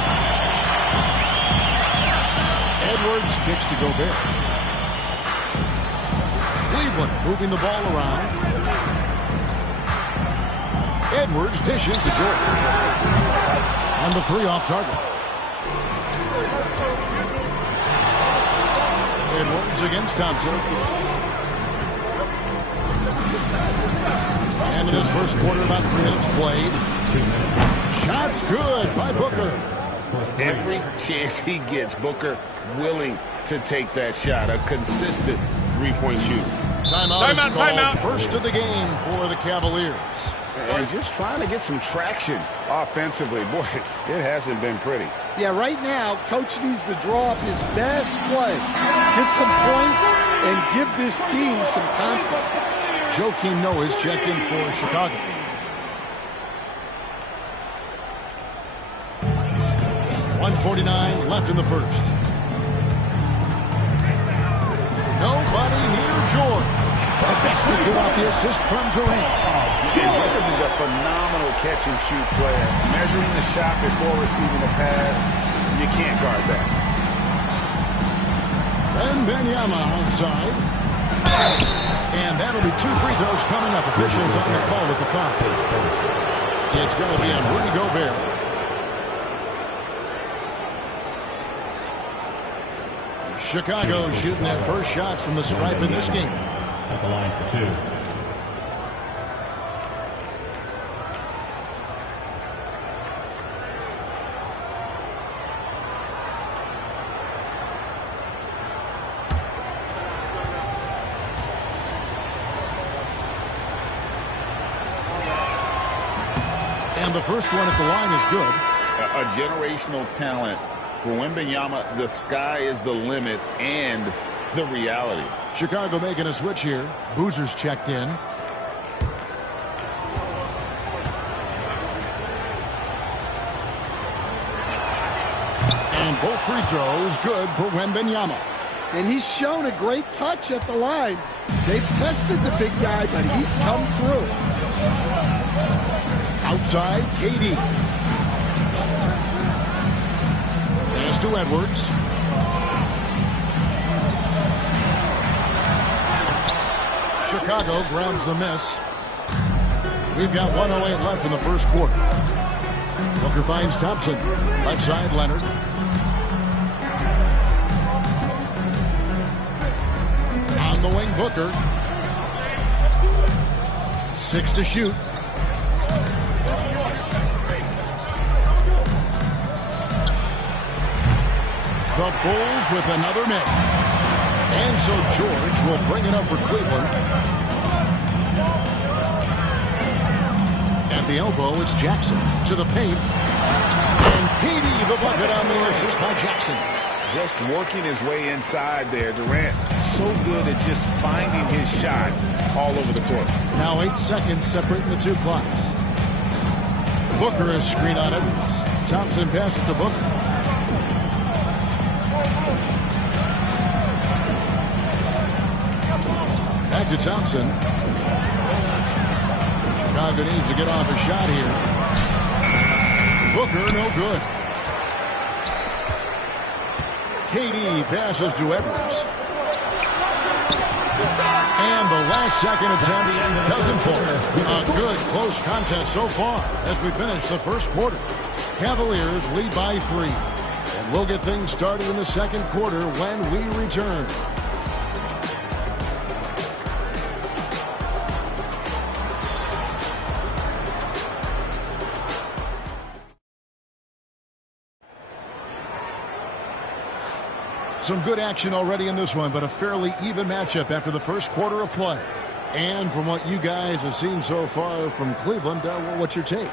Edwards kicks to Gobert. Cleveland moving the ball around. Edwards dishes to George. On the 3 off target. Edwards against Thompson. And in this first quarter, about 3 minutes played. Shots good by Booker. Every chance he gets, Booker willing to take that shot. A consistent three-point shoot. Timeout. First of the game for the Cavaliers. And just trying to get some traction offensively. Boy, it hasn't been pretty. Yeah, right now, Coach needs to draw up his best play, get some points, and give this team some confidence. Joakim Noah is checked in for Chicago. .149 left in the first. Nobody near George. That's the good off the assist from Durant. And Edwards is a phenomenal catch-and-shoot player. Measuring the shot before receiving the pass, you can't guard that. Wembanyama outside. And that'll be 2 free throws coming up. Officials on the call with the foul. It's going to be on Rudy Gobert. Chicago shooting their first shots from the stripe in this game. At the line for 2. And the first one at the line is good. A generational talent. For Wembanyama, the sky is the limit and the reality. Chicago making a switch here. Boozer's checked in. And both free throws good for Wembanyama. And he's shown a great touch at the line. They've tested the big guy, but he's come through. Outside, KD. Pass to Edwards. Chicago grabs the miss. We've got 1:08 left in the first quarter. Booker finds Thompson. Left side, Leonard. On the wing, Booker. 6 to shoot. The Bulls with another miss. And so George will bring it up for Cleveland. At the elbow, it's Jackson to the paint. And KD the bucket on the assist by Jackson. Just working his way inside there. Durant so good at just finding his shot all over the court. Now 8 seconds separating the two clocks. Booker is screen on Edwards. Thompson passes to Booker. Back to Thompson. Chicago needs to get off a shot here. Booker, no good. KD passes to Edwards. And the last second attempt doesn't fall. A good close contest so far as we finish the first quarter. Cavaliers lead by 3. And we'll get things started in the second quarter when we return. Some good action already in this one, but a fairly even matchup after the first quarter of play. And from what you guys have seen so far from Cleveland, what's your take?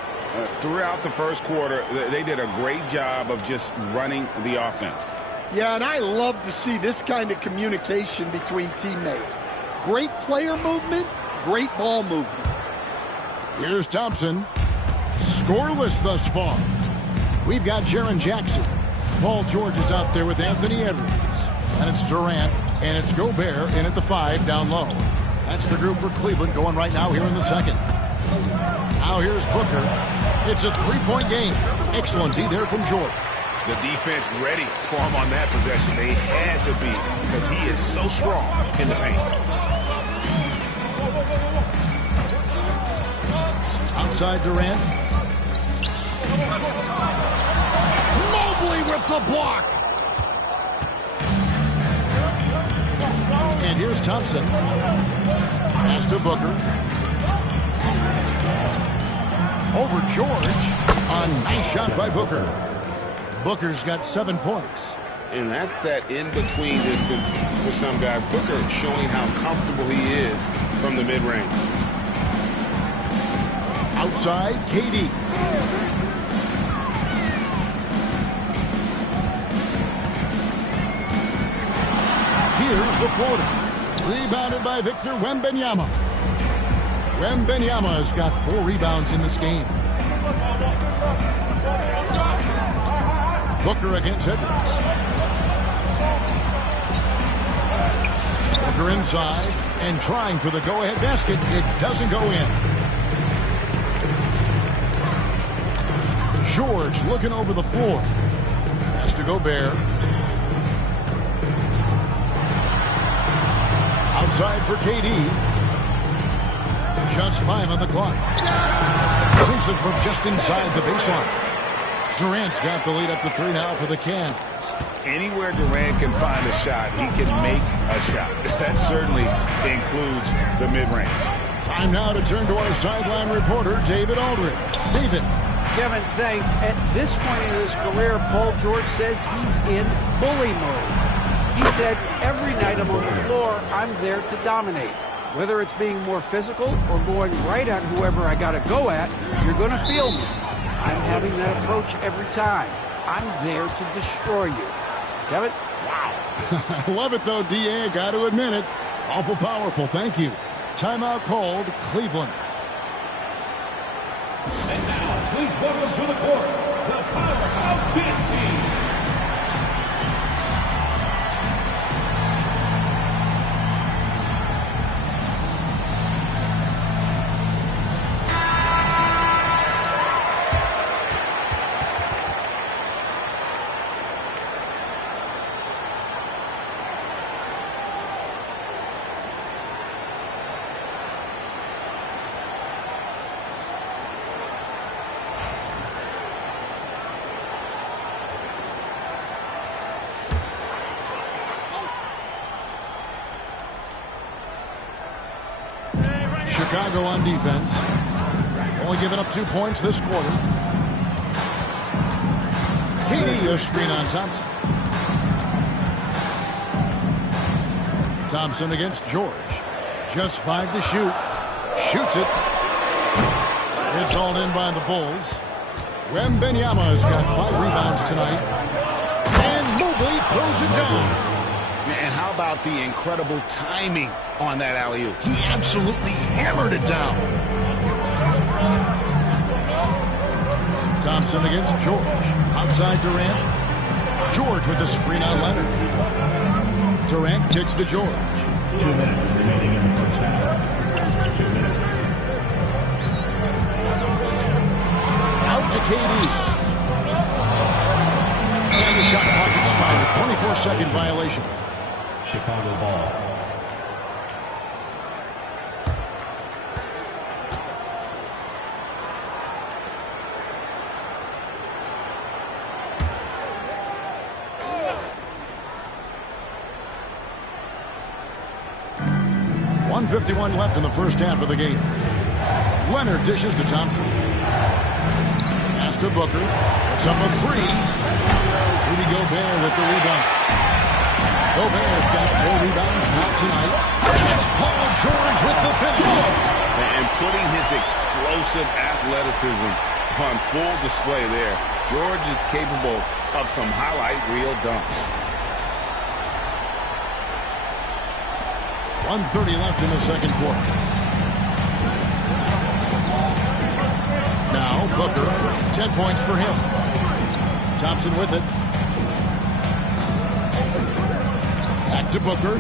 Throughout the first quarter, they did a great job of just running the offense. Yeah, and I love to see this kind of communication between teammates. Great player movement, great ball movement. Here's Thompson. Scoreless thus far. We've got Jaren Jackson. Paul George is out there with Anthony Edwards. And it's Durant, and it's Gobert in at the 5 down low. That's the group for Cleveland going right now here in the second. Now here's Booker. It's a three-point game. Excellent D there from George. The defense ready for him on that possession. They had to be because he is so strong in the paint. Outside Durant. Mobley with the block. And here's Thompson. Pass to Booker. Over George. A nice shot by Booker. Booker's got 7 points. And that's that in-between distance for some guys. Booker showing how comfortable he is from the mid-range. Outside, KD. Here's the floater. Rebounded by Victor Wembanyama. Wembanyama has got 4 rebounds in this game. Booker against Edwards. Booker inside and trying for the go-ahead basket. It doesn't go in. George looking over the floor. Has to Gobert. Outside for KD. Just 5 on the clock. Sinks it from just inside the baseline. Durant's got the lead up to 3 now for the Cavs. Anywhere Durant can find a shot, he can make a shot. That certainly includes the mid-range. Time now to turn to our sideline reporter, David Aldridge. David. Kevin, thanks. At this point in his career, Paul George says he's in bully mode. He said, every night I'm on the floor, I'm there to dominate. Whether it's being more physical or going right at whoever I got to go at, you're going to feel me. I'm having that approach every time. I'm there to destroy you. Kevin? Wow. I love it, though, D.A. Got to admit it. Awful powerful. Thank you. Timeout called Cleveland. And now, please welcome to the court, the powerhouse Big Team. Chicago on defense. Only giving up 2 points this quarter. KD, a screen on Thompson. Thompson against George. Just 5 to shoot. Shoots it. It's hauled in by the Bulls. Wembanyama's got 5 rebounds tonight. And Mobley throws it down. And how about the incredible timing on that alley-oop? He absolutely hammered it down. Thompson against George. Outside Durant. George with the screen on Leonard. Durant kicks to George. 2 minutes remaining in the first half. 2 minutes. Out to KD. And the shot clock expires. 24-second violation. Chicago ball. .151 left in the first half of the game. Leonard dishes to Thompson. Pass to Booker. It's up a 3. Rudy Gobert with the rebound. Gobert's got 4 rebounds now tonight. And it's Paul George with the finish. And putting his explosive athleticism on full display there. George is capable of some highlight reel dunks. 1:30 left in the second quarter. Now Booker, 10 points for him. Thompson with it. Back to Booker.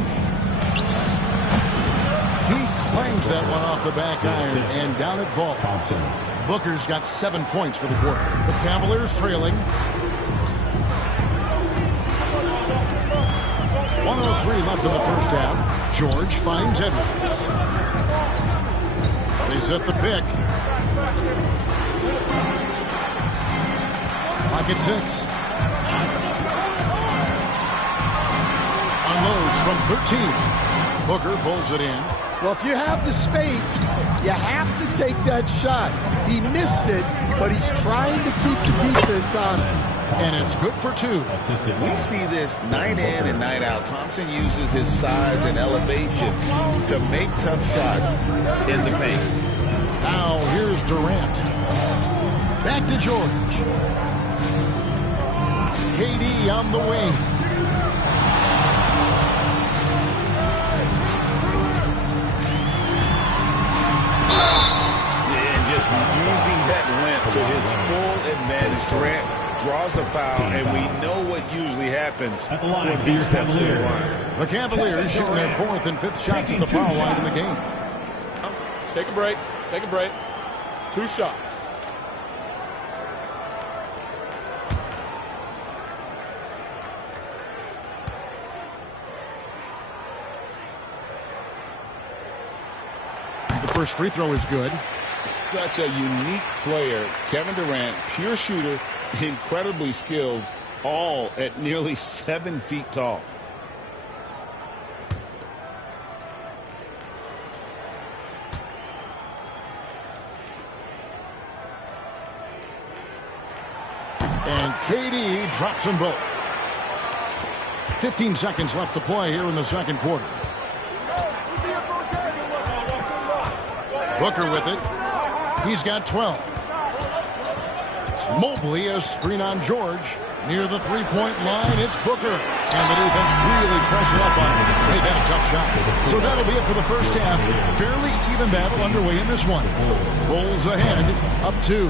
He clangs that one off the back iron, and down it falls. Booker's got 7 points for the quarter. The Cavaliers trailing. 1:03 left in the first half. George finds Edwards. They set the pick. Pocket 6. Unloads from 13. Booker pulls it in. Well, if you have the space, you have to take that shot. He missed it, but he's trying to keep the defense honest. And it's good for 2. We see this night in and night out. Thompson uses his size and elevation to make tough shots in the paint. Now here's Durant. Back to George. KD on the wing. And just using that length to his full advantage. Durant draws the foul, and we know what usually happens when he steps to the line. The Cavaliers shooting their 4th and 5th shots at the foul line in the game. Take a break. Take a break. 2 shots. The first free throw is good. Such a unique player. Kevin Durant, pure shooter, incredibly skilled, all at nearly 7 feet tall. And KD drops them both. 15 seconds left to play here in the second quarter. Booker with it. He's got 12. Mobley, a screen on George. Near the three-point line, it's Booker. And the defense really pressing up on him. They've had a tough shot. So that'll be it for the first half. Fairly even battle underway in this one. Bulls ahead, up 2.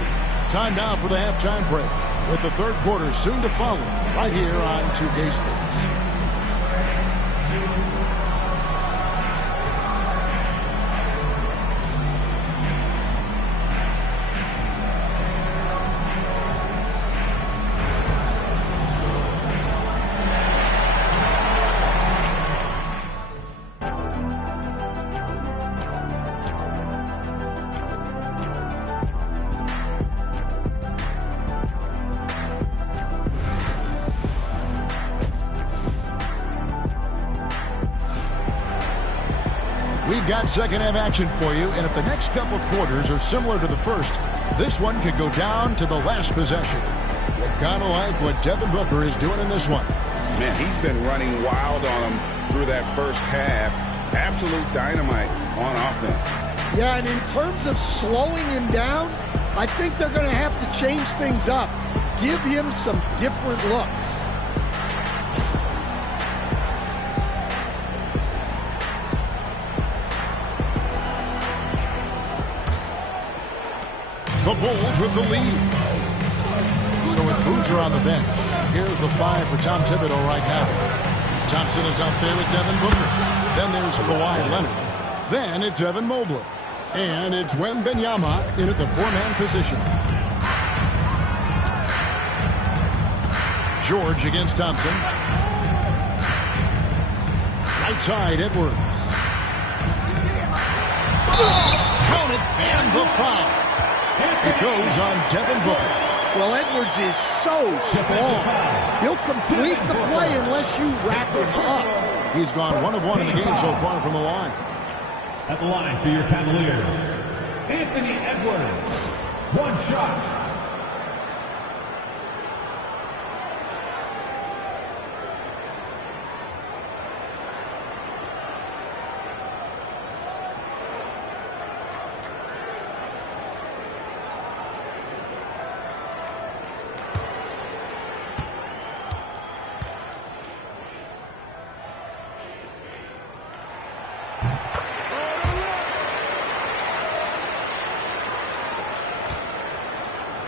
Time now for the halftime break, with the third quarter soon to follow right here on 2K Sports. We've got second half action for you, and if the next couple quarters are similar to the first, this one could go down to the last possession. You gotta like what Devin Booker is doing in this one. Man, he's been running wild on him through that first half. Absolute dynamite on offense. Yeah, and in terms of slowing him down, I think they're going to have to change things up. Give him some different looks. The Bulls with the lead. So with Boozer on the bench, here's the 5 for Tom Thibodeau right now. Thompson is out there with Devin Booker. Then there's Kawhi Leonard. Then it's Evan Mobley. And it's Wembanyama in at the 4-man position. George against Thompson. Right side, Edwards. Count it, and the foul. It goes on Devin Booker. Well, Edwards is so strong. He'll complete the play unless you wrap him up. He's gone 1 of 1 in the game so far from the line. At the line for your Cavaliers, Anthony Edwards. 1 shot.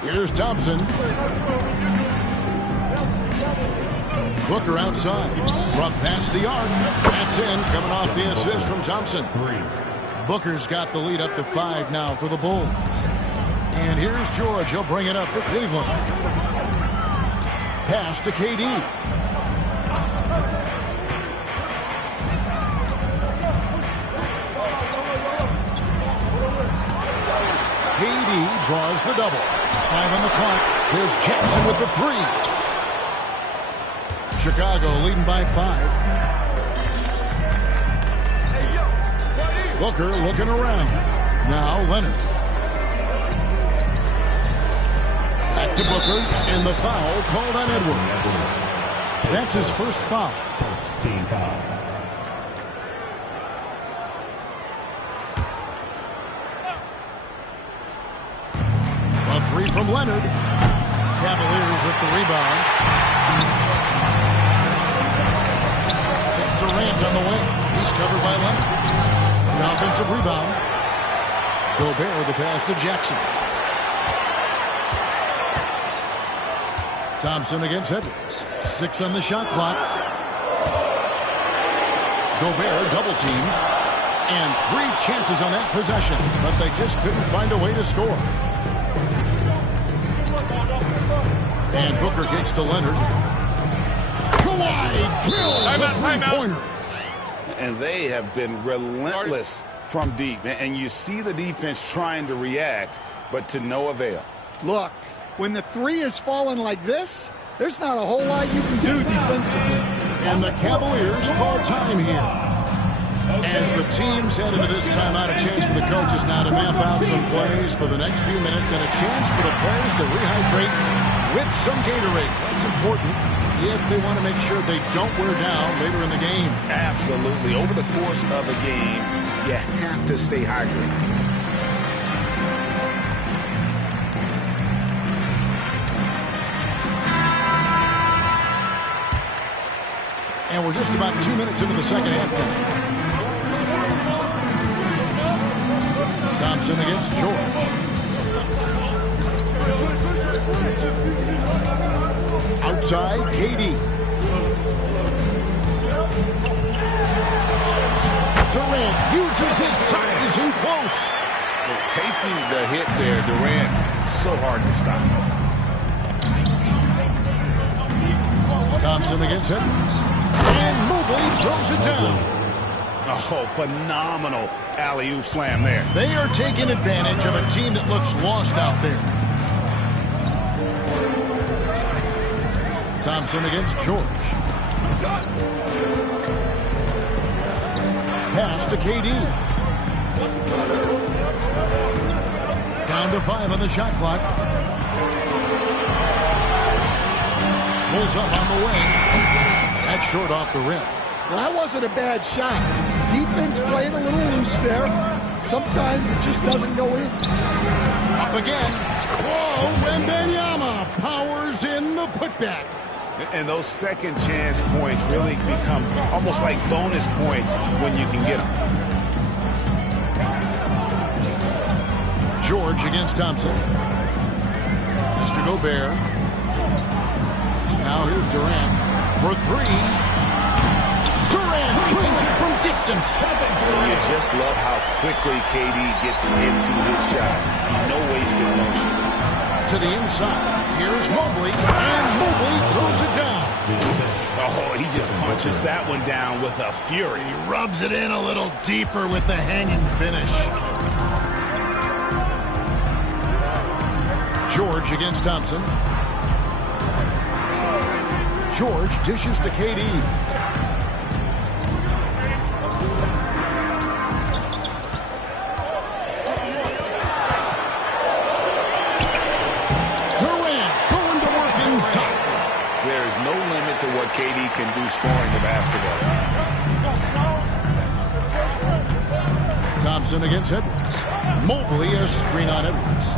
Here's Thompson. Booker outside. From past the arc. That's in. Coming off the assist from Thompson. Booker's got the lead up to 5 now for the Bulls. And here's George. He'll bring it up for Cleveland. Pass to KD. KD draws the double. 5 on the clock. Here's Jackson with the 3. Chicago leading by 5. Booker looking around. Now Leonard. Back to Booker, and the foul called on Edwards. That's his first foul. First team foul. A 3 from Leonard. Cavaliers with the rebound. It's Durant on the wing. He's covered by Leonard. The offensive rebound. Gobert the pass to Jackson. Thompson against Edwards. 6 on the shot clock. Gobert double team. And 3 chances on that possession, but they just couldn't find a way to score. And Booker gets to Leonard. Kawhi drills a three-pointer. And they have been relentless from deep. And you see the defense trying to react, but to no avail. Look, when the 3 is falling like this, there's not a whole lot you can do defensively. And the Cavaliers call time here. As the teams head into this timeout, a chance for the coaches now to map out some plays for the next few minutes and a chance for the players to rehydrate with some Gatorade. That's important if they want to make sure they don't wear down later in the game. Absolutely. Over the course of a game, you have to stay hydrated. And we're just about 2 minutes into the second half now. Thompson against George. Outside, KD. Durant uses his size in close. Well, taking the hit there, Durant, so hard to stop. Thompson against Edwards. And Mobley throws it down. Oh, phenomenal alley-oop slam there. They are taking advantage of a team that looks lost out there. Thompson against George. Pass to KD. Down to 5 on the shot clock. Pulls up on the wing. That's short off the rim. Well, that wasn't a bad shot. Defense playing a little loose there. Sometimes it just doesn't go in. Up again. Whoa, Wembanyama powers in the putback. And those second chance points really become almost like bonus points when you can get them. George against Thompson. Mr. Gobert. Now here's Durant for 3. Durant drains it from distance. You just love how quickly KD gets into his shot. No wasted motion. To the inside. Here's Mobley. And Mobley throws it down. Oh, he just punches that one down with a fury. He rubs it in a little deeper with the hanging finish. George against Thompson. George dishes to KD. Durant going to work inside. There is no limit to what KD can do scoring the basketball. Thompson against Edwards. Mobley a screen on Edwards.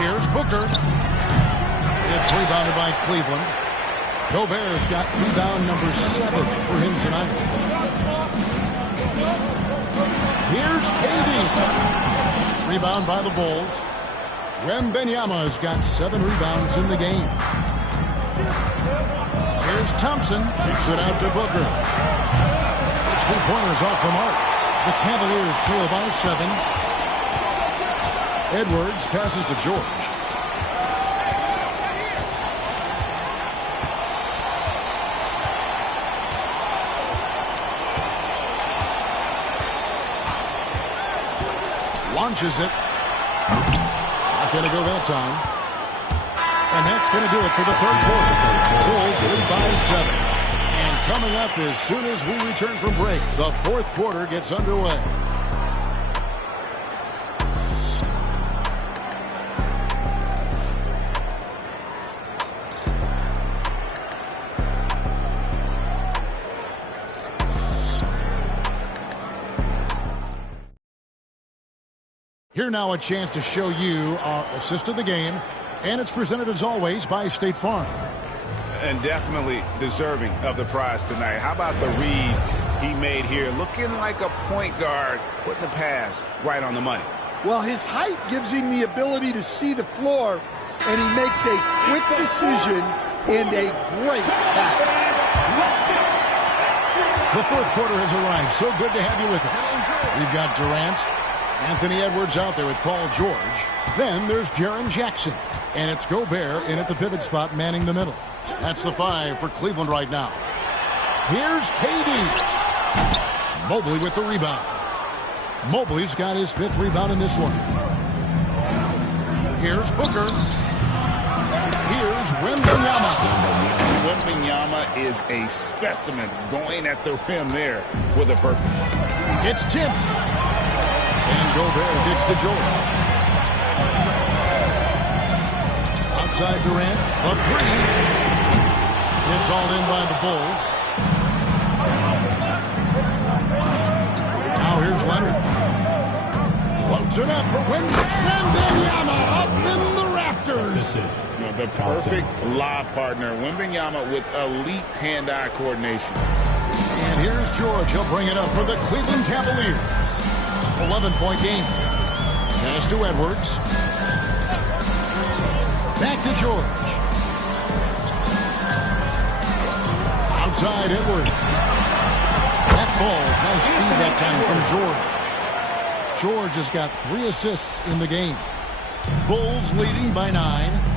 Here's Booker. It's rebounded by Cleveland. Gobert's got rebound number 7 for him tonight. Here's KD. rebound by the Bulls. Wembanyama's got 7 rebounds in the game. Here's Thompson. Kicks it out to Booker. First 3-pointers off the mark. The Cavaliers trail by 7. Edwards passes to George. Launches it. Not going to go that time. And that's going to do it for the third quarter. Bulls lead by 7. And coming up as soon as we return from break, the fourth quarter gets underway. Here now a chance to show you our assist of the game, and it's presented as always by State Farm. And definitely deserving of the prize tonight. How about the read he made here? Looking like a point guard, putting the pass right on the money. Well, his height gives him the ability to see the floor, and he makes a quick decision and a great pass. The fourth quarter has arrived. So good to have you with us. We've got Durant, Anthony Edwards out there with Paul George. Then there's Jaren Jackson. And it's Gobert in at the pivot spot manning the middle. That's the 5 for Cleveland right now. Here's KD. Mobley with the rebound. Mobley's got his 5th rebound in this one. Here's Booker. Here's Wembanyama. Wembanyama is a specimen going at the rim there with a purpose. It's tipped. And Gobert kicks to George. Outside Durant, a 3. It's all in by the Bulls. Now here's Leonard. Floats it up for Wembanyama up in the rafters. The perfect lob partner. Wembanyama with elite hand-eye coordination. And here's George. He'll bring it up for the Cleveland Cavaliers. 11-point game. Pass to Edwards. Back to George. Outside Edwards. That ball's nice speed that time from George. George has got 3 assists in the game. Bulls leading by 9.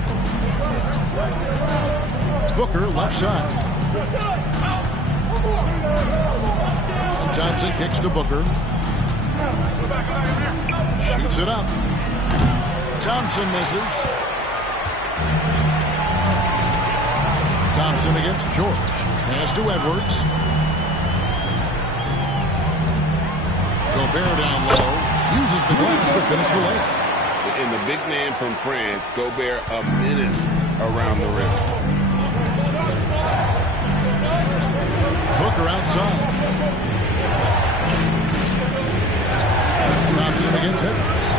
Booker left side. And Thompson kicks to Booker. Shoots it up. Thompson misses. Thompson against George. Pass to Edwards. Gobert down low. Uses the glass to finish the layup. And the big man from France, Gobert, a menace around the rim. Booker outside. Thompson against Edwards.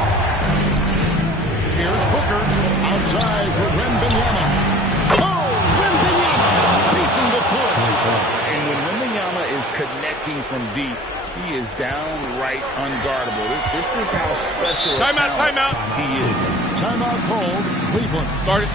Here's Booker. Outside for Wembanyama. Oh, Wembanyama spacing the floor. And when Wembanyama is connecting from deep, he is downright unguardable. This is how special timeout he is. Timeout called. Cleveland. Start it.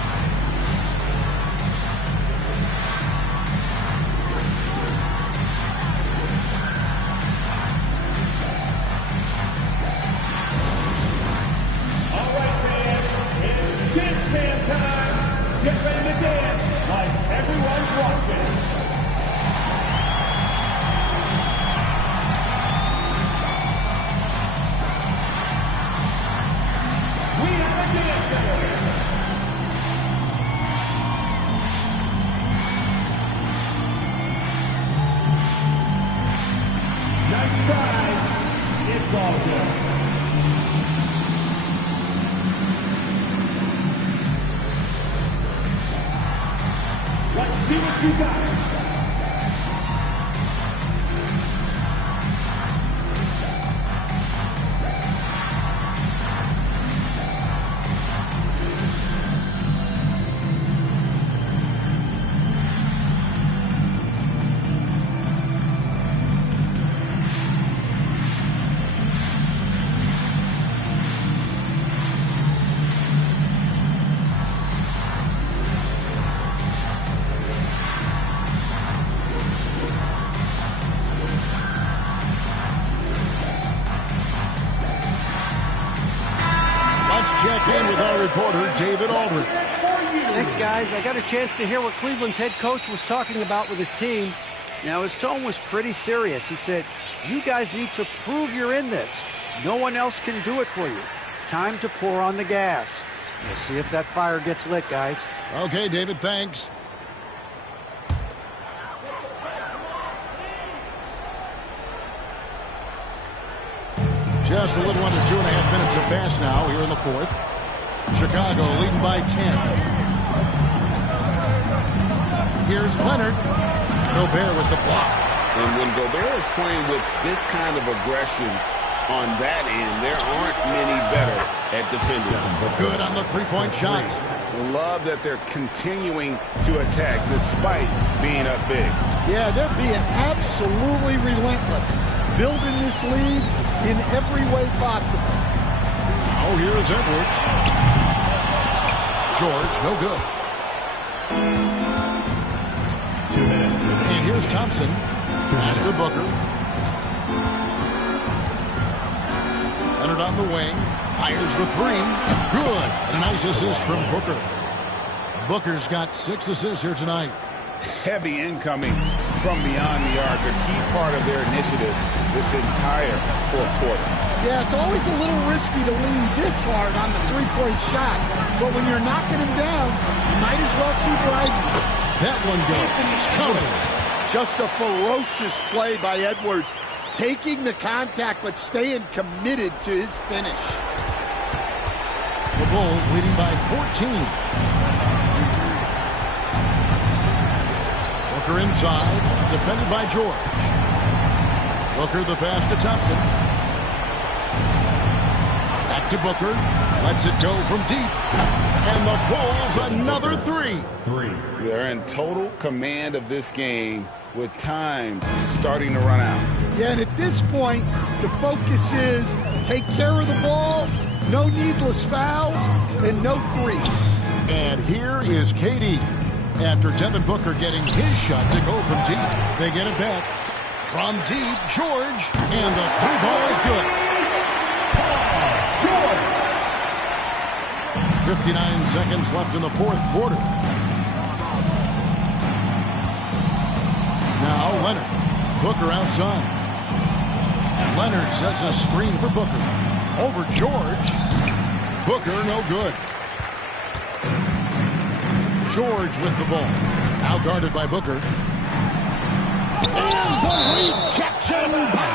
In with our reporter, David Aldridge. Thanks, guys. I got a chance to hear what Cleveland's head coach was talking about with his team. Now, his tone was pretty serious. He said, you guys need to prove you're in this. No one else can do it for you. Time to pour on the gas. We'll see if that fire gets lit, guys. Okay, David, thanks. Just a little under 2.5 minutes have passed now here in the fourth. Chicago leading by 10. Here's Leonard. Gobert with the block. And when Gobert is playing with this kind of aggression on that end, there aren't many better at defending. Good on the three-point shot. Love that they're continuing to attack despite being up big. Yeah, they're being absolutely relentless, building this lead in every way possible. Oh, here's Edwards. George, no good. 2 minutes. And here's Thompson. Pass to Booker. Leonard on the wing. Fires the three. Good. And a nice assist from Booker. Booker's got 6 assists here tonight. Heavy incoming from beyond the arc, a key part of their initiative this entire fourth quarter. Yeah, it's always a little risky to lean this hard on the three-point shot. But when you're knocking him down, you might as well keep riding. That one goes. Coming. Just a ferocious play by Edwards. Taking the contact, but staying committed to his finish. The Bulls leading by 14. Booker inside, defended by George. Booker the pass to Thompson. Back to Booker. Lets it go from deep. And the Bulls another three. They're in total command of this game with time starting to run out. Yeah, and at this point, the focus is take care of the ball, no needless fouls, and no threes. And here is KD. After Devin Booker getting his shot to go from deep, they get it back. From deep, George, and the three ball is good. 59 seconds left in the fourth quarter. Now Leonard. Booker outside. And Leonard sets a screen for Booker. Over George. Booker no good. George with the ball. Now guarded by Booker. And the rejection by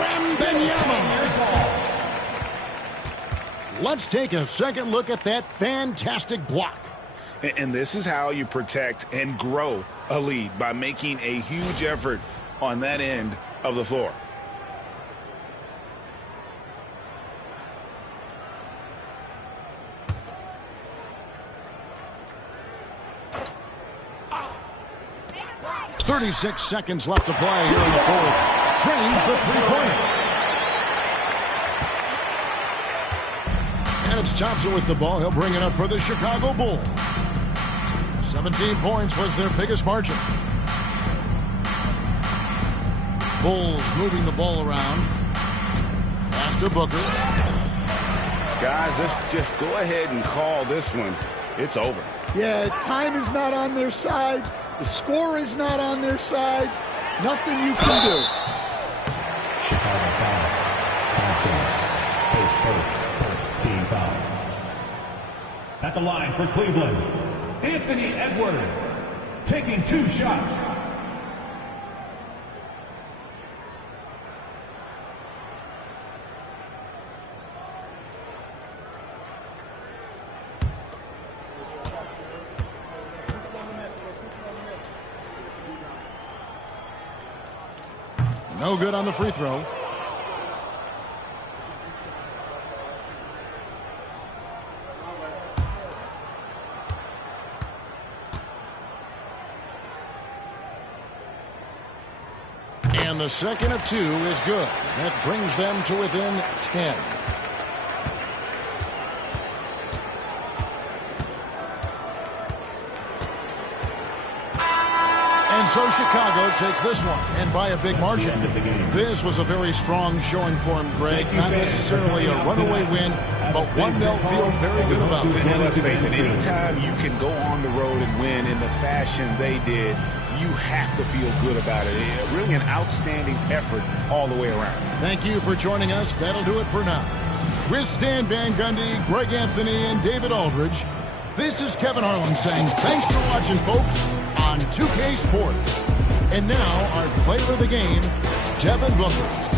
Wembanyama. Let's take a second look at that fantastic block. And this is how you protect and grow a lead, by making a huge effort on that end of the floor. .36 seconds left to play here in the fourth. Drains the three-pointer. And it's Thompson with the ball. He'll bring it up for the Chicago Bulls. 17 points was their biggest margin. Bulls moving the ball around. Pass to Booker. Guys, let's just go ahead and call this one. It's over. Yeah, time is not on their side. The score is not on their side. Nothing you can do. Chicago foul. First team foul. At the line for Cleveland, Anthony Edwards, taking 2 shots. No good on the free throw. And the second of 2 is good. That brings them to within 10. And so Chicago takes this one, and by a big margin. This was a very strong showing for him, Greg. Not necessarily a runaway win, but one they'll feel very good about. And let's face it, anytime you can go on the road and win in the fashion they did, you have to feel good about it. Really an outstanding effort all the way around. Thank you for joining us. That'll do it for now. With Stan Van Gundy, Greg Anthony, and David Aldridge, this is Kevin Harlan saying thanks for watching, folks, on 2K Sports. And now our player of the game, Devin Booker.